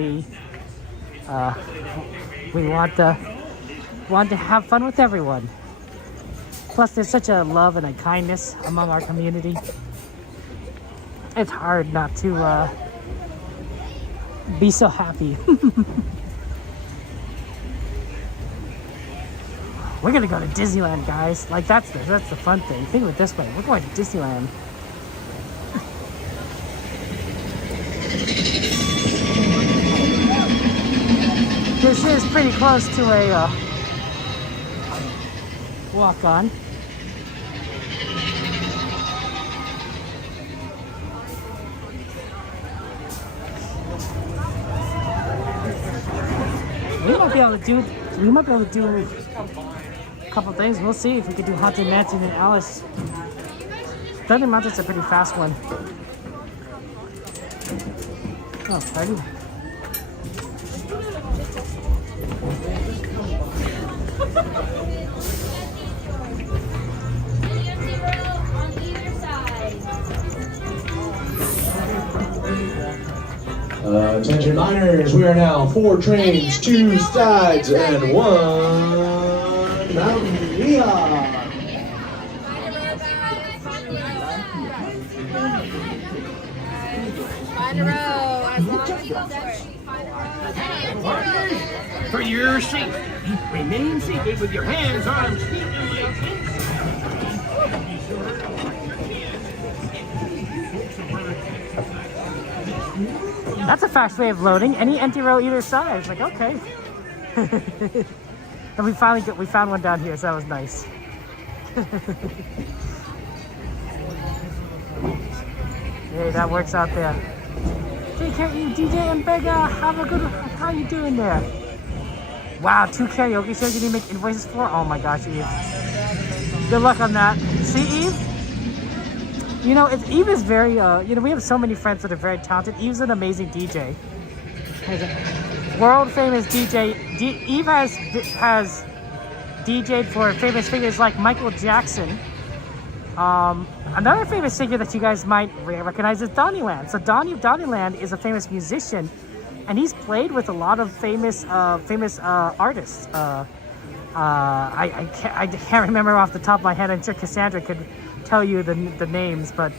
we want to have fun with everyone. Plus, there's such a love and a kindness among our community. It's hard not to be so happy. We're gonna go to Disneyland, guys. Like that's the fun thing. Think of it this way: we're going to Disneyland. This is pretty close to a walk-on. We might be able to do a couple things. We'll see if we can do Haunted Mansion and Alice. Thunder Mountain's a pretty fast one. Oh, party. Attention miners, we are now 4 trains, 2 sides, and 1 mountain. Yeehaw! For your safety, remain seated with your hands, arms, feet, and legs inside. That's a fast way of loading. Any empty row either side. It's like, okay. And we found one down here, so that was nice. Hey, that works out there. Take care of you, DJ and Bega. How you doing there? Wow, 2 karaoke shows you need to make invoices for? Oh my gosh, Eve. Good luck on that. See, Eve? You know, Eve is very, we have so many friends that are very talented. Eve's an amazing DJ. World famous DJ. Eve has DJ'd for famous figures like Michael Jackson. Another famous figure that you guys might recognize is Donnyland. So Donny of Donnyland is a famous musician, and he's played with a lot of famous artists. I can't remember off the top of my head. I'm sure Cassandra could tell you the names, but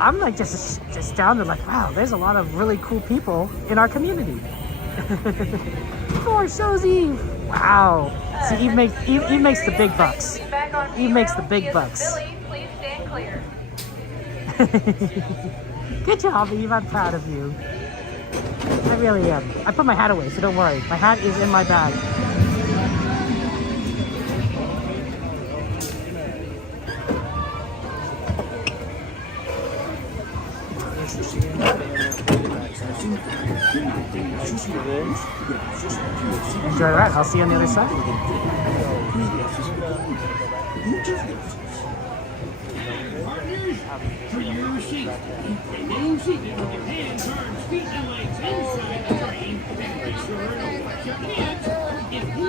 I'm like just astounded. Like, wow, there's a lot of really cool people in our community. 4 shows, Eve. Wow. See, Eve makes the big bucks. Eve makes the big bucks. Please stand clear. Good job, Eve. I'm proud of you. I really am. I put my hat away, so don't worry. My hat is in my bag. Enjoy the ride. I'll see you on the other side. For your safety, remain seated with your hands, arms, feet, and legs inside the train. Make sure to watch your hands. If you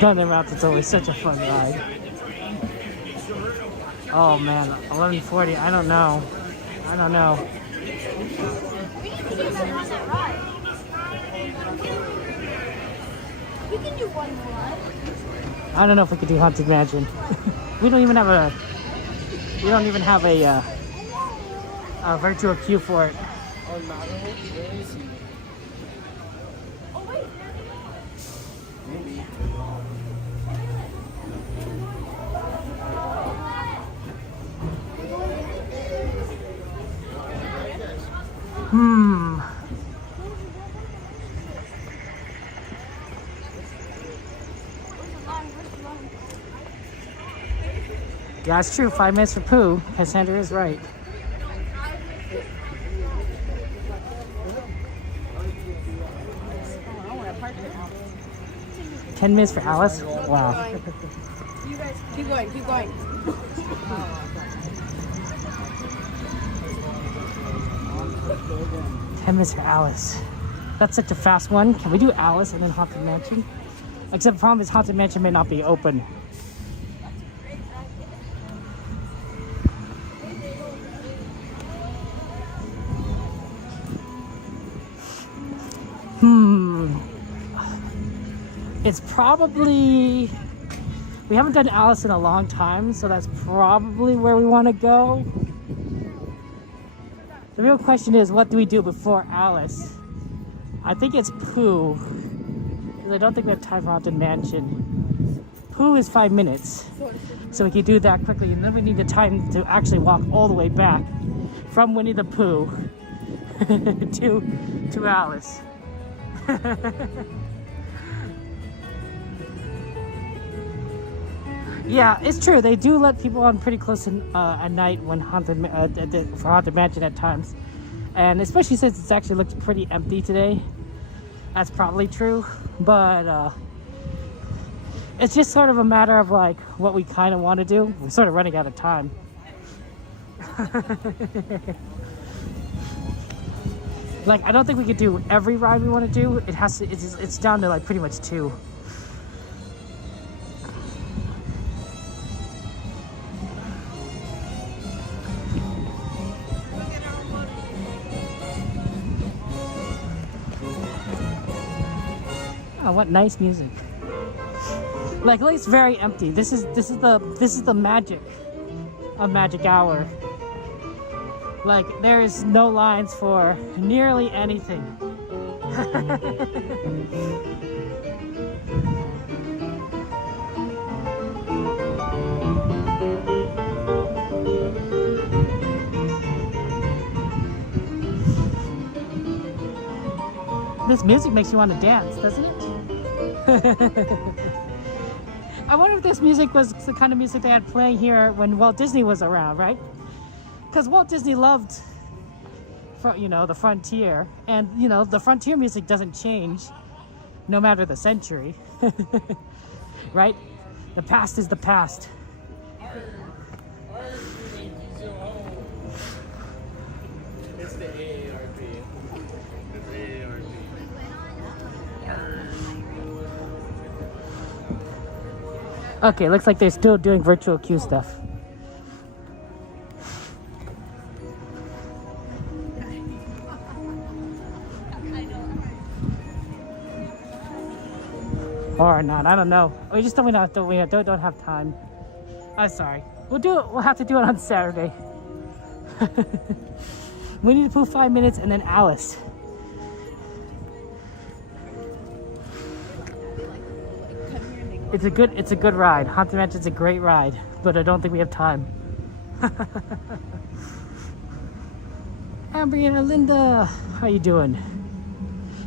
Thunder Mountain's always such a fun ride. Oh man, 11:40. I don't know. I don't know. We can do one more. I don't know if we could do Haunted Mansion. We don't even have a. We don't even have a virtual queue for it. Yeah, it's true. 5 minutes for Pooh. Cassandra is right. Ten minutes for Alice? Wow. You guys, keep going, keep going. 10 minutes for Alice. That's such a fast one. Can we do Alice and then Haunted Mansion? Except the problem is Haunted Mansion may not be open. It's probably, we haven't done Alice in a long time, so that's probably where we want to go. The real question is, what do we do before Alice? I think it's Pooh, because I don't think we have time for Haunted Mansion. Pooh is 5 minutes, so we can do that quickly, and then we need the time to actually walk all the way back from Winnie the Pooh to Alice. Yeah, it's true. They do let people on pretty close at night when for Haunted Mansion at times, and especially since it actually looks pretty empty today. That's probably true, but it's just sort of a matter of like what we kind of want to do. We're sort of running out of time. Like, I don't think we could do every ride we want to do. It has to. It's down to like pretty much 2. Oh, what nice music! Like, it's very empty. This is the magic of Magic Hour. Like, there is no lines for nearly anything. This music makes you want to dance, doesn't it? I wonder if this music was the kind of music they had playing here when Walt Disney was around, right? Because Walt Disney loved, the frontier, and the frontier music doesn't change no matter the century. Right? The past is the past. It's the AARP. It's AARP. Okay, looks like they're still doing virtual queue stuff. Or not, I don't know. We just don't have time. I'm sorry. We'll have to do it on Saturday. Winnie the Pooh 5 minutes and then Alice. It's a good ride. Haunted Mansion's a great ride, but I don't think we have time. Ambry and Linda, how you doing?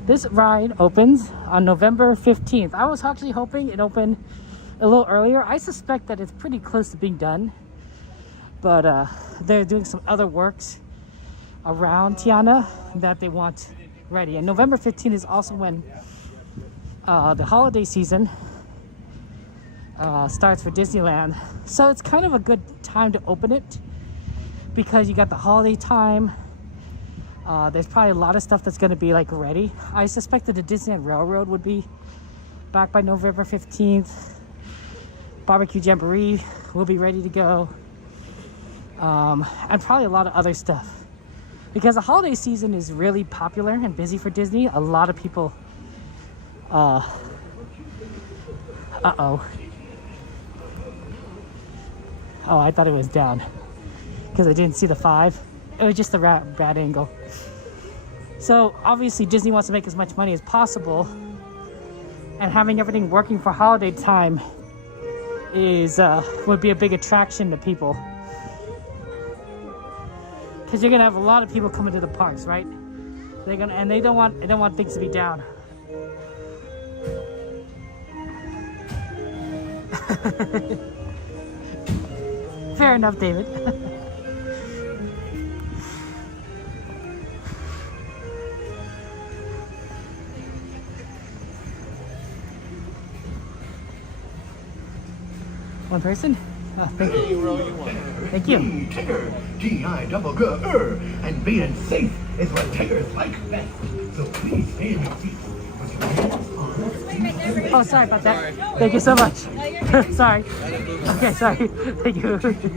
This ride opens on November 15th. I was actually hoping it opened a little earlier. I suspect that it's pretty close to being done, but they're doing some other works around Tiana that they want ready. And November 15th is also when the holiday season starts for Disneyland. So it's kind of a good time to open it because you got the holiday time. There's probably a lot of stuff that's going to be like ready. I suspected the Disneyland Railroad would be back by November 15th. Barbecue Jamboree will be ready to go. And probably a lot of other stuff. Because the holiday season is really popular and busy for Disney. A lot of people, uh-oh. Oh, I thought it was down because I didn't see the 5. It was just the bad angle. So obviously Disney wants to make as much money as possible, and having everything working for holiday time is would be a big attraction to people. Because you're gonna have a lot of people coming to the parks, right? They don't want things to be down. Fair enough, David. One person? Oh, thank you. Thank you. Tigger, T-I-double-G-R, and being safe is what Tiggers like best. So please stay in your seat. Oh, sorry about that. Thank you so much. Sorry. Okay, sorry. Thank you. Thank you.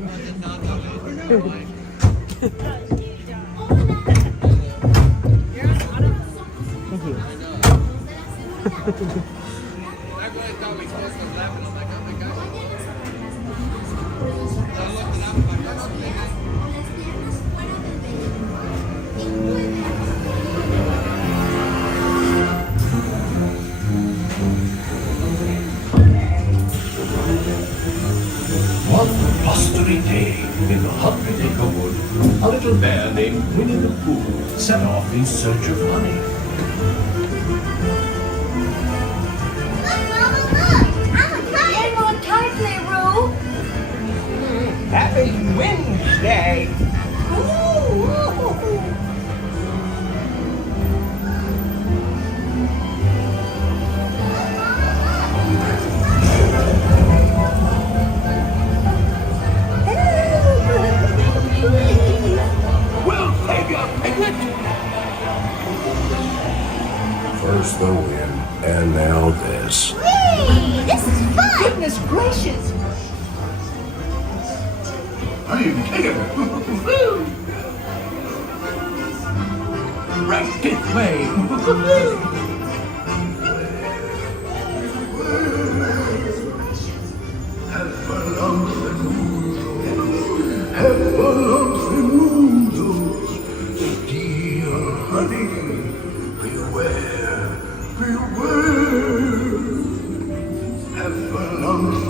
One blustery day in the 100-acre wood, a little bear named Winnie the Pooh set off in search of honey. Happy Wednesday! We'll save you, Piglet! First the wind, and now this. Whee! This is fun! Goodness gracious! I'm Tigger! Right this way! Heffalumps steal honey. Beware, beware. Heffalumps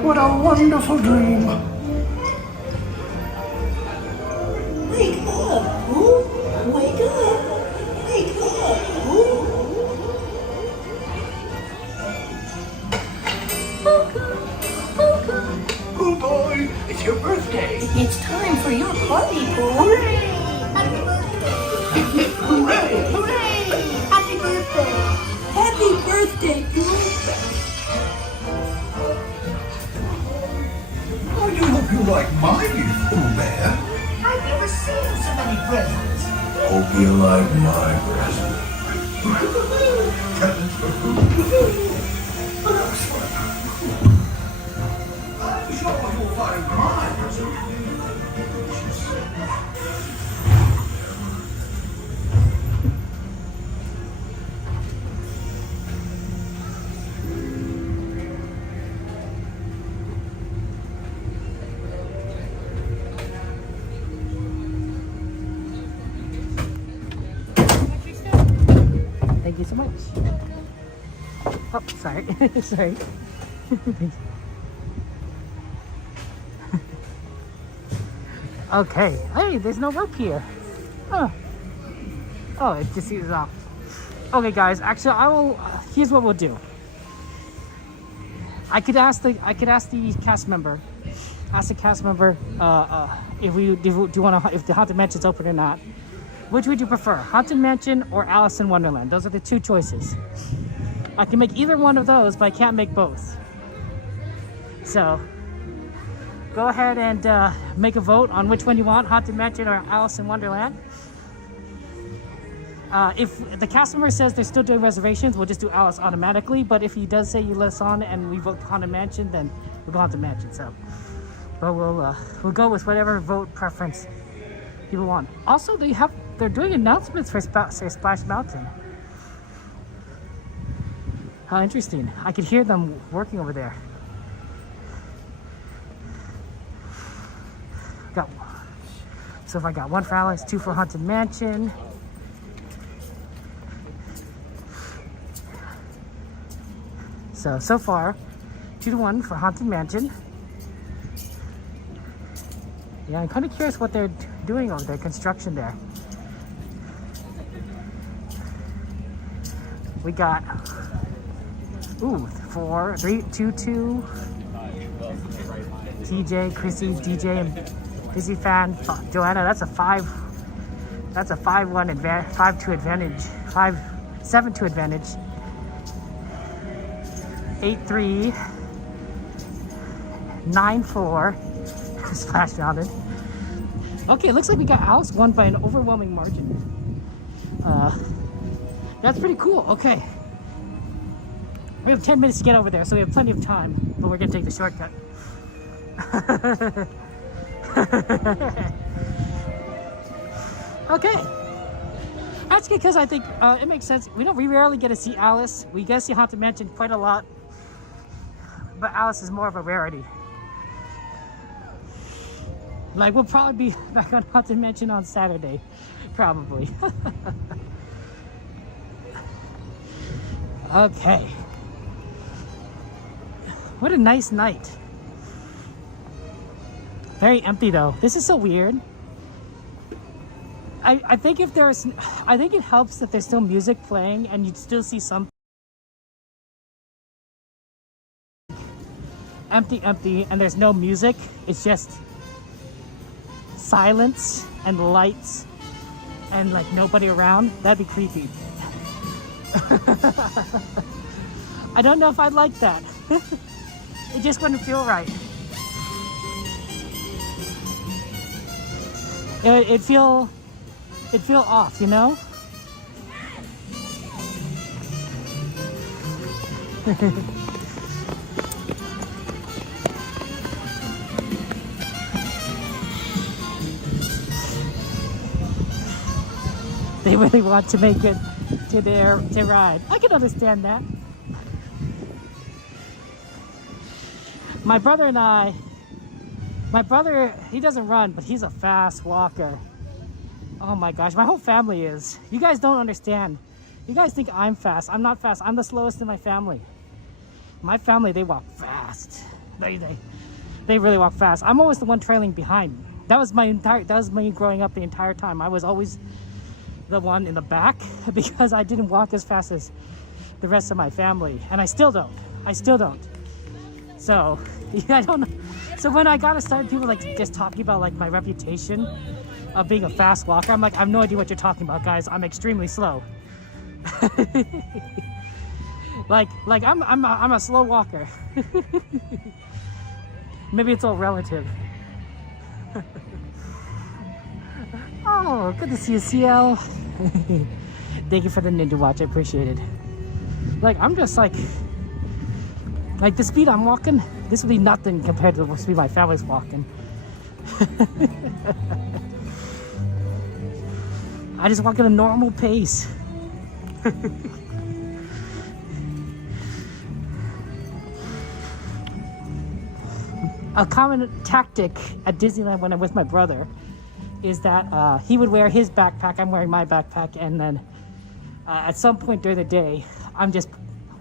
What a wonderful dream! Wake up, Pooh! Wake up! Wake up, Pooh! Pooh boy, it's your birthday! It's time for your party, Pooh! Hooray! Happy birthday! Hooray! Hooray! Happy birthday! Happy birthday, Pooh! I do hope you like my gift, Pooh Bear. I've never seen so many presents! Hope you like my present. Presents for Pooh. Looks for I'm sure you'll find my present. Thank Thank you so much. Oh, sorry. Sorry. Okay. Hey, there's no rope here. Huh. Oh, it just is off. Okay, guys. Actually, I will. Here's what we'll do. I could ask the cast member. Ask the cast member if the Haunted Mansion's open or not. Which would you prefer, Haunted Mansion or Alice in Wonderland? Those are the two choices. I can make either one of those, but I can't make both. So, go ahead and make a vote on which one you want, Haunted Mansion or Alice in Wonderland. If the cast member says they're still doing reservations, we'll just do Alice automatically. But if he does say you let us on and we vote Haunted Mansion, then we'll go Haunted Mansion. So, but we'll go with whatever vote preference people want. Also, they're doing announcements for Splash Mountain. How interesting! I could hear them working over there. So if I got 1 for Alice, 2 for Haunted Mansion. So far, 2-1 for Haunted Mansion. Yeah, I'm kind of curious what they're doing over there, construction there. We got, 3, 2, 2. TJ, Chrissy, DJ, and Busy Fan, Joanna. That's a 5. That's a 5-1 advantage, 5-2 advantage, 7-2 advantage. 8-3, 9-4. Splash Mountain. Okay, it looks like we got Alice won by an overwhelming margin. That's pretty cool. Okay. We have 10 minutes to get over there, so we have plenty of time, but we're gonna take the shortcut. Okay. That's because I think it makes sense. We rarely get to see Alice. We get to see Haunted Mansion quite a lot, but Alice is more of a rarity. Like, we'll probably be back on Haunted Mansion on Saturday, probably. Okay. What a nice night. Very empty though. This is so weird. I think it helps that there's still music playing and you'd still see some empty, and there's no music. It's just silence and lights and like nobody around. That'd be creepy. I don't know if I'd like that. It just wouldn't feel right. It'd feel off, you know? They really want to make it to ride. I can understand that. My brother, he doesn't run, but he's a fast walker. Oh my gosh, my whole family is. You guys don't understand. You guys think I'm fast. I'm not fast. I'm the slowest in my family. My family, they walk fast. They really walk fast. I'm always the one trailing behind. That was me growing up the entire time. I was always the one in the back because I didn't walk as fast as the rest of my family, and I still don't. So I don't know. So when I got started, people like just talking about like my reputation of being a fast walker. I'm like, I have no idea what you're talking about, guys. I'm extremely slow. like I'm a slow walker. Maybe it's all relative. Oh, good to see you, CL. Thank you for the Ninja Watch. I appreciate it. Like, I'm just like the speed I'm walking, this will be nothing compared to the speed my family's walking. I just walk at a normal pace. A common tactic at Disneyland when I'm with my brother is that he would wear his backpack, I'm wearing my backpack, and then At some point during the day, I'm just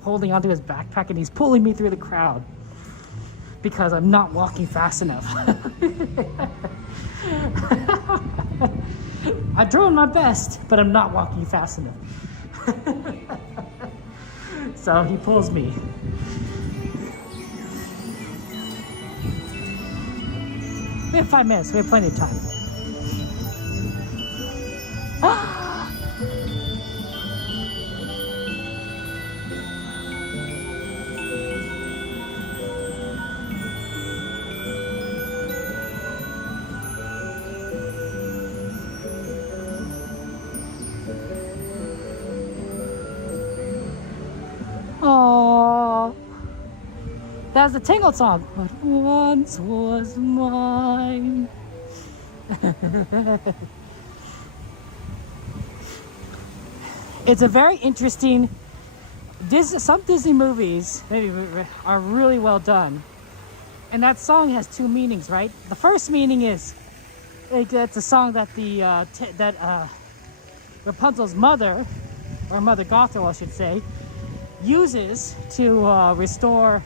holding onto his backpack and he's pulling me through the crowd because I'm not walking fast enough. I'm doing my best, but I'm not walking fast enough. So he pulls me. We have 5 minutes. We have plenty of time. Oh, that's the Tingle song. What once was mine. It's a very interesting. Some Disney movies maybe are really well done, and that song has 2 meanings, right? The first meaning is it's a song that Rapunzel's mother, or Mother Gothel, I should say, uses to restore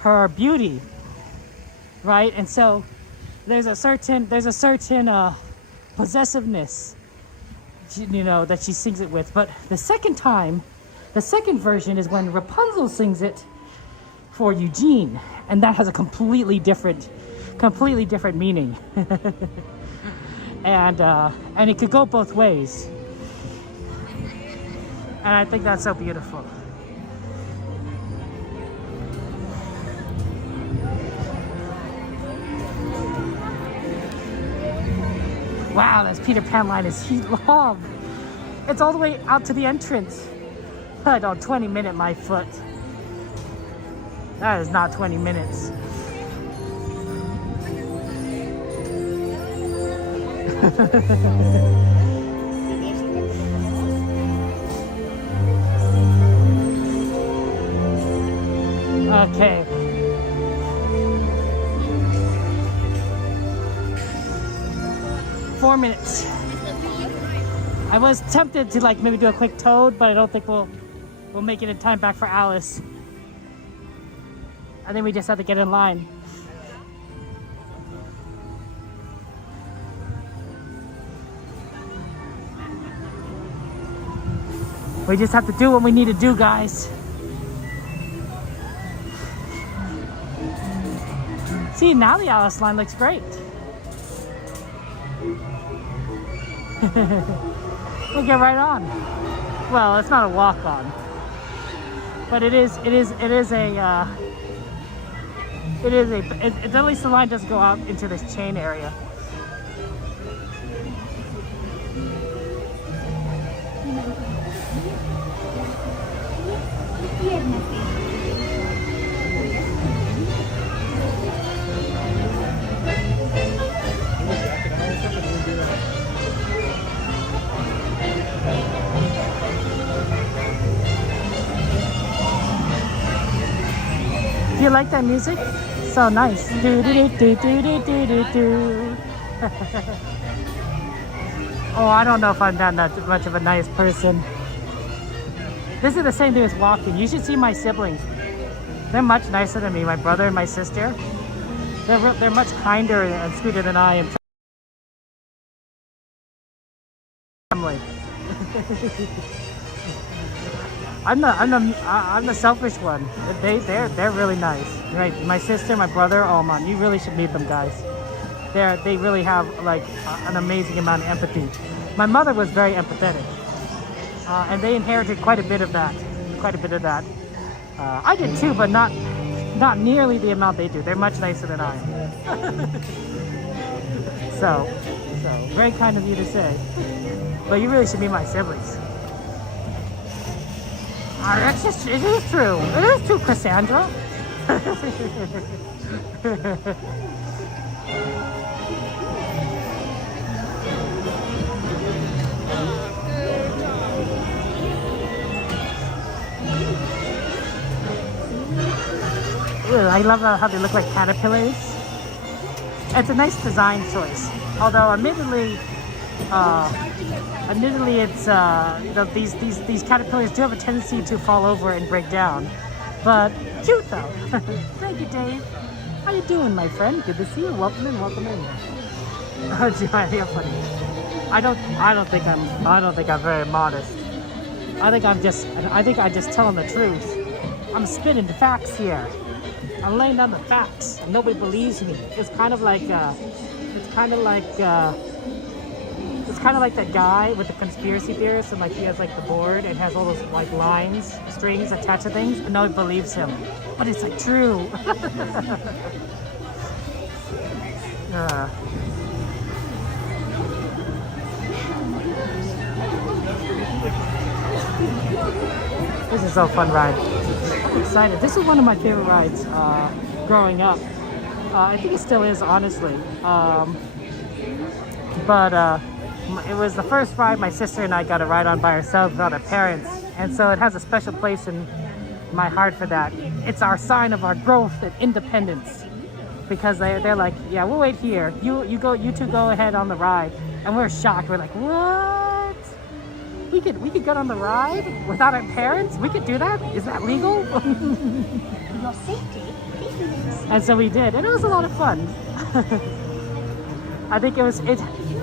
her beauty, right? And so there's a certain possessiveness, you know, that she sings it with. But the second version is when Rapunzel sings it for Eugene, and that has a completely different meaning. And it could go both ways. And I think that's so beautiful. Wow, this Peter Pan line is huge long. It's all the way out to the entrance. But on 20 minute my foot. That is not 20 minutes. Okay. Four minutes. I was tempted to maybe do a quick Toad, but I don't think we'll make it in time back for Alice. I think we just have to get in line. We just have to do what we need to do, guys. See, now the Alice line looks great. We'll get right on. Well, it's not a walk on, but at least the line doesn't go out into this chain area. Do you like that music? So nice. Do do do do do do do do. Oh, I don't know if I'm that much of a nice person. This is the same thing as walking. You should see my siblings. They're much nicer than me. My brother and my sister. They're much kinder and sweeter than I am. Family. I'm the selfish one. They're really nice. Right, my sister, my brother. Oh man, you really should meet them, guys. They really have an amazing amount of empathy. My mother was very empathetic, and they inherited quite a bit of that. I did too, but not nearly the amount they do. They're much nicer than I am. So very kind of you to say. But you really should meet my siblings. It is true. It is true, Cassandra. I love how they look like caterpillars. It's a nice design choice. Although, admittedly, Admittedly, it's these caterpillars do have a tendency to fall over and break down, but cute though. Thank you, Dave. How you doing, my friend? Good to see you. Welcome in. Welcome in. Oh, Giovanni, you're funny. I don't think I'm very modest. I think I just telling the truth. I'm spitting the facts here. I'm laying down the facts, and nobody believes me. It's kind of like that guy with the conspiracy theorists, and like he has like the board and has all those like lines, strings attached to things, and nobody believes him. But it's like true. This is so fun ride. I'm excited. This is one of my favorite rides growing up. I think it still is, honestly. But it was the first ride my sister and I got to ride on by ourselves without our parents. And so it has a special place in my heart for that. It's our sign of our growth and independence. Because they're like, yeah, we'll wait here. You two go ahead on the ride. And we're shocked. We're like, what? We could go on the ride without our parents? We could do that? Is that legal? Your safety, please. And so we did, and it was a lot of fun. I think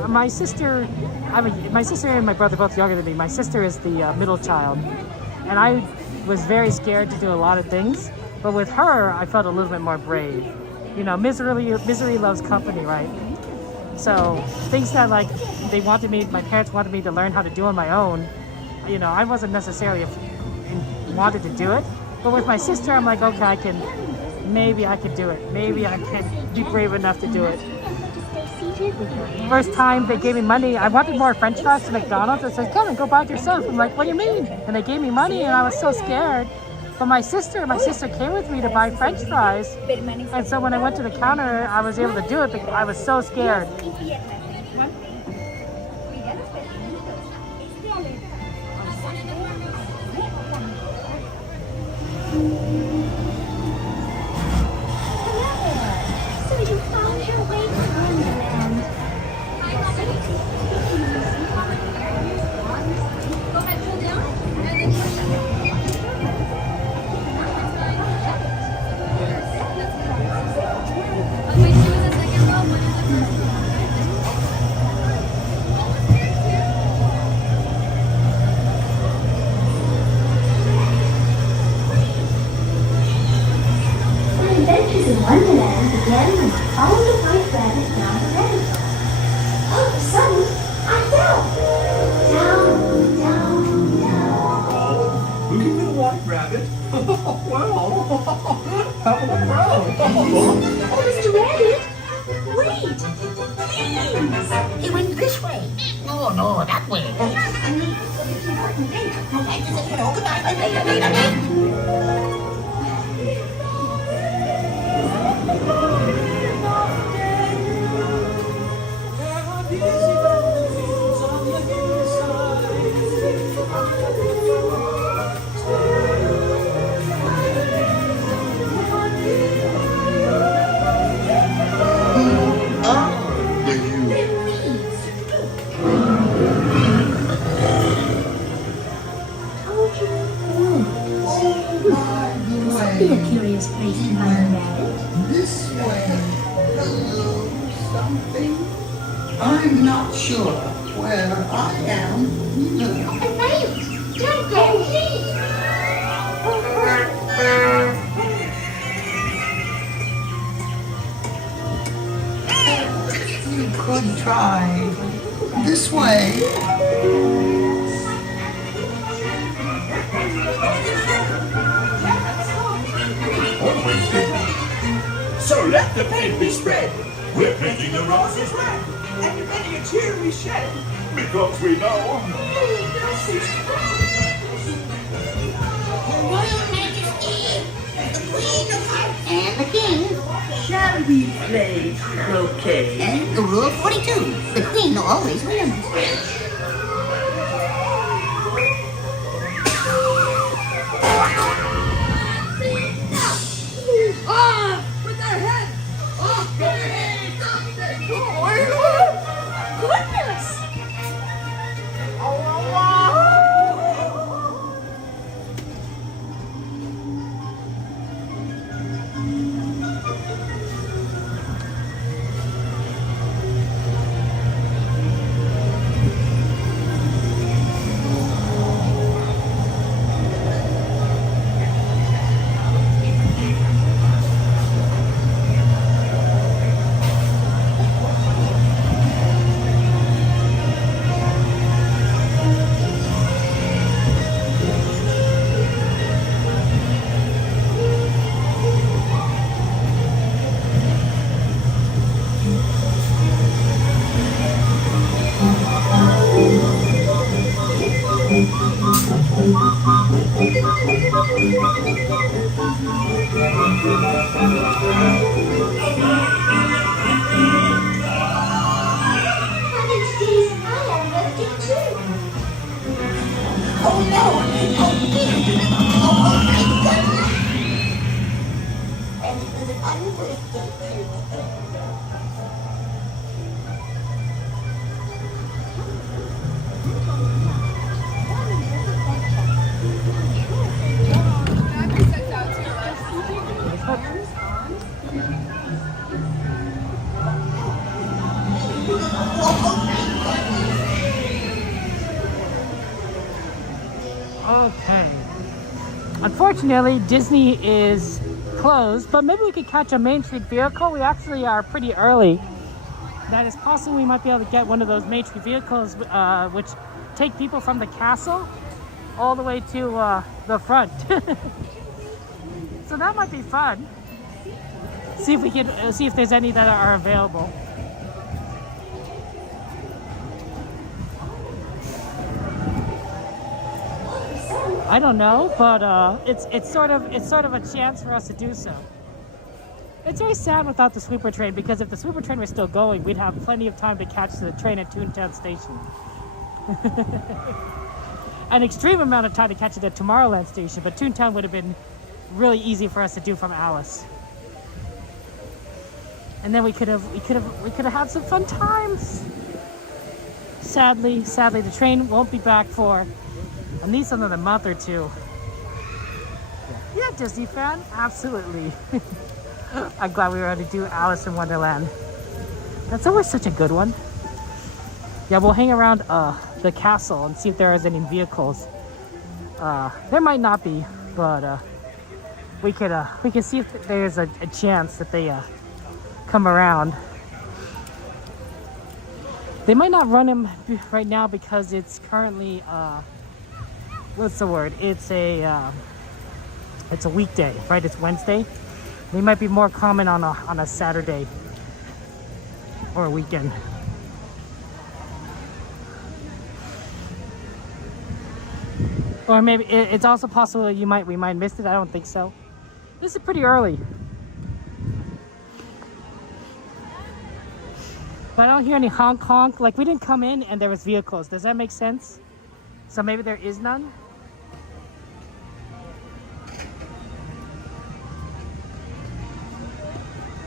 my sister and my brother both younger than me. My sister is the middle child, and I was very scared to do a lot of things, but with her, I felt a little bit more brave. You know, misery loves company, right? So things that like my parents wanted me to learn how to do on my own, you know, I wasn't necessarily wanted to do it. But with my sister, I'm like, okay, maybe I could do it. Maybe I can be brave enough to do it. First time they gave me money, I wanted more French fries to McDonald's. They said, come and go buy it yourself. I'm like, what do you mean? And they gave me money and I was so scared. But my sister came with me to buy French fries. And so when I went to the counter, I was able to do it, but I was so scared. So you found your way to Wonderland. Go ahead, pull down, and then Adventures in Wonderland began when I followed the white rabbit down the rabbit hole. All of a sudden, I fell. Down, down, down. Look at the white rabbit. Well, Oh, Mr. Rabbit, wait, please. He went this way. Oh, no, that way. Yes, I mean, it's important thing. I just, good night. Be a curious place to find a rabbit. This way. Hello, something. I'm not sure where I am either. Wait, don't go, please. You could try this way. So let the paint be spread. We're painting the roses red. And many a tear we shed. Because we know. Royal Majesty, the Queen of Hearts, And the king. Shall we play croquet? and Rule 42. The Queen always wins. Ah! With their head! Off their head! Goodness! Okay. Unfortunately, Disney is closed, but maybe we could catch a Main Street vehicle. We actually are pretty early. That is possible we might be able to get one of those Main Street vehicles which take people from the castle all the way to the front. So that might be fun. See if we could see if there's any that are available. I don't know, but it's sort of a chance for us to do so. It's very sad without the sweeper train, because if the sweeper train was still going, we'd have plenty of time to catch the train at Toontown Station. An extreme amount of time to catch it at Tomorrowland Station, but Toontown would have been really easy for us to do from Alice. And then we could have had some fun times. Sadly, the train won't be back for at least another month or two. Yeah, Disney fan, absolutely. I'm glad we were able to do Alice in Wonderland. That's always such a good one. Yeah, we'll hang around the castle and see if there is any vehicles. There might not be, but we can see if there's a chance that they come around. They might not run him right now because it's currently what's the word? It's a weekday, right? It's Wednesday. They might be more common on a Saturday or a weekend. Or maybe it's also possible that we might miss it. I don't think so. This is pretty early. But I don't hear any honk honk. Like, we didn't come in and there was vehicles. Does that make sense? So maybe there is none?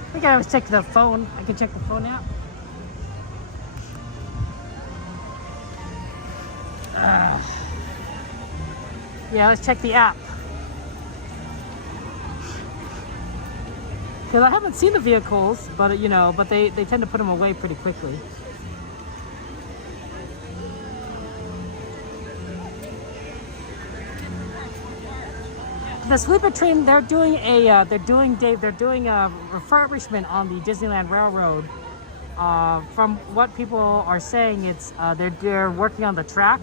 I think I always check the phone. I can check the phone app. Yeah, let's check the app. Because I haven't seen the vehicles, but but they tend to put them away pretty quickly. The sleeper train, they're doing a refurbishment on the Disneyland Railroad. From what people are saying, it's they're working on the track.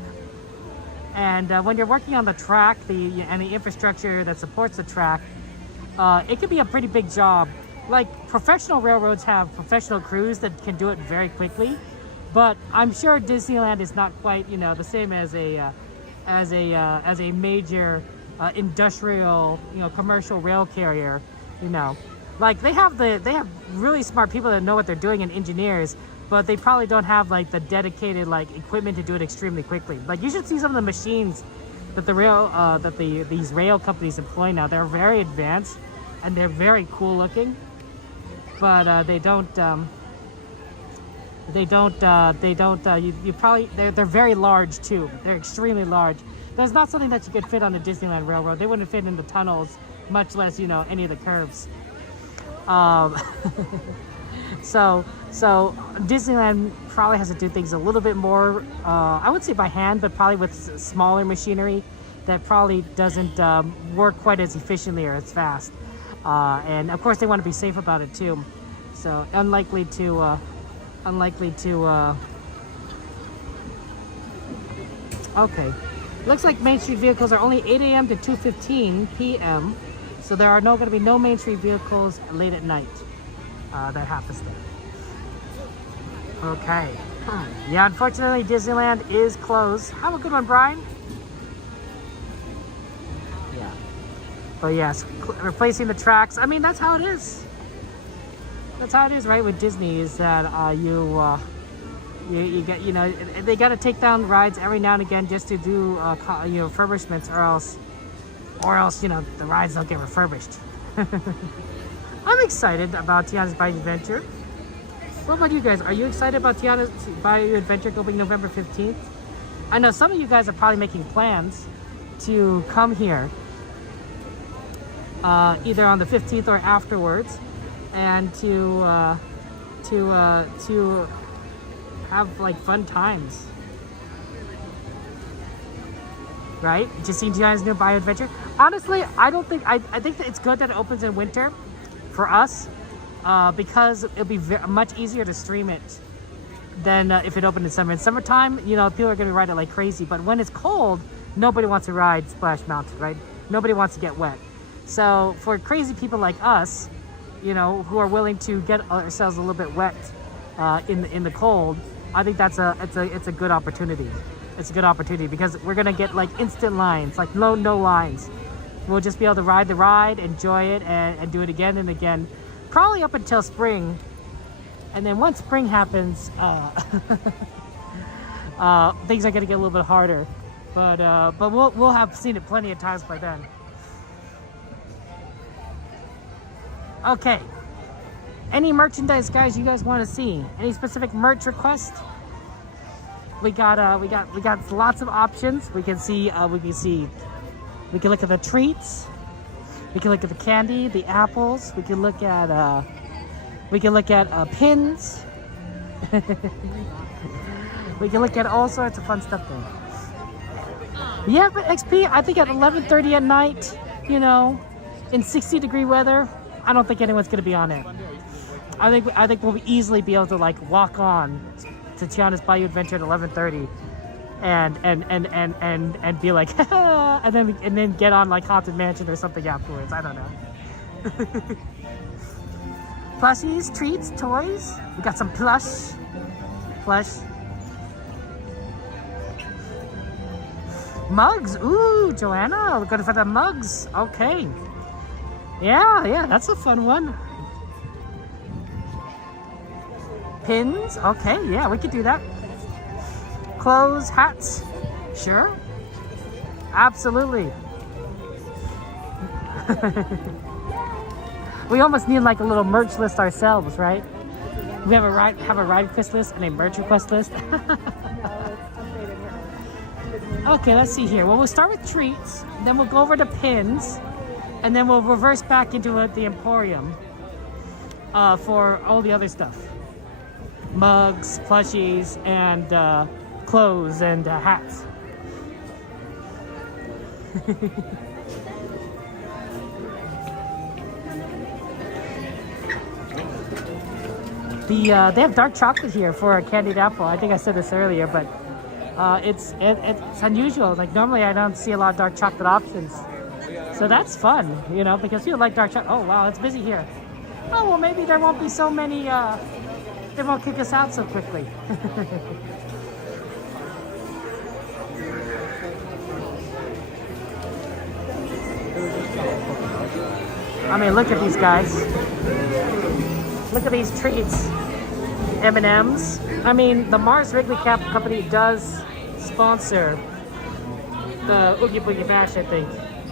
And when you're working on the track, and the infrastructure that supports the track, it can be a pretty big job. Like, professional railroads have professional crews that can do it very quickly, but I'm sure Disneyland is not quite the same as a major industrial commercial rail carrier. Like, they have really smart people that know what they're doing and engineers, but they probably don't have like the dedicated equipment to do it extremely quickly. Like, you should see some of the machines that these rail companies employ now. They're very advanced and they're very cool looking, but they're very large too. They're extremely large. That's not something that you could fit on the Disneyland Railroad. They wouldn't fit in the tunnels, much less any of the curves. So Disneyland probably has to do things a little bit more, I would say by hand, but probably with smaller machinery that probably doesn't work quite as efficiently or as fast. And of course they want to be safe about it too. So unlikely to okay. Looks like Main Street vehicles are only 8 a.m. to 2:15 p.m. So there are going to be no Main Street vehicles late at night that have to stay. Okay. Yeah, unfortunately, Disneyland is closed. Have a good one, Brian. Yeah. But yes, replacing the tracks. I mean, that's how it is. That's how it is, right? With Disney, is that you get, you know, they got to take down rides every now and again just to do you know, refurbishments, or else you know, the rides don't get refurbished. I'm excited about Tiana's Bayou Adventure. What about you guys? Are you excited about Tiana's Bayou Adventure going November 15th? I know some of you guys are probably making plans to come here either on the 15th or afterwards, and to have like fun times, right? Just seeing Tiana's new Bayou Adventure. Honestly, I think that it's good that it opens in winter for us, because it'll be much easier to stream it than if it opened in summer. In summertime, you know, people are gonna ride it like crazy, but when it's cold, nobody wants to ride Splash Mountain, right? Nobody wants to get wet. So for crazy people like us, you know, who are willing to get ourselves a little bit wet in the cold, I think it's a good opportunity. It's a good opportunity because we're gonna get like instant lines, like no lines. We'll just be able to ride the ride, enjoy it, and do it again and again, probably up until spring. And then once spring happens, things are gonna get a little bit harder. But we'll have seen it plenty of times by then. Okay. Any merchandise, guys, you guys want to see? Any specific merch request? We got lots of options. We can look at the treats. We can look at the candy, the apples. We can look at pins. We can look at all sorts of fun stuff there. Yeah, but XP, I think at 11:30 at night, you know, in 60-degree weather, I don't think anyone's gonna be on it. I think we'll easily be able to like walk on to Tiana's Bayou Adventure at 11:30, and be like, and then get on like Haunted Mansion or something afterwards. I don't know. Plushies, treats, toys. We got some plush. Mugs. Ooh, Joanna, we're going for the mugs. Okay. Yeah, that's a fun one. Pins. Okay, yeah, we could do that. Clothes, hats. Sure. Absolutely. We almost need like a little merch list ourselves, right? We have a ride request list and a merch request list. Okay, let's see here. Well, we'll start with treats, then we'll go over to pins, and then we'll reverse back into the Emporium for all the other stuff. Mugs, plushies, and clothes and hats. They have dark chocolate here for a candied apple. I think I said this earlier, but it's unusual. Like normally I don't see a lot of dark chocolate options, so that's fun, you know, because you like dark chocolate. Oh wow, it's busy here. Oh well, maybe there won't be so many. They won't kick us out so quickly. I mean, look at these guys. Look at these treats. M&M's. I mean, the Mars Wrigley Company does sponsor the Oogie Boogie Bash, I think.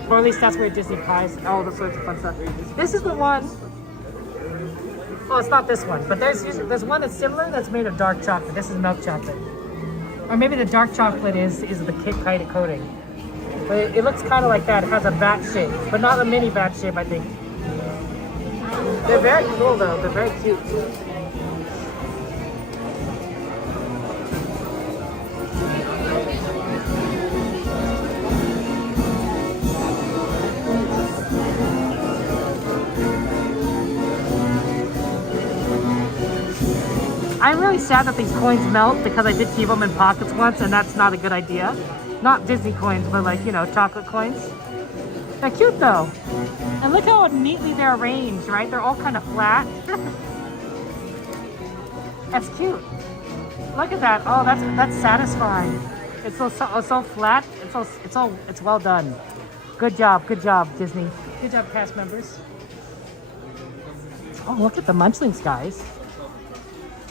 Or at least that's where Disney pies, all the sorts of fun stuff. This is the one. Oh, it's not this one, but there's one that's similar that's made of dark chocolate. This is milk chocolate. Or maybe the dark chocolate is the kind of coating. But it looks kind of like that. It has a bat shape, but not a mini bat shape, I think. They're very cool though. They're very cute. I'm really sad that these coins melt because I did keep them in pockets once, and that's not a good idea. Not Disney coins, but like, you know, chocolate coins. They're cute though. And look how neatly they're arranged, right? They're all kind of flat. That's cute. Look at that. Oh, that's satisfying. It's so flat. It's well done. Good job, Disney. Good job, cast members. Oh, look at the Munchlings, guys.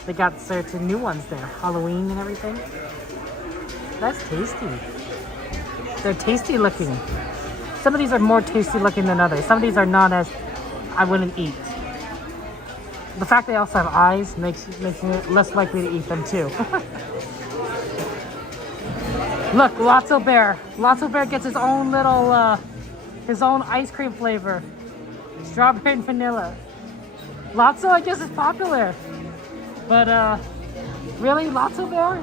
They got certain new ones there. Halloween and everything. That's tasty. They're tasty looking. Some of these are more tasty looking than others. Some of these are not as I wouldn't eat. The fact they also have eyes makes it less likely to eat them too. Look, Lotso Bear. Lotso Bear gets his own little, his own ice cream flavor. Strawberry and vanilla. Lotso, I guess, is popular. But, really, Lotso Bear?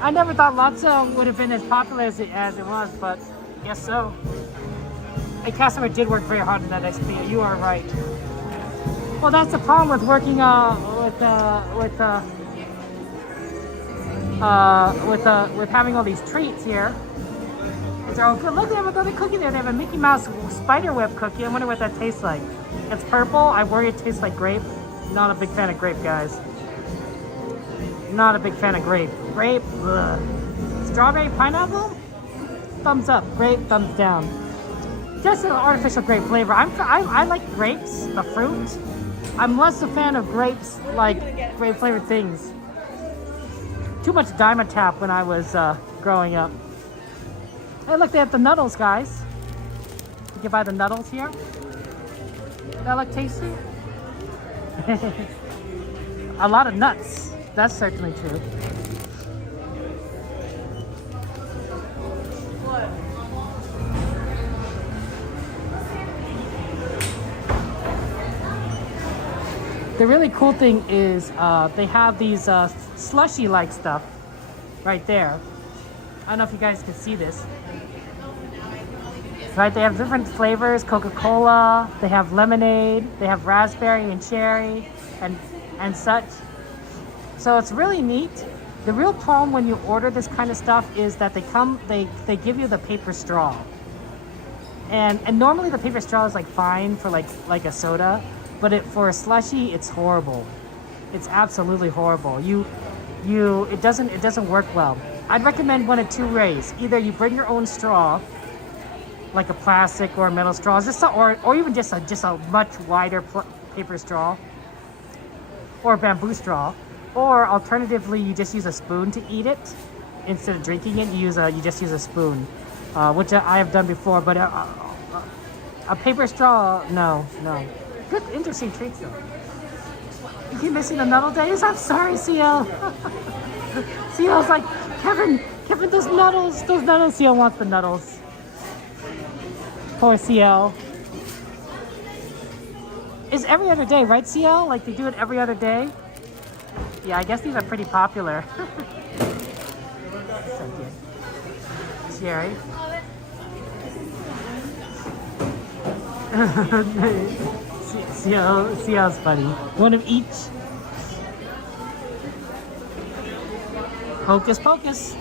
I never thought Lotso would have been as popular as it was, but I guess so. A customer did work very hard on that XP. You are right. Well, that's the problem with working with having all these treats here. They're all good. Look, they have another cookie there. They have a Mickey Mouse spider web cookie. I wonder what that tastes like. It's purple. I worry it tastes like grape. Not a big fan of grape, guys. Not a big fan of grape. Grape, ugh. Strawberry pineapple? Thumbs up. Grape, thumbs down. Just an artificial grape flavor. I like grapes, the fruit. I'm less a fan of grapes, like grape flavored things. Too much Diamond Tap when I was growing up. Hey, look, they have the Nuddles, guys. You can buy the Nuddles here. That look tasty? A lot of nuts. That's certainly true. The really cool thing is they have these slushy-like stuff right there. I don't know if you guys can see this. Right, they have different flavors, Coca-Cola, they have lemonade, they have raspberry and cherry and such. So it's really neat. The real problem when you order this kind of stuff is that they give you the paper straw. And normally the paper straw is like fine for like a soda, but for a slushie, it's horrible. It's absolutely horrible. It doesn't work well. I'd recommend one of two ways. Either you bring your own straw, like a plastic or a metal straw, or even just a much wider paper straw, or a bamboo straw, or alternatively you just use a spoon to eat it instead of drinking it. You just use a spoon, which I have done before. But a paper straw, no. Good, interesting treats though. You keep missing the Nuddle days? I'm sorry, CL. CL's like, Kevin, those Nuddles. CL wants the Nuddles. Poor CL. It's every other day, right, CL? Like they do it every other day? Yeah, I guess these are pretty popular. So good. Sherry. CL's funny. One of each. Hocus Pocus.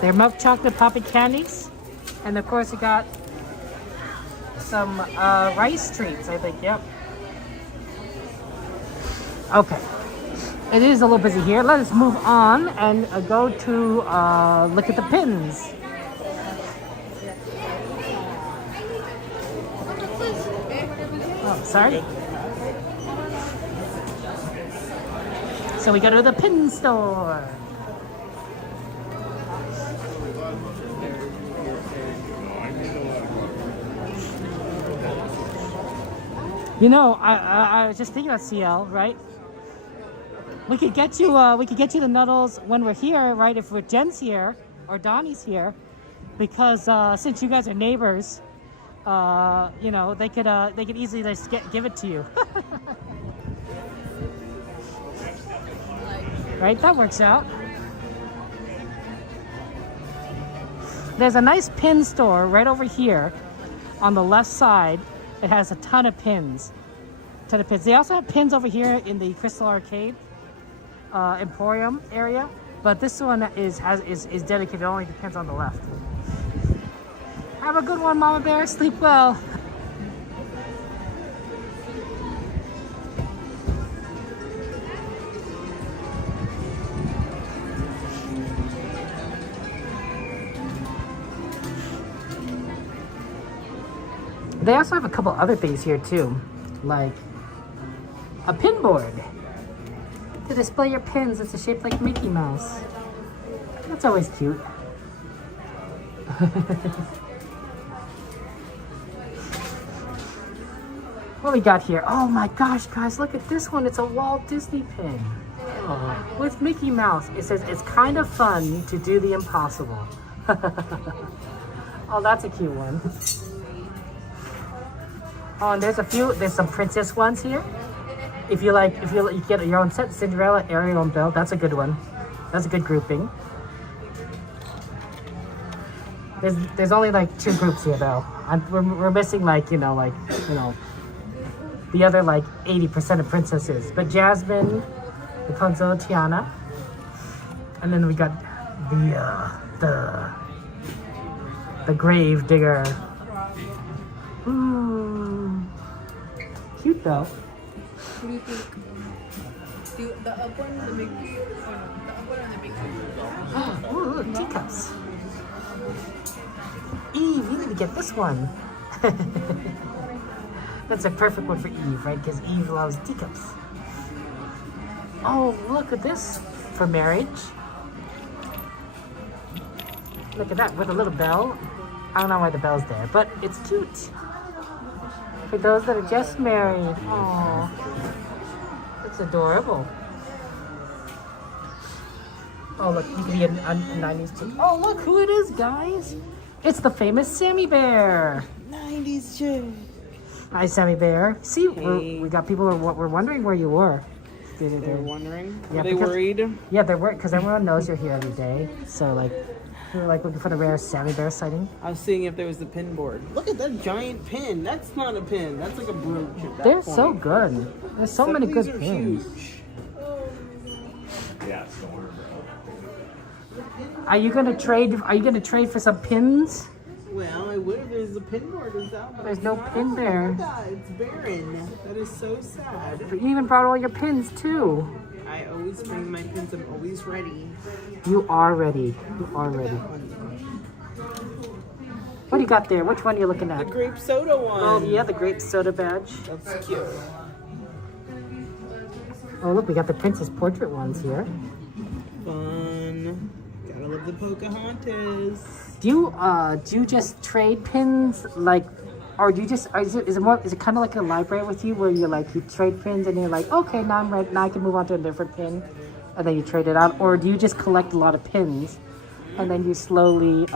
They're milk chocolate poppy candies. And of course you got some rice treats, I think, yep. Okay. It is a little busy here. Let us move on and go to look at the pins. Oh, sorry. So we go to the pin store. You know, I was just thinking about CL, right? We could get you the Nuddles when we're here, right? If Jen's here or Donnie's here, because since you guys are neighbors, you know, they could easily just give it to you. Right? That works out. There's a nice pin store right over here on the left side. It has a ton of pins. They also have pins over here in the Crystal Arcade Emporium area, but this one is dedicated only to pins on the left. Have a good one, Mama Bear. Sleep well. They also have a couple other things here too, like a pin board to display your pins. It's shaped like Mickey Mouse. That's always cute. What we got here? Oh my gosh, guys, look at this one. It's a Walt Disney pin. Oh, with Mickey Mouse. It says it's kind of fun to do the impossible. Oh, that's a cute one. Oh, and there's some princess ones here. If you get your own set, Cinderella, Ariel, and Belle. That's a good one. That's a good grouping. There's only like 2 groups here though. We're missing the other like 80% of princesses. But Jasmine, Rapunzel, Tiana, and then we got the grave digger. Ooh, cute though. What do you think? The up one, the big, the up one or the big one? Oh, look, teacups. Eve, you need to get this one. That's a perfect one for Eve, right? Because Eve loves teacups. Oh, look at this for marriage. Look at that with a little bell. I don't know why the bell's there, but it's cute. For those that are just married. Oh, it's adorable. Oh, look, you can be a 90s chick. Oh, look who it is, guys. It's the famous Sammy Bear. 90s chick. Hi, Sammy Bear. See, we got people who were wondering where you were. They're wondering? Yeah, Are they worried? Yeah, they're worried because everyone knows you're here every day. So, like, we were like looking for the rare Sammy Bear sighting. I was seeing if there was a pin board. Look at that giant pin. That's not a pin. That's like a brooch at that They're point. so good. There's so many good These are pins. huge. Yeah, storm, bro. Are you gonna trade for some pins? Well, I would if there's a pin board or something. But There's no pin there. It's barren. That is so sad. You even brought all your pins too. I always bring my pins. I'm always ready. You are ready. You are ready. What do you got there? Which one are you looking at? The grape soda one. Oh yeah, the grape soda badge. That's cute. Oh look, we got the princess portrait ones here. Fun. Gotta love the Pocahontas. Do you just trade pins like, or do you just is it kind of like a library with you where you trade pins and you're like, okay, now I'm ready, now I can move on to a different pin, and then you trade it out, or do you just collect a lot of pins and then you slowly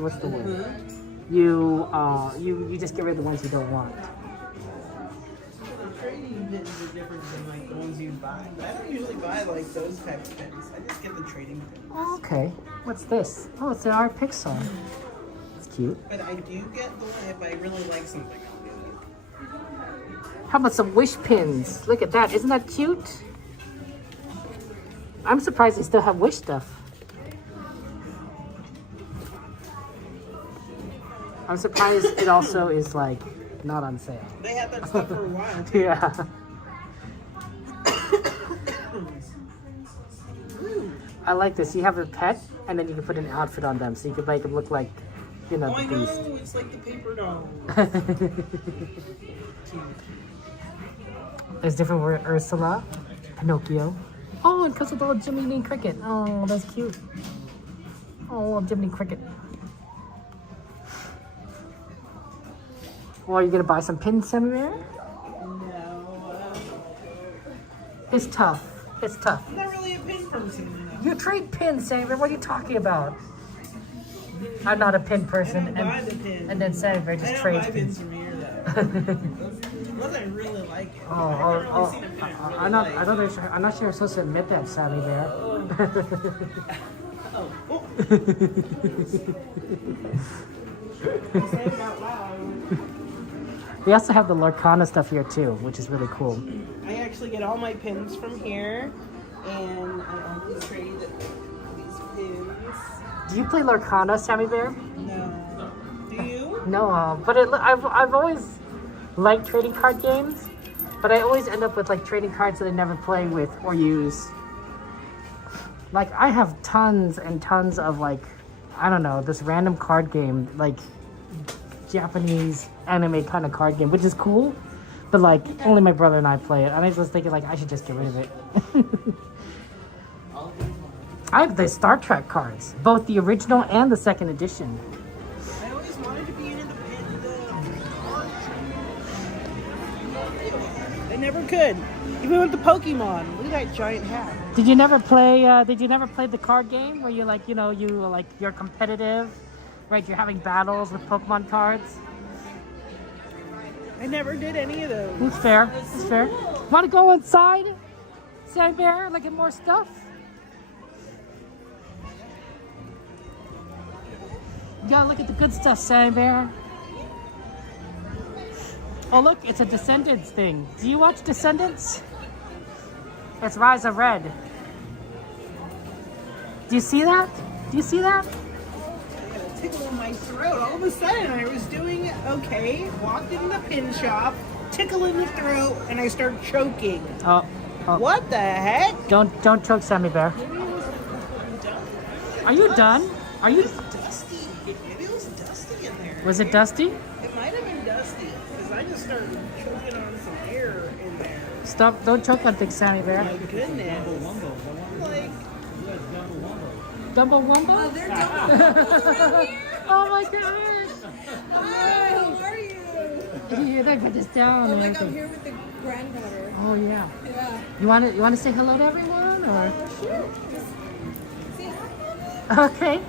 what's the word? You just get rid of the ones you don't want. The trading pins are different than like the ones you buy. But I don't usually buy like those types of pins. I just get the trading pins. Oh, okay. What's this? Oh, it's an art Pixar. It's cute. But I do get the one if I really like something. I'll do it. How about some wish pins? Look at that. Isn't that cute? I'm surprised they still have wish stuff. I'm surprised it also is like not on sale. They had that stuff for a while too. Yeah. I like this. You have a pet, and then you can put an outfit on them, so you can make them look like, you know, oh, the beast. I know. It's like the paper doll. There's different words. Ursula, Pinocchio. Oh, and because of the little Jiminy Cricket. Oh, that's cute. Oh, little Jiminy Cricket. Well, are you gonna buy some pins somewhere? No. It's tough. It's tough. I'm not really a pin person. You trade pins, Saver. What are you talking about? I'm not a pin person. I don't buy the pins. And then Saver just trades pins. From here, unless I really like it. I'm not sure you're supposed to admit that, Sammy Bear. Say it out loud. We also have the Lorcana stuff here too, which is really cool. I actually get all my pins from here, and I always trade these pins. Do you play Lorcana, Sammy Bear? No. Do you? No, but I've always liked trading card games, but I always end up with like trading cards that I never play with or use. Like I have tons and tons of like, I don't know, this random card game like Japanese anime kind of card game, which is cool. But like, only my brother and I play it. And I was thinking like, I should just get rid of it. I have the Star Trek cards, both the original and the second edition. I always wanted to be in the I never could. Even with the Pokemon. Look at that giant hat. Did you never play? Did you never play the card game where you like, you know, you're competitive, right? You're having battles with Pokemon cards. I never did any of those. It's fair. It's fair. Want to go inside, Sammy Bear? Look at more stuff. You gotta look at the good stuff, Sammy Bear. Oh look, it's a Descendants thing. Do you watch Descendants? It's Rise of Red. Do you see that? Do you see that? Tickle in my throat. All of a sudden, I was doing okay. Walked in the pin shop, tickle in the throat, and I started choking. Oh. What the heck? Don't choke, Sammy Bear. Are you done? Are you? Dusty. Maybe it was dusty in there. Was it dusty? It might have been dusty because I just started choking on some air in there. Stop! Don't choke on things, Sammy Bear. My goodness. Like. Dumbo Wumbo? Oh, they're Dumbo Wumbos Oh my gosh! Hi, how are you? Yeah, they put this down. I'm and like, I'm everything. here with the granddaughter. Oh yeah. Yeah. You want to say hello to everyone or? Sure. Say hi. Okay.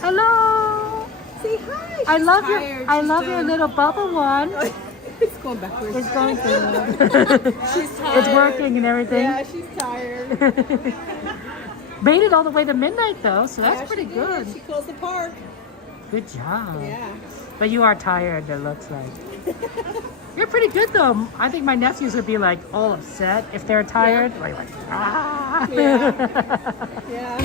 Hello. Say hi. I She's love tired. your I She's love your done. little bubble one. It's going backwards. It's going good. She's tired. It's working and everything. Yeah, she's tired. Made it all the way to midnight though, so that's Yeah, pretty she did. good. She closed the park. Good job. Yeah. But you are tired, it looks like. You're pretty good though. I think my nephews would be like all upset if they're tired. Yeah. Like ah. Yeah. Yeah.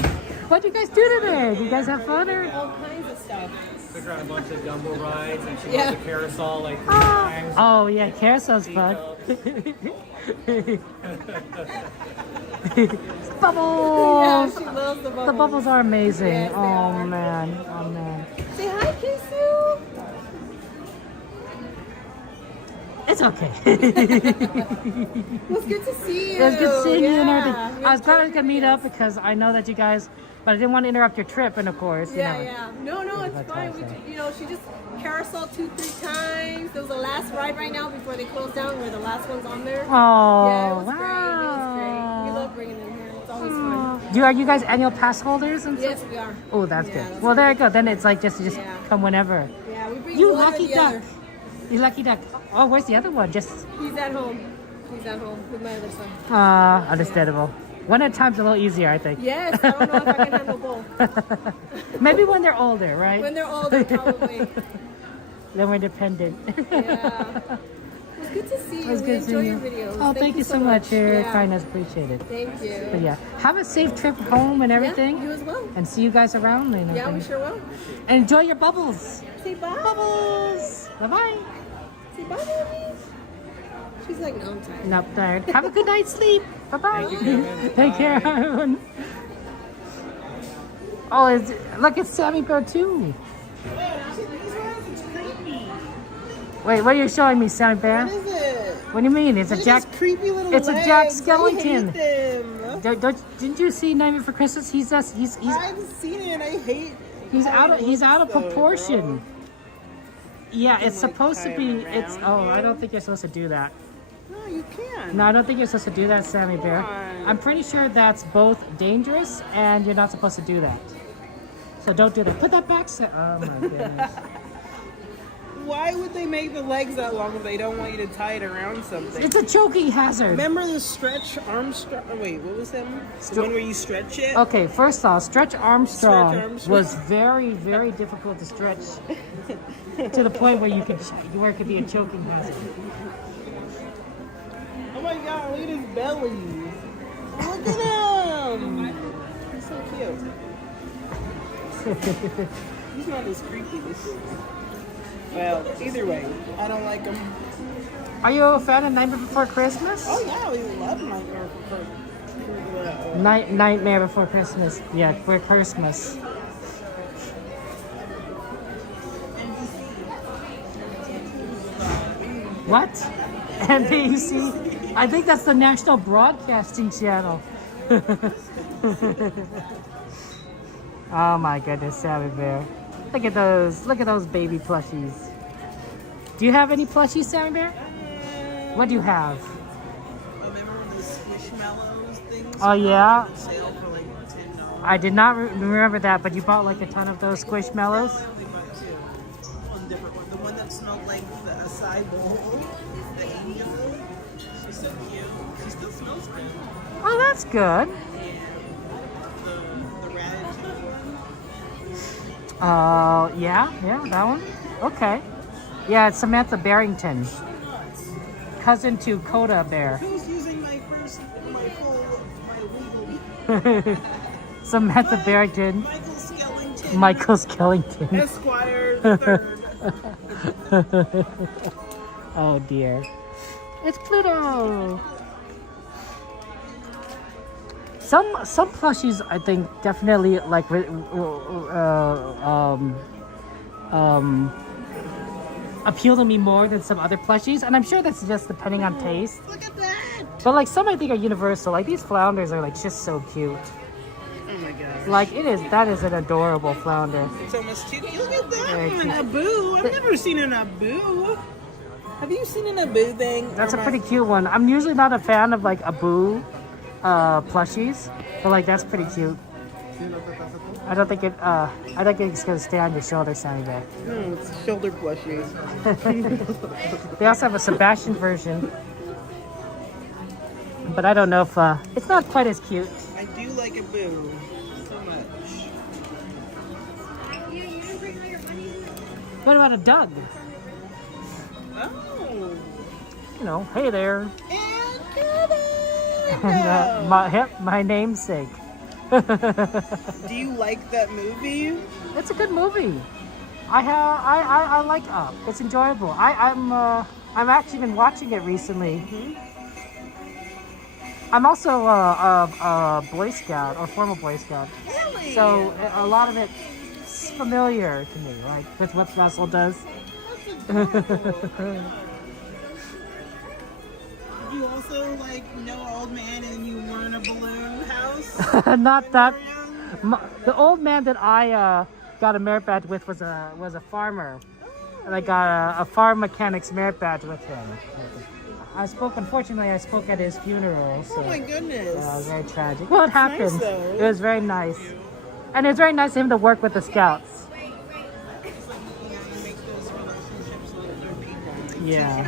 What'd you guys do today? Did you guys have fun or? All kinds of stuff. Took her on a bunch of Dumbo rides, and she Yeah. rode the carousel like 3 times. Oh yeah, carousel's fun. Bubbles! Yeah, she loves the bubbles. The bubbles are amazing. Yes, they oh are. man, oh man. Say hi, Kisu. It's okay. It was good to see you. It was good seeing you and Yeah. everything. I was glad we could meet up because I know that you guys, but I didn't want to interrupt your trip, and of course, Yeah, you know. yeah. No, it's fine. We, she just carousel 2-3 times. There was the last ride right now before they closed down. We're the last ones on there. Oh, yeah, it was wow. great. It was great. We love bringing them here. It's always fun. Are you guys annual pass holders and stuff? Yes, we are. Oh, that's Yeah, good. that's Well, there you go. Then it's like just Yeah. come whenever. Yeah, we bring You one or lucky the duck. other. You lucky duck. Oh, where's the other one? Just He's at home. He's at home with my other son. understandable. One at a time's a little easier, I think. Yes, I don't know if I can handle both. Maybe when they're older, right? When they're older, probably. Then we're dependent. Yeah. It was good to see you. It was We good enjoy seeing your you. videos. Oh, thank you so much. Your Yeah. kindness, appreciate it. Thank you. But yeah, have a safe trip home and everything. Yeah, you as well. And see you guys around. And Yeah, we everything. sure will. And enjoy your bubbles. Say bye. Bubbles. Bye bye. Say bye, mommy. She's like, no, I'm tired. Nope, tired. Have a good night's sleep. Bye bye. Thank you, Kevin. Take care, everyone. Oh, look, it's Sammy Bear too. Wait, what are you showing me, Sammy Bear? What is it? What do you mean? It's Look a at Jack. his creepy little It's a legs. Jack I Skellington. hate them. Didn't you see Nightmare Before Christmas? He's I've seen it and I hate. he's how out he he's out of looks, though, proportion. bro. Yeah, it's like, supposed to tie be. him It's around. I don't think you're supposed to do that. No, you can. No, I don't think you're supposed to do that, Sammy Bear. on. I'm pretty sure that's both dangerous and you're not supposed to do that. So don't do that. Put that back. Oh my goodness. Why would they make the legs that long if they don't want you to tie it around something? It's a choking hazard. Remember the stretch Armstrong? Oh, wait, what was that one? The one where you stretch it? Okay, first off, Stretch Armstrong, Stretch Armstrong. was very, very difficult to stretch to the point where it could be a choking hazard. Oh my god, look at his belly. Look at him. He's so cute. He's not as creepy as. Well, either way, I don't like him. Are you a fan of Nightmare Before Christmas? Oh yeah, we love Nightmare Before Nightmare Before Christmas. Yeah, for Christmas. What? NBC? I think that's the National Broadcasting Channel. Oh my goodness, Sammy Bear. Look at those baby plushies. Do you have any plushies, Sammy Bear? What do you have? Remember the Squishmallows things? Oh yeah? On sale for like $10. I did not remember that, but you bought like a ton of those Squishmallows? We bought two. One different one. The one that smelled like the acai bowl. The angel. She's so cute. She still smells good. Oh, that's good. The Ratatouille one. Yeah, that one. Okay. Yeah, it's Samantha Barrington. Cousin to Coda Bear. Who's using my legal? Samantha Barrington. Michael Skellington. Esquire the third. Oh dear. It's Pluto. Some plushies I think definitely like appeal to me more than some other plushies, and I'm sure that's just depending on taste. Look at that! But like some I think are universal. Like these flounders are like just so cute. Oh my god. Like that is an adorable flounder. It's almost too cute. Look at that Very one, cute. Abu. I've never seen an Abu. Have you seen an Abu thing? That's a pretty cute one. I'm usually not a fan of like Abu plushies, but like that's pretty cute. I don't think it's gonna stay on your shoulder, Sammy Bear. No, it's shoulder plushies. They also have a Sebastian version, but I don't know if it's not quite as cute. I do like Abu so much. What about a Doug? Oh. You know, hey there. And my namesake. Do you like that movie? It's a good movie. I like Up. It's enjoyable. I've actually been watching it recently. I'm also a Boy Scout or former Boy Scout. Really? So a lot of it's familiar to me, like with what Russell does. You also like know old man and you were in a balloon house? Not that. The old man that I got a merit badge with was a farmer, and I got a farm mechanic's merit badge with him. Unfortunately, I spoke at his funeral. So, oh my goodness! Yeah, it was very tragic. Well, it happened. Nice, it was very nice, and it was very nice of him to work with the scouts. Yeah,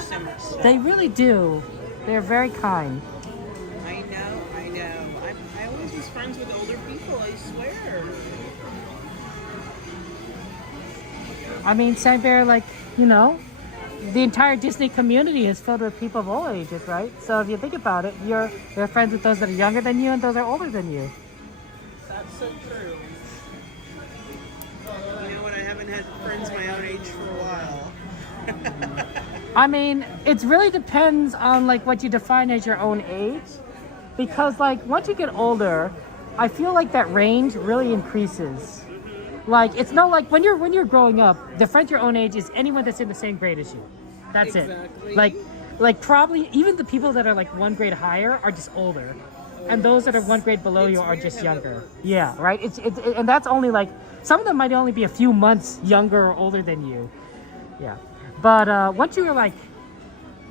they really do. They're very kind. I know. I always was friends with older people, I swear. I mean, Sammy Bear, like, you know, the entire Disney community is filled with people of all ages, right? So if you think about it, you're friends with those that are younger than you and those that are older than you. That's so true. You know what? I haven't had friends my own age for a while. I mean, it really depends on like what you define as your own age, because like once you get older, I feel like that range really increases. Like it's not like when you're growing up, the friend your own age is anyone that's in the same grade as you. That's exactly. it. Like probably even the people that are like one grade higher are just older, and those that are one grade below you are just younger. Yeah, right. It's and that's only like some of them might only be a few months younger or older than you. Yeah. But once you're like,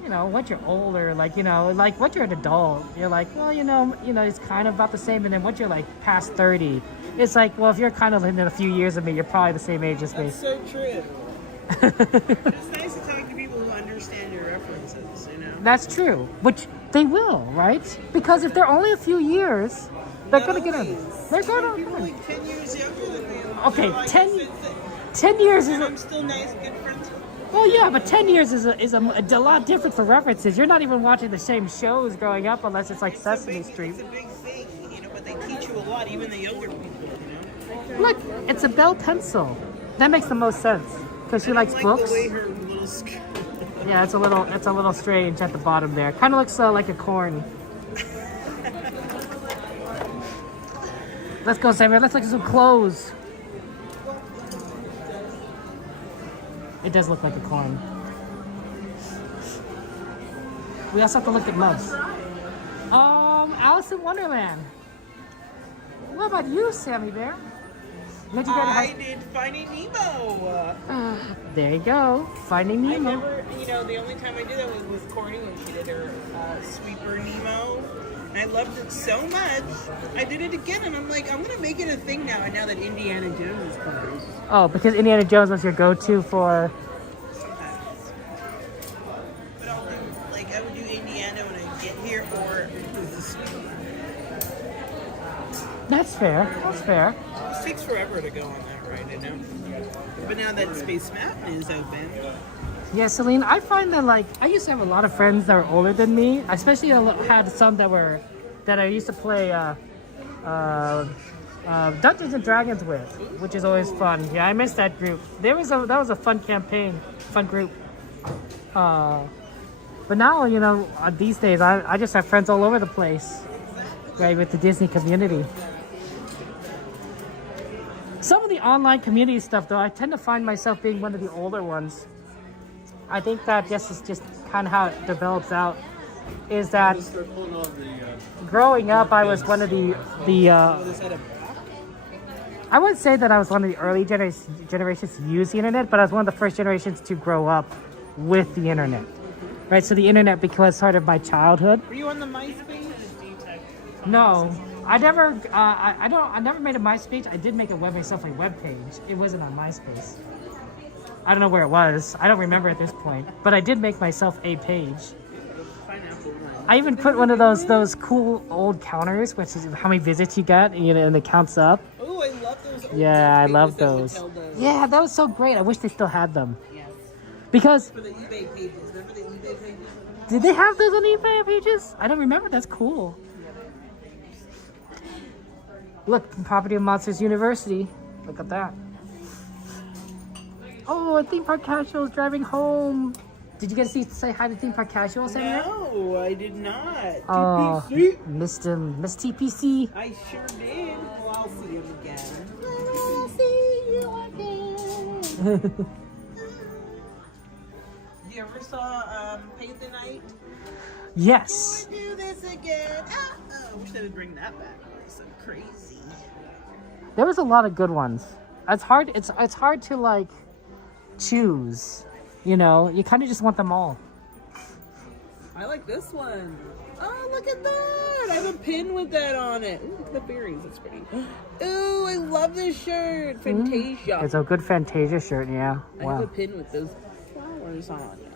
you know, once you're older, like, you know, like once you're an adult, you're like, well, you know, it's kind of about the same. And then once you're like past 30, it's like, well, if you're kind of in a few years of me, you're probably the same age as me. That's so true. It's nice to talk to people who understand your references, you know? That's true, which they will, right? Because if they're only a few years, they're going to get in. They're going People to. like 10 years younger than me. Okay, Like, 10 years is. I'm still nice, good friends with. Well, yeah, but 10 years is a lot different for references. You're not even watching the same shows growing up unless it's like Sesame Street. It's a big thing, you know, but they teach you a lot, even the younger people, you know? Look, it's a bell pencil. That makes the most sense because she likes books. The way her little Yeah, it's a little strange at the bottom there. Kind of looks like a corn. Let's go, Samuel. Let's look at some clothes. It does look like a corn. We also have to look at mugs. Alice in Wonderland. What about you, Sammy Bear? I did Finding Nemo. There you go, Finding Nemo. I never, the only time I did that was with Courtney when she did her Sweeper Nemo. And I loved it so much. I did it again, and I'm like, I'm gonna make it a thing now. And now that Indiana Jones is coming. Oh, because Indiana Jones was your go-to for. But I'll do I would do Indiana when I get here, or the Sweeper. That's fair. That's fair. It takes forever to go on that ride, But now that Space Mountain is open. Yeah, Celine, I find that I used to have a lot of friends that were older than me. I especially had some that I used to play Dungeons and Dragons with, which is always fun. Yeah, I miss that group. That was a fun campaign, fun group. But now, these days, I just have friends all over the place, right, with the Disney community. Some of the online community stuff, though, I tend to find myself being one of the older ones. I think that this is just kind of how it develops out. Is that growing up, I was one of the I wouldn't say that I was one of the early generations to use the internet, but I was one of the first generations to grow up with the internet. Right, so the internet became sort of my childhood. Were you on the MySpace? No. I never made a MySpace. I did make a web page. It wasn't on MySpace. I don't know where it was. I don't remember at this point. But I did make myself a page. I even put one of those cool old counters, which is how many visits you got, and it counts up. Oh, I love those. Yeah, I love those. Yeah, that was so great. I wish they still had them. Yes. Because for the eBay pages. Remember the eBay pages? Did they have those on eBay pages? I don't remember. That's cool. Look, property of Monsters University. Look at that. Oh, a Theme Park Casual is driving home. Did you get to say hi to Theme Park Casual, Samuel? No, I did not. Oh, TPC? Miss TPC. I sure did. Well, I'll see him again. I'll see you again. You ever saw Paint the Night? Yes. Do I do this again? I wish they would bring that back. It's so crazy. There was a lot of good ones. It's hard to choose. You kind of just want them all. I like this one. Oh, look at that! I have a pin with that on it. Ooh, look at the berries. It's pretty. Ooh, I love this shirt. Fantasia. It's a good Fantasia shirt, yeah. I have a pin with those flowers on it.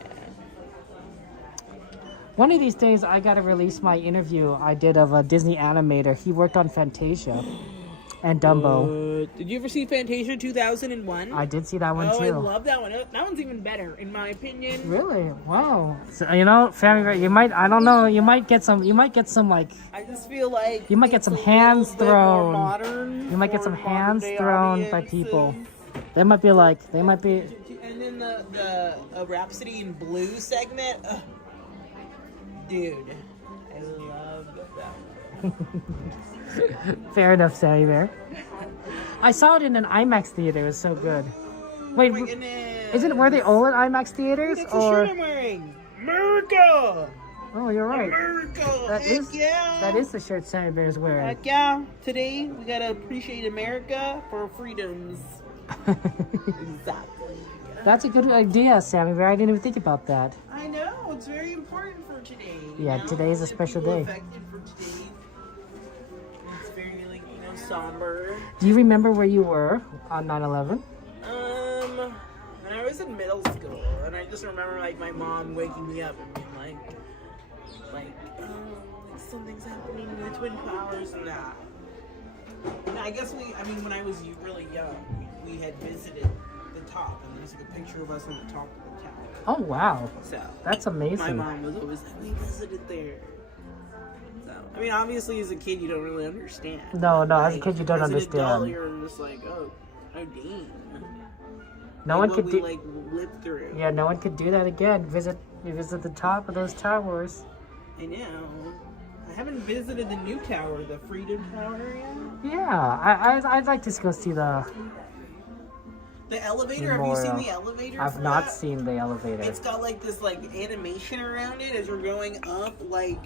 One of these days, I got to release my interview I did of a Disney animator. He worked on Fantasia and Dumbo. Did you ever see Fantasia 2001? I did see that one too. Oh, I love that one. That one's even better, in my opinion. Really? Wow. So, family, you might. I don't know. You might get some. I just feel like you might get some hands thrown. Modern, you might get some hands thrown by people. They might be. And then the Rhapsody in Blue segment. Dude, I love that one. Fair enough, Sammy Bear. I saw it in an IMAX theater. It was so good. Wait, were they all at IMAX theaters? That's the shirt I'm wearing. America! Oh, you're right. America! That is the shirt Sammy Bear is wearing. Heck yeah. Today, we gotta appreciate America for our freedoms. Exactly. That's a good idea, Sammy Bear. I didn't even think about that. I know. It's very important for today. Yeah, today is a special day. Affected for today. It's very, somber. Do you remember where you were on 9/11? When I was in middle school, and I just remember my mom waking me up and being something's happening in the Twin Towers and that. And I guess when I was really young, we had visited the top, and there's a picture of us on the top of the tower. Oh wow! So that's amazing. My mom was always we visited there. So obviously as a kid you don't really understand. No, as a kid you don't understand. As an adult you're just oh dang. No one could lived through. Yeah, no one could do that again. You visit the top of those towers. I know. I haven't visited the new tower, the Freedom Tower yet. Yeah, I'd like to go see the. The elevator, have you seen the elevator? I've not seen the elevator. It's got like this like animation around it as you're going up like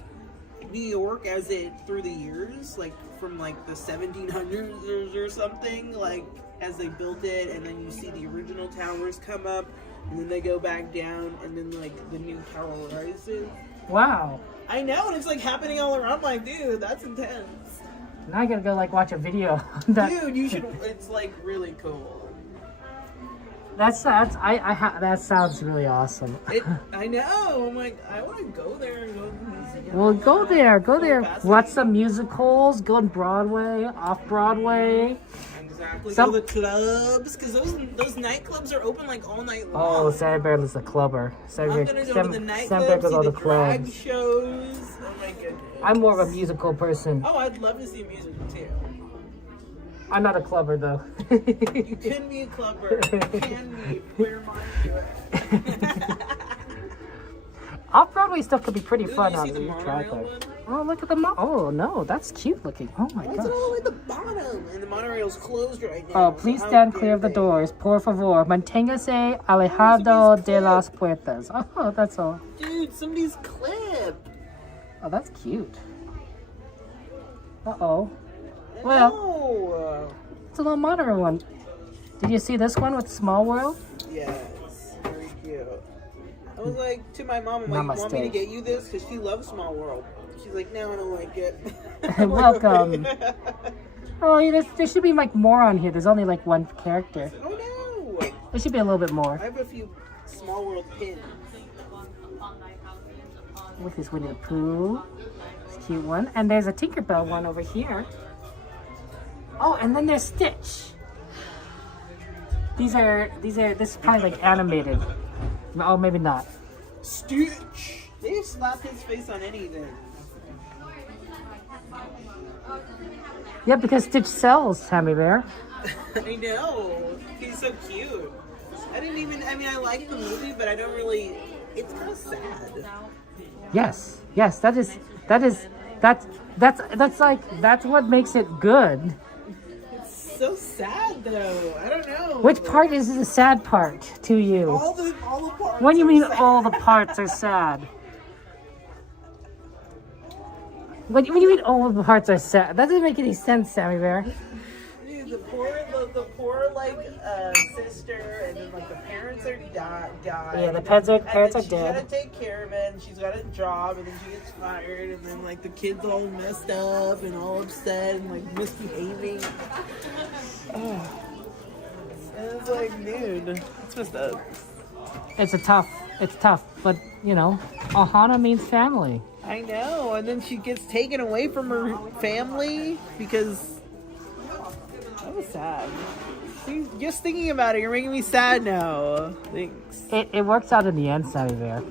New York as it through the years, like from like the 1700s or something, like as they built it, and then you see the original towers come up, and then they go back down, and then like the new tower rises. Wow. I know, and it's like happening all around. I'm like, dude, that's intense. Now I gotta go like watch a video. Dude, you should. It's like really cool. That sounds really awesome. I know. I'm like, I want to go there and go to the museum. Well, go there. Watch some musicals. Go on Broadway, off Broadway. Exactly. Go to the clubs, because those nightclubs are open like all night long. Oh, Sammy Bear is a clubber. I'm gonna go to the nightclubs, see the drag shows. Oh my goodness. I'm more of a musical person. Oh, I'd love to see a musical too. I'm not a clubber though. You can be a clubber. You can be. Put your mind to it. Off-Broadway stuff could be pretty fun you on see the the track monorail there. one? Oh, look at the oh no, that's cute looking. Oh my Why is gosh. it all the way at the bottom? And the monorail's closed right now. Oh, please stand clear of the doors. Por favor, manténgase alejado de las puertas. Oh, that's all. Dude, somebody's clip. Oh, that's cute. Uh-oh. Well, it's a little monorail one. Did you see this one with Small World? Yes, very cute. I was like to my mom, I'm like, you want me to get you this? Because she loves Small World. She's like, no, I don't like it. Welcome. Oh, there should be like more on here. There's only like one character. Oh no! There should be a little bit more. I have a few Small World pins. With this Winnie the Pooh. It's a cute one. And there's a Tinkerbell one over here. Oh, and then there's Stitch. This is probably like animated. Oh, maybe not. Stitch! They've slapped his face on anything. Yeah, because Stitch sells, Sammy Bear. I know. He's so cute. I mean, I like the movie, but I don't really, it's kind of sad. Yes, that's what makes it good. So sad though. I don't know. Which part is the sad part to you? All the parts. What do you mean all the parts are sad? What do you mean all the parts are sad? That doesn't make any sense, Sammy Bear. Dude, the poor like sister, and then like the parents are died. Yeah, the parents are dead. She's gotta take care of it, and she's got a job, and then she gets fired, and then like the kids all messed up and all upset and like misbehaving. And it's like, dude, it's messed up. It's tough, but you know, Ohana means family. I know, and then she gets taken away from her family because that was sad. See, just thinking about it, you're making me sad now. Thanks. It works out in the end, Sammy Bear.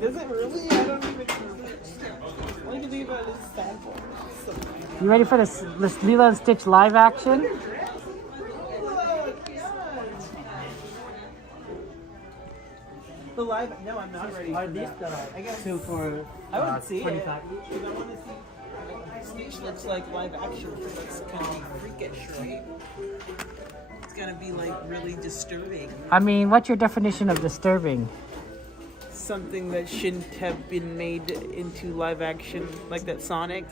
Does it really? I don't even know. All I can think about is sad for her. You ready for this Lilo and Stitch live action? The live? No, I'm not ready. Are these I guess two for? I want to see it. 25 I want to see. Stitch looks like live action. It's kind of freakish, right? It's gonna be like really disturbing. I mean, what's your definition of disturbing? Something that shouldn't have been made into live action, like that Sonic.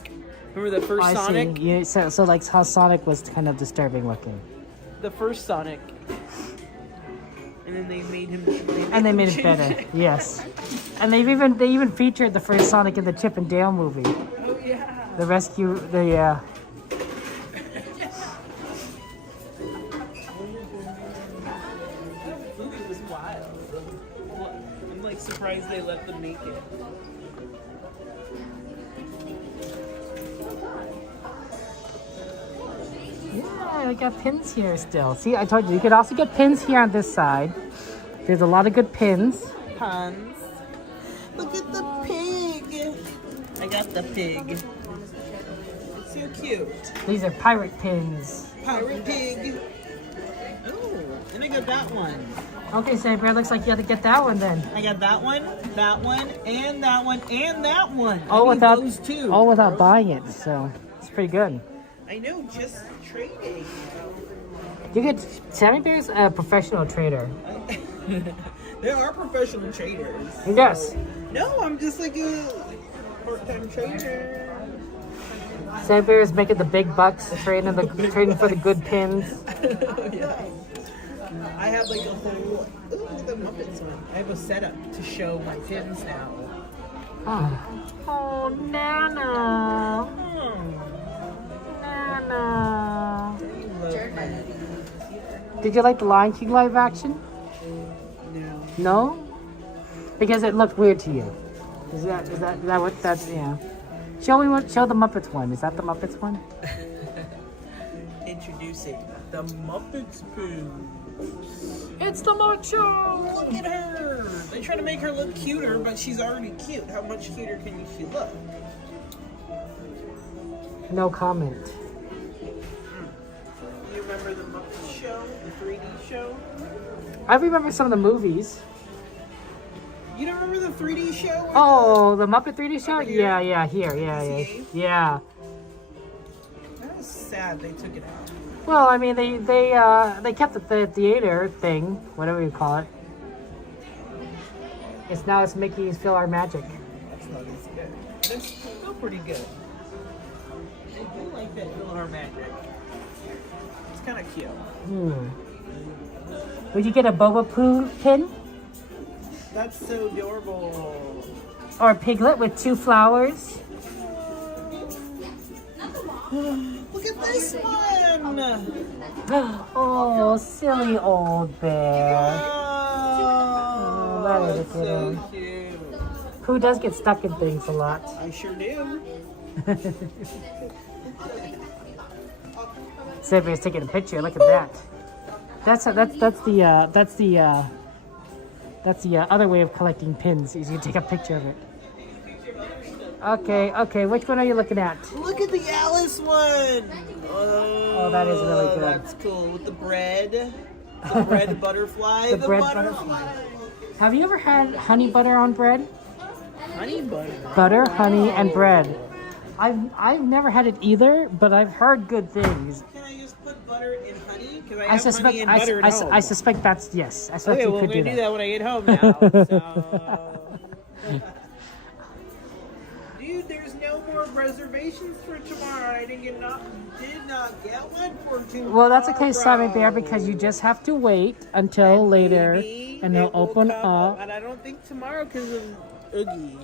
Remember the first Sonic? See. So like how Sonic was kind of disturbing looking. The first Sonic. And then they made him. They made it better. Yes. And they even featured the first Sonic in the Chip and Dale movie. Oh yeah. The rescue. The movie was wild. I'm like surprised they let them make it. Yeah, I got pins here still. See, I told you could also get pins here on this side. There's a lot of good pins. Puns. Look at the pig. I got the pig. It's so cute. These are pirate pins. Pirate pig. Oh, and I got that one. Okay, Saber, looks like you have to get that one then. I got that one, and that one, and that one. All without those two. All without buying it, so it's pretty good. I know, just trading. You get Sammy Bear's a professional trader. There are professional traders. Yes. No, I'm just like a part-time trader. Sammy Bear is making the big bucks, trading for the good pins. Yeah. I have like a whole. Ooh, look at the Muppets one. I have a setup to show my pins now. Oh, Nana. Nana. Did you like the Lion King live action? No. No? Because it looked weird to you. Is that what that's, yeah. Show the Muppets one. Is that the Muppets one? Introducing the Muppets Pooh. It's the Muppet Show! Look at her! They try to make her look cuter, but she's already cute. How much cuter can she look? No comment. You remember the Muppet Show? The 3D show? I remember some of the movies. You don't remember the 3D show? Oh, the Muppet 3D show? Yeah, yeah. That was sad they took it out. Well, I mean, they kept the theater thing, whatever you call it. It's making us feel our magic. That's not as good. It's still pretty good. I do like that feel our magic. It's kind of cute. Would you get a Boba Pooh pin? That's so adorable. Or a piglet with 2 flowers? Look at this one! Oh, silly old bear. Oh, that is a good so one. cute. Pooh does get stuck in things a lot. I sure do. Sylvia's taking a picture. Look at that. That's the other way of collecting pins. Is you take a picture of it. Okay. Which one are you looking at? Look at the Alice one. Oh, that is really good. That's cool with the bread. The bread butterfly. The bread butterfly. Have you ever had honey butter on bread? Honey butter. Butter, honey, and bread. I've never had it either, but I've heard good things. Can I just put butter in honey? Because I I have suspect honey and butter at home. I suspect that's yes. I suspect Okay, you well, could we're do gonna do that when I get home now. So. Dude, there's no more reservations for tomorrow. I did not get one for tomorrow. Well, that's okay, Simon Bear, because you just have to wait until later, and they'll open up. And I don't think tomorrow because of Oogie.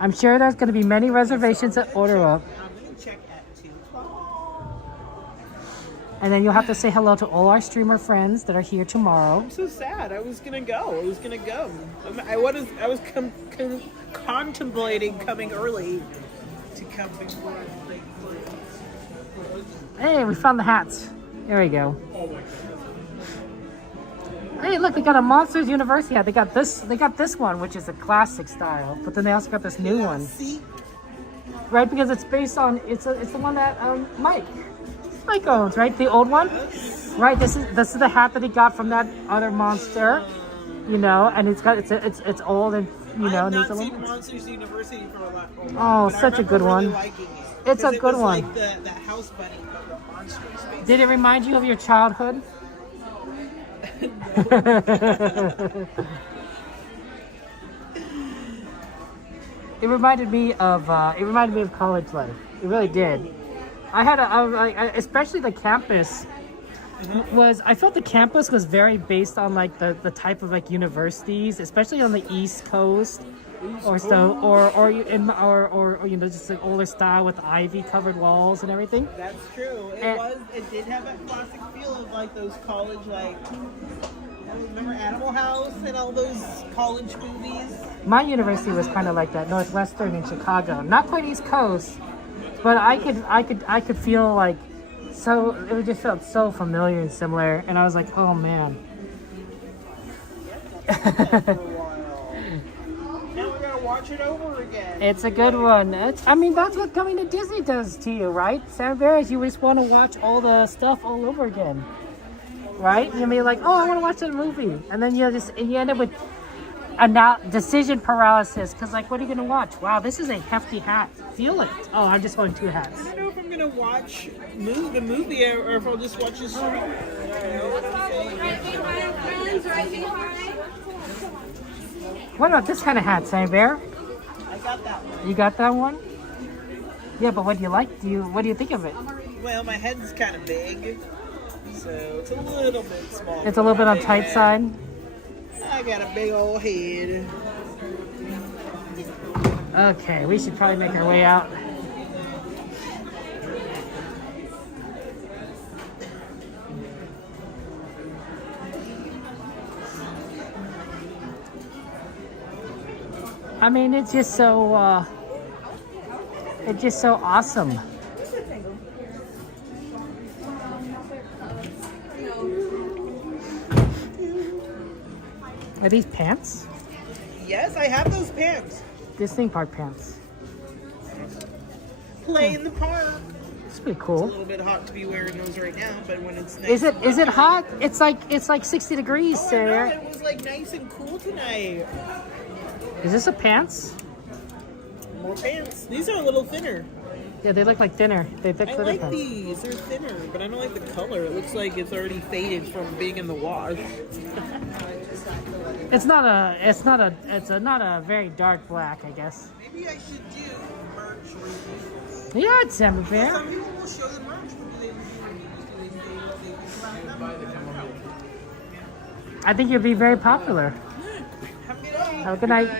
I'm sure there's going to be many reservations that order up. I'm going to check at 2 o'clock. And then you'll have to say hello to all our streamer friends that are here tomorrow. I'm so sad. I was going to go. I was contemplating coming early to come before. Hey, we found the hats. There we go. Hey, look, they got a Monsters University hat. They got this one, which is a classic style, but then they also got this new one. Right, because it's based on it's the one that Mike owns, right? The old one. Right, this is the hat that he got from that other monster, and it's old and I have not seen Monsters University for a lot. Oh, such a good one. Really liking it. It's a good one. Like the house bunny, but the monsters. Did it remind you of your childhood? It reminded me of college life. It really did. Especially the campus I felt the campus was very based on like the type of like universities, especially on the East Coast, or just an older style with ivy covered walls and everything. That's true. It did have that classic feel of like those college remember Animal House and all those college movies? My university was kind of like that, Northwestern in Chicago. Not quite East Coast, but I could feel like it just felt so familiar and similar, and I was like, oh man. Now we're gonna watch it over again. It's a good one. That's what coming to Disney does to you, right? Sam Barris, you just want to watch all the stuff all over again. Right? You mean like, oh, I want to watch that movie, and then you end up with And now decision paralysis, because like, what are you gonna watch? Wow, this is a hefty hat. Feel it. Oh, I'm just wearing 2 hats. I don't know if I'm gonna watch the movie or if I'll just watch the stream. What about this kind of hat, Sammy Bear? I got that one. You got that one? Yeah, but what do you like? What do you think of it? Well, my head's kind of big, so it's a little bit small. It's a little bit on tight side. I got a big old head. Okay, we should probably make our way out. I mean, it's just so awesome. Are these pants? Yes, I have those pants. Disney Park pants. Play in the park. It's pretty cool. It's a little bit hot to be wearing those right now, but when it's nice. Is it hot? It's like 60 degrees, Oh, Sarah. no, it was like nice and cool tonight. Is this a pants? More pants. These are a little thinner. Yeah, they look like thinner. They look I thinner like pants. these. They're thinner, but I don't like the color. It looks like it's already faded from being in the wash. It's not a very dark black, I guess. Maybe I should do merch reviews. Yeah, it's Sammy Bear. Some people will show the merch, but they I think you'll be very popular. Have a good night.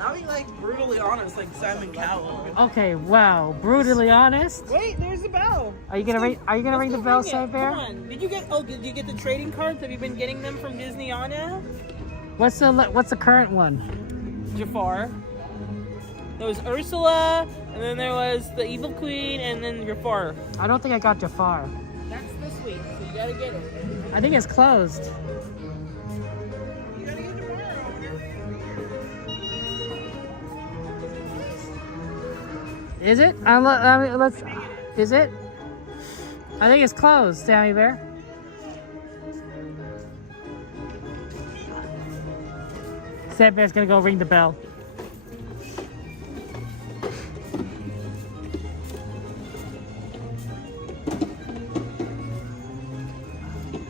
I'll be like brutally honest, like Simon Cowell. Okay, wow, brutally honest. Wait, there's the bell. Are you gonna ring the bell, Sammy Bear? Come on. Did you get the trading cards? Have you been getting them from Disney on now? What's the current one? Jafar. There was Ursula, and then there was the Evil Queen, and then Jafar. I don't think I got Jafar. That's this week, so you gotta get it. I think it's closed. You gotta get it tomorrow. Is it? Is it? I think it's closed, Sammy Bear. Sammy Bear's gonna go ring the bell.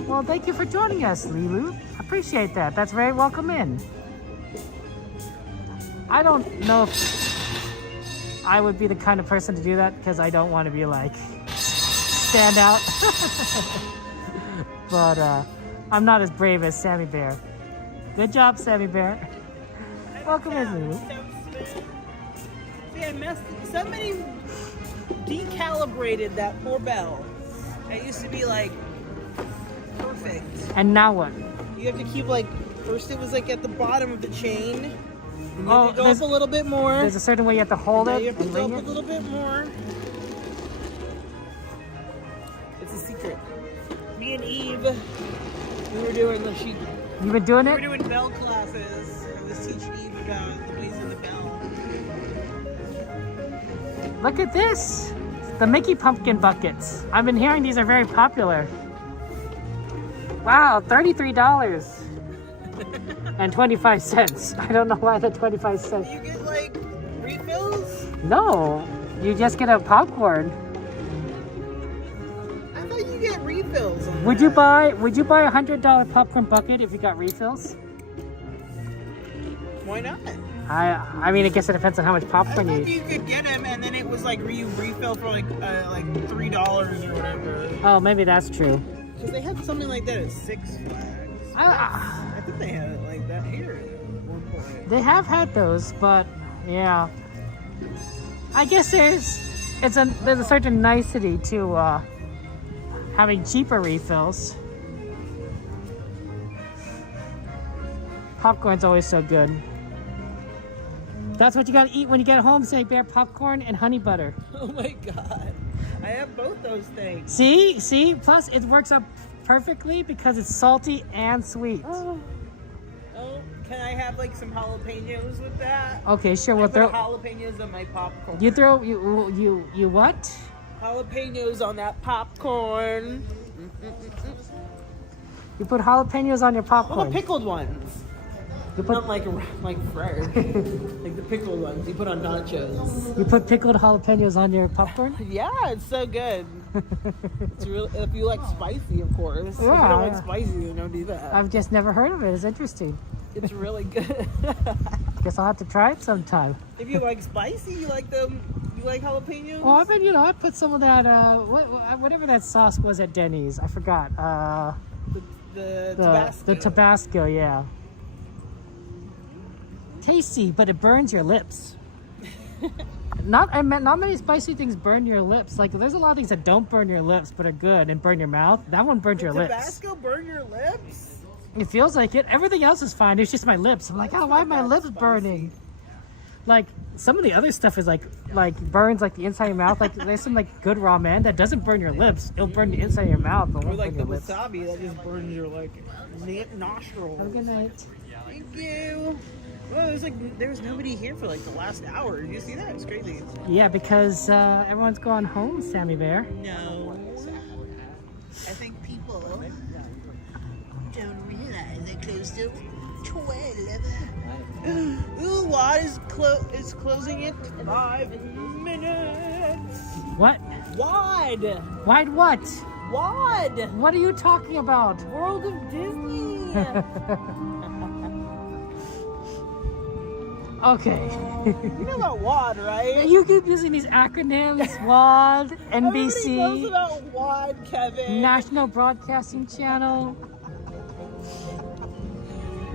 Well, thank you for joining us, Lilu. Appreciate that. That's very welcome in. I don't know if I would be the kind of person to do that because I don't want to be like stand out. But I'm not as brave as Sammy Bear. Good job, Sammy Bear. Welcome in, Lulu. See, I messed. Somebody decalibrated that poor bell. It used to be like perfect. And now what? You have to keep like, first it was like at the bottom of the chain. And you Oh, have to go up a little bit more. There's a certain way you have to hold Now it you have to and go ring up a it. little bit more. It's a secret. Me and Eve, we were doing the sheet. You've been doing We it? were doing bell classes. I was teaching Eve about the ways of the bell. Look at this. The Mickey Pumpkin buckets. I've been hearing these are very popular. Wow, $33 and 25 cents. I don't know why the 25 cents. You get like refills? No, you just get a popcorn. I thought you get refills. On Would you buy a $100 popcorn bucket if you got refills? Why not? I mean, I guess it depends on how much popcorn you I eat. thought you could get them and then it was like you refill for like $3 or whatever. Oh, maybe that's true. Because they had something like that at Six Flags. I think they had it like that here at one point. They have had those, but yeah. I guess there's a certain nicety to having cheaper refills. Popcorn's always so good. That's what you gotta eat when you get home, say Bear, popcorn and honey butter. Oh my god. I have both those things. See? Plus it works out perfectly because it's salty and sweet. Oh, can I have like some jalapenos with that? Okay, sure. We'll I throw put jalapenos on my popcorn. you what? Jalapenos on that popcorn. You put jalapenos on your popcorn. Well, the pickled ones. You put Not like fresh, like the pickled ones you put on nachos. you put pickled jalapenos on your popcorn? Yeah, it's so good. It's really, if you like spicy, of course. Yeah, If you don't like spicy, then don't do that. I've just never heard of it. It's interesting. It's really good. Guess I'll have to try it sometime. If you like spicy, you like jalapenos? Well, I mean, I put some of that, whatever that sauce was at Denny's. I forgot. The Tabasco. The Tabasco, yeah. Tasty, but it burns your lips. Not many spicy things burn your lips. Like, there's a lot of things that don't burn your lips, but are good and burn your mouth. That one burned your lips. Tabasco burn your lips? It feels like it. Everything else is fine. It's just my lips. I'm like, oh, why are my lips burning? Like, some of the other stuff is like burns like the inside of your mouth. Like, there's some like good ramen that doesn't burn your lips. It'll burn the inside of your mouth. But Or won't like burn the your lips. wasabi that just burns your nostrils. Have a good night. Thank you. Well, there's nobody here for like the last hour. Did you see that? It's crazy. Yeah, because everyone's going home, Sammy Bear. No. I think people don't realize they closed till 12. Ooh, Wad is closing it 5 minutes. What? Wad. Wide what? Wad. What are you talking about? World of Disney. Okay. You know about WAD, right? You keep using these acronyms. WAD, Everybody knows NBC, about WAD, Kevin. National Broadcasting Channel.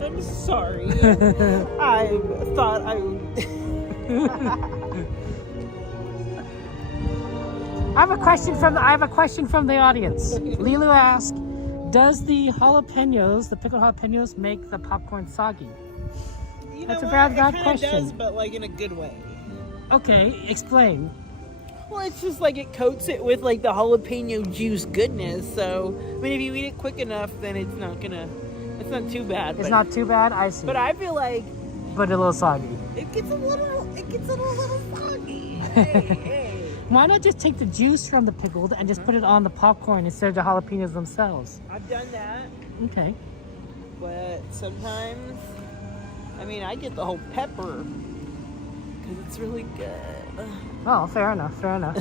I'm sorry. I thought I would. I have a question from the audience. Lilu asked, "Does the jalapenos, the pickled jalapenos, make the popcorn soggy?" That's a bad question. It does, but like in a good way. Okay, explain. Well, it's just like it coats it with like the jalapeno juice goodness. So, I mean, if you eat it quick enough, then it's not too bad. It's not too bad. I see. But I feel like But a little soggy. it gets a little soggy. Hey. Why not just take the juice from the pickled and just put it on the popcorn instead of the jalapenos themselves? I've done that. Okay. But sometimes, I mean, I get the whole pepper because it's really good. Oh, fair enough. Fair enough.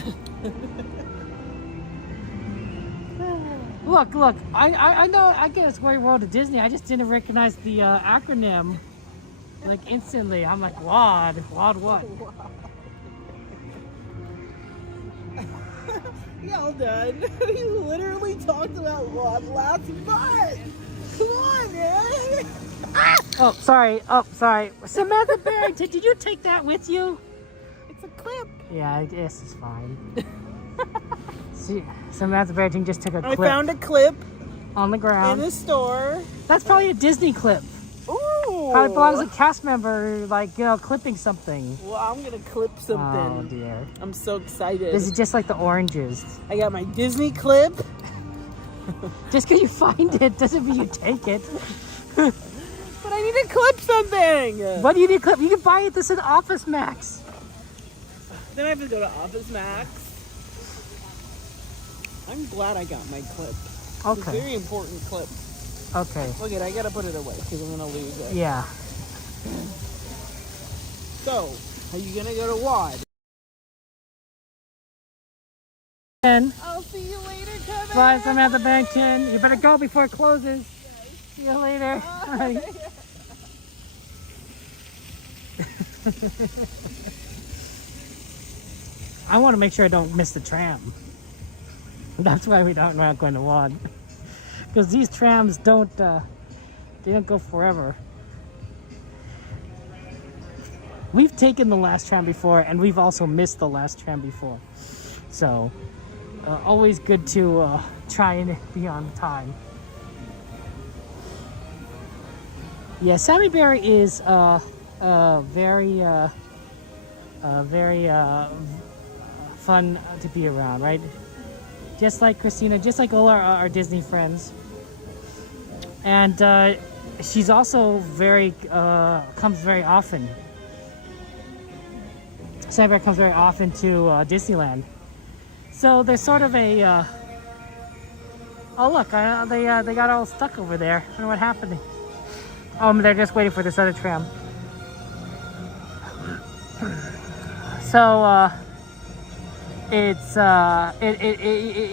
Look. I know. I get it's World of Disney. I just didn't recognize the acronym like instantly. I'm like, WAD what? Y'all done. You literally talked about WAD last month. Come on, man. Oh, sorry. Samantha Barrington, did you take that with you? It's a clip. Yeah, I guess it's fine. See, Samantha Barrington just took a clip. I found a clip on the ground in the store. That's probably a Disney clip. Ooh. Probably belongs to a cast member, like, clipping something. Well, I'm gonna clip something. Oh dear. I'm so excited. This is just like the oranges. I got my Disney clip. Just because you find it doesn't mean you take it. But I need to clip something. What do you need to clip? You can buy it. This is Office Max. Then I have to go to Office Max. I'm glad I got my clip. Okay. It's a very important clip. Okay. Look at, I gotta put it away because I'm gonna lose it. Yeah. So, are you gonna go to WAD? I'll see you later, Kevin. Bye, Samantha Barrington. You better go before it closes. See you later. Bye. I want to make sure I don't miss the tram. That's why we're not going to WAD. Because these trams don't go forever. We've taken the last tram before, and we've also missed the last tram before. So, always good to try and be on time. Yeah, Sammy Bear is very fun to be around, right? Just like Christina, just like all our Disney friends. And she's also comes very often. Sammy Bear comes very often to Disneyland. So there's sort of a, oh look, they got all stuck over there. I don't know what happened. They're just waiting for this other tram. So it's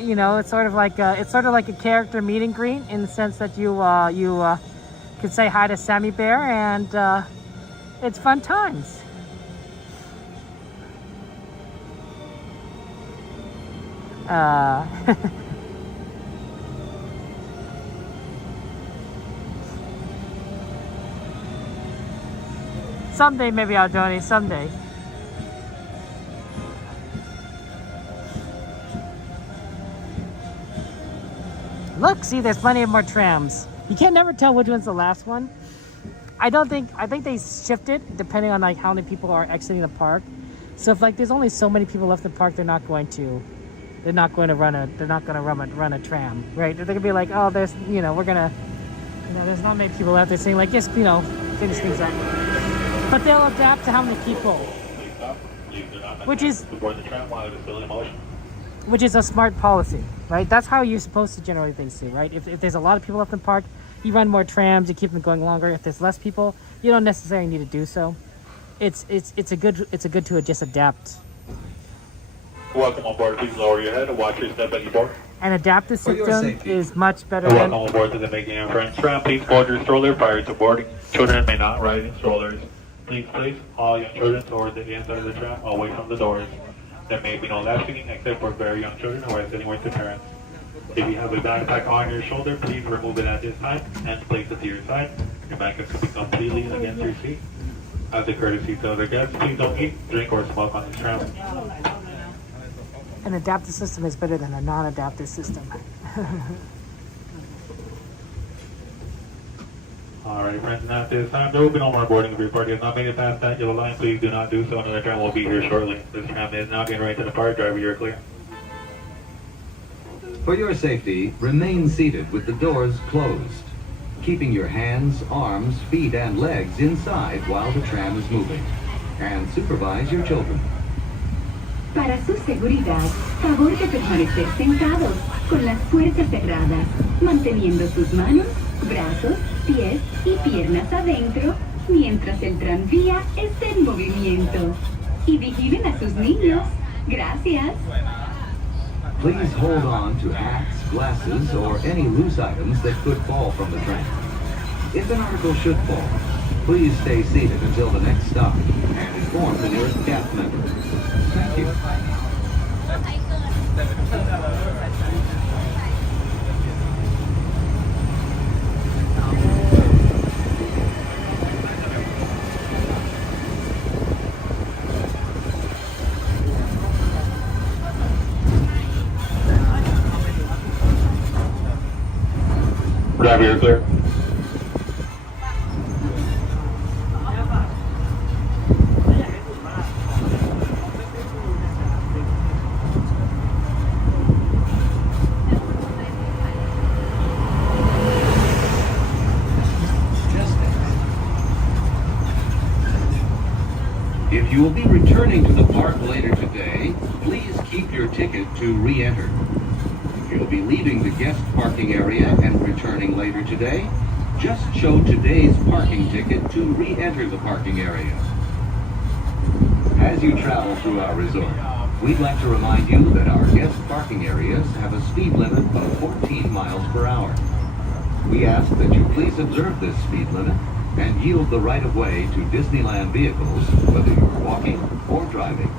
you know, it's sort of like a character meet and greet in the sense that you can say hi to Sammy Bear, and it's fun times. Someday maybe I'll donate, someday. Look, see, there's plenty of more trams. You can never tell which one's the last one. I think they shifted depending on like how many people are exiting the park. So if like there's only so many people left in the park, they're not going to run a tram, right? They're gonna be like, oh, there's, you know, we're gonna, you know, there's not many people out there saying like, yes, you know, finish things up. But they'll adapt to how many people, which is a smart policy, right? That's how you're supposed to generate things too, right? If there's a lot of people left in the park, you run more trams, you keep them going longer. If there's less people, you don't necessarily need to do so. It's a good to just adapt. Welcome on board. Please lower your head and watch your step as you board. An adaptive system is much better Welcome than... on board to the Making and Friends Tram. Please board your stroller prior to boarding. Children may not ride in strollers. Please place all young children towards the inside of the tram, away from the doors. There may be no lap seating except for very young children who are sitting with their parents. If you have a backpack on your shoulder, please remove it at this time and place it to your side. Your backpack can be completely against your seat. As a courtesy to other guests, please don't eat, drink, or smoke on the tram. An adaptive system is better than a non-adaptive system. Alright, friends, and at this time, there will be no more boarding if your party has not made it past that yellow line. Please do not do so. Another tram will be here shortly. This tram is now getting ready to depart. Driver, you're clear. For your safety, remain seated with the doors closed, keeping your hands, arms, feet, and legs inside while the tram is moving. And supervise your children. Para su seguridad, favor de permanecer sentados, con las puertas cerradas, manteniendo sus manos, brazos, pies y piernas adentro, mientras el tranvía esté en movimiento. Y vigilen a sus niños. Gracias. Please hold on to hats, glasses, or any loose items that could fall from the tram. If an article should fall, please stay seated until the next stop and inform the nearest cast member. Thank you. Driver, you're clear. If you will be returning to the park later today, please keep your ticket to re-enter. If you'll be leaving the guest parking area and returning later today, just show today's parking ticket to re-enter the parking area. As you travel through our resort, we'd like to remind you that our guest parking areas have a speed limit of 14 miles per hour. We ask that you please observe this speed limit and yield the right-of-way to Disneyland vehicles, whether you're walking or driving.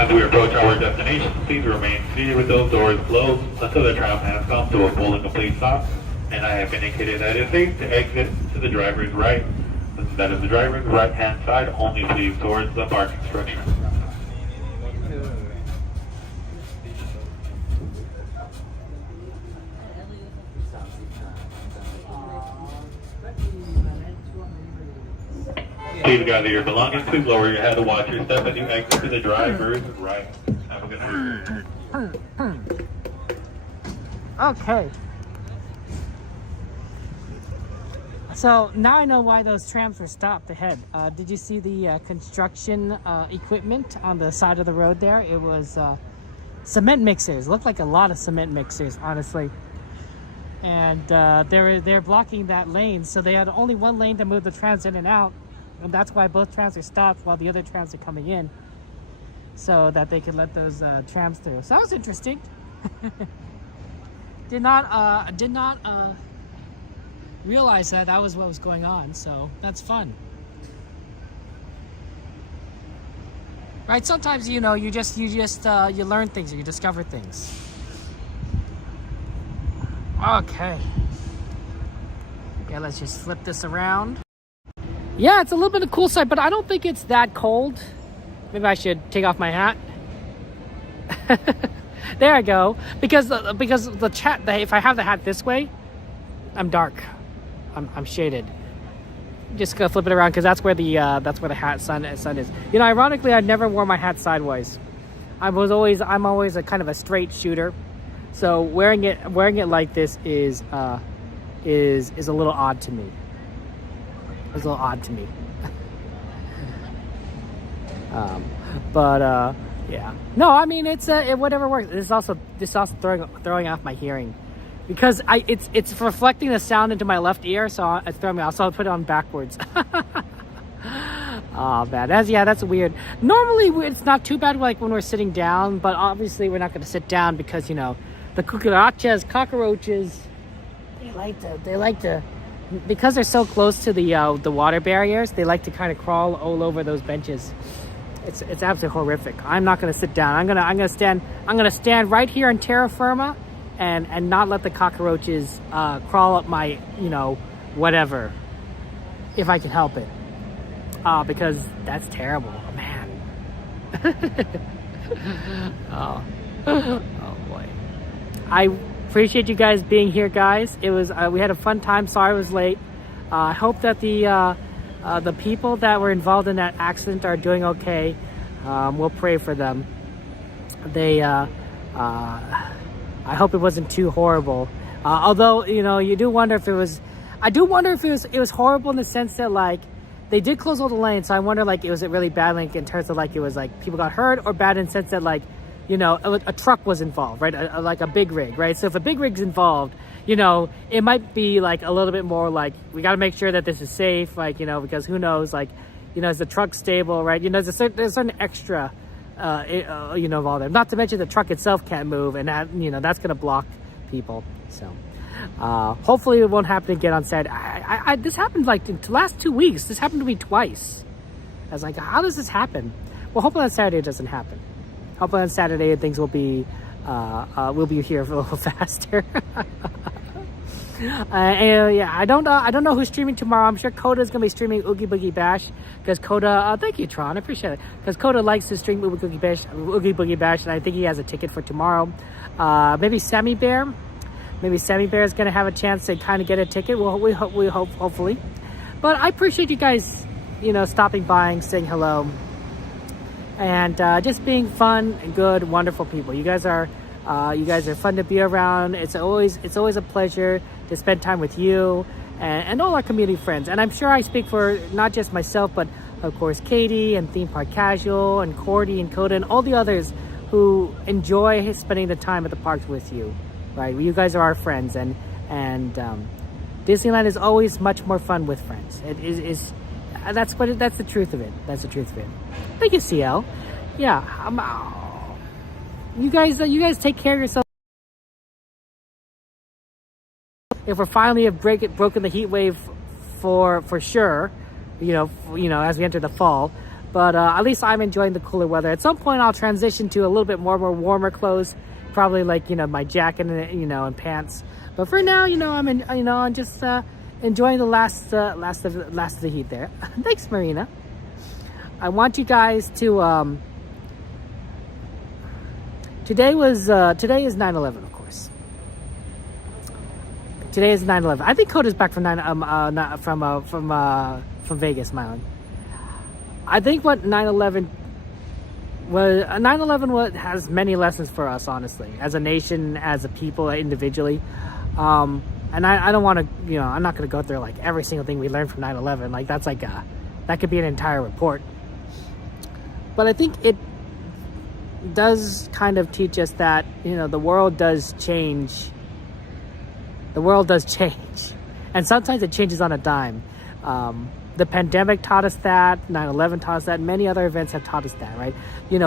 As we approach our destination, please remain seated with those doors closed until the tram has come to a full and complete stop, and I have indicated that it is safe to exit to the driver's right. That is the driver's right-hand side, only please towards the parking structure. Please gather your belongings. Please lower your head and watch your step as you exit to the driver's right. Have a good night. Okay. So now I know why those trams were stopped ahead. Did you see the construction equipment on the side of the road there? It was cement mixers. Looked like a lot of cement mixers, honestly. And they're blocking that lane, so they had only one lane to move the trams in and out. And that's why both trams are stopped while the other trams are coming in, so that they could let those trams through. So that was interesting. did not realize that was what was going on. So that's fun, right? Sometimes you learn things, or you discover things. Okay, let's just flip this around. Yeah, it's a little bit of cool side, but I don't think it's that cold. Maybe I should take off my hat. There I go. Because the chat, if I have the hat this way, I'm dark. I'm shaded. Just gonna flip it around because that's where the hat sun is. You know, ironically, I never wore my hat sideways. I'm always a kind of a straight shooter. So wearing it like this is a little odd to me. It's a little odd to me. Yeah. No, I mean it's whatever works. This is also throwing off my hearing, because it's reflecting the sound into my left ear, so it's throwing me off. So I'll put it on backwards. Oh man, that's weird. Normally it's not too bad, like when we're sitting down, but obviously we're not going to sit down because the cockroaches, they like to. Because they're so close to the water barriers, they like to kind of crawl all over those benches. It's absolutely horrific. I'm not going to sit down. I'm gonna stand right here in terra firma, and not let the cockroaches crawl up my whatever, if I can help it. Because that's terrible, man. Oh boy. I appreciate you guys being here, guys. It was we had a fun time. Sorry I was late. I hope that the people that were involved in that accident are doing okay. We'll pray for them. I hope it wasn't too horrible. Although you do wonder if it was. I do wonder if it was horrible in the sense that like they did close all the lanes. So I wonder like was it really bad like in terms of like it was like people got hurt, or bad in the sense that like a truck was involved, right? Like a big rig, right? So if a big rig's involved, it might be like a little bit more like, we got to make sure that this is safe, like, because who knows, like, is the truck stable, right? There's a certain extra, involved there. Not to mention the truck itself can't move, and that, that's going to block people. So hopefully it won't happen again on Saturday. This happened like in the last 2 weeks. This happened to me twice. I was like, how does this happen? Well, hopefully on Saturday it doesn't happen. Hopefully on Saturday things will be we'll be here for a little faster. Yeah, I don't know who's streaming tomorrow. I'm sure Coda's gonna be streaming Oogie Boogie Bash, because Coda. Thank you, Tron. I appreciate it. Because Coda likes to stream Oogie Boogie Bash, and I think he has a ticket for tomorrow. Maybe Sammy Bear. Maybe Sammy Bear is gonna have a chance to kind of get a ticket. We hope hopefully. But I appreciate you guys, stopping by and saying hello. And just being fun and good, wonderful people. You guys are fun to be around. It's always a pleasure to spend time with you and all our community friends. And I'm sure I speak for not just myself, but of course Katie and Theme Park Casual and Cordy and Coda and all the others who enjoy spending the time at the parks with you. Right? You guys are our friends, and Disneyland is always much more fun with friends. It is. That's the truth of it. That's the truth of it. Thank you, CL. Yeah. You guys take care of yourself. If we're finally have broken the heat wave for sure, as we enter the fall. But at least I'm enjoying the cooler weather. At some point, I'll transition to a little bit more warmer clothes, probably like my jacket and and pants. But for now, I'm just enjoying the last of the heat there. Thanks, Marina. I want you guys to. Today is 9/11, of course. Today is 9/11. I think Coda's back from from Vegas, Mylan. I think what 9/11 was. 9/11 has many lessons for us, honestly, as a nation, as a people, individually. And I don't want to, I'm not going to go through like every single thing we learned from 9/11. Like that's like that could be an entire report. But I think it does kind of teach us that the world does change. The world does change, and sometimes it changes on a dime. The pandemic taught us that. 9/11 taught us that. Many other events have taught us that, right? We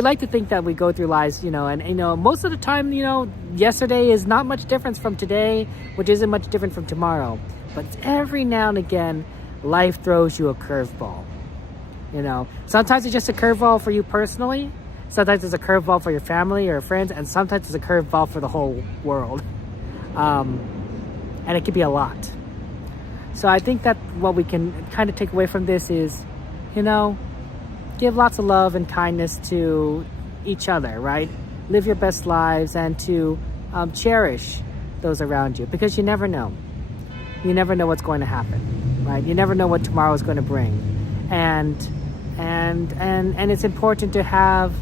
like to think that we go through lives, and most of the time, yesterday is not much different from today, which isn't much different from tomorrow. But every now and again, life throws you a curveball. Sometimes it's just a curveball for you personally. Sometimes it's a curveball for your family or friends, and sometimes it's a curveball for the whole world. And it could be a lot. So I think that what we can kind of take away from this is, give lots of love and kindness to each other, right? Live your best lives and to cherish those around you, because you never know. You never know what's going to happen, right? You never know what tomorrow is going to bring. And it's important to have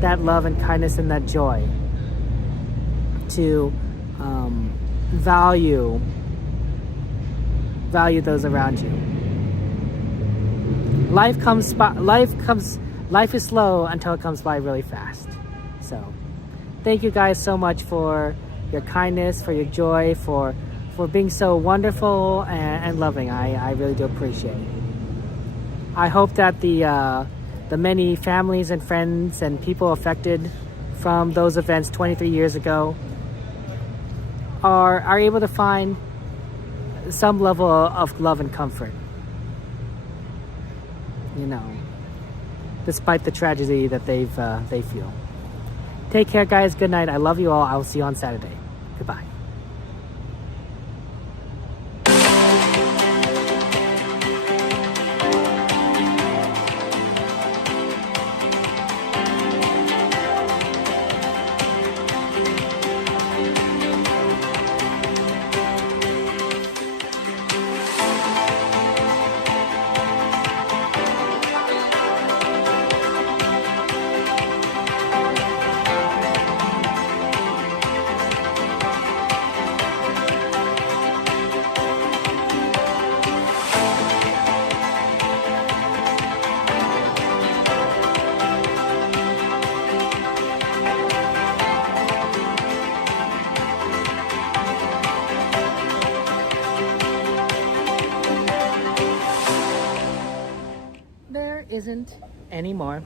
that love and kindness and that joy to value those around you. Life is slow until it comes by really fast. So thank you guys so much for your kindness, for your joy, for being so wonderful and loving. I really do appreciate it. I hope that the many families and friends and people affected from those events 23 years ago are able to find some level of love and comfort, despite the tragedy that they feel. Take care, guys. Good night. I love you all. I will see you on Saturday. Goodbye. Isn't anymore.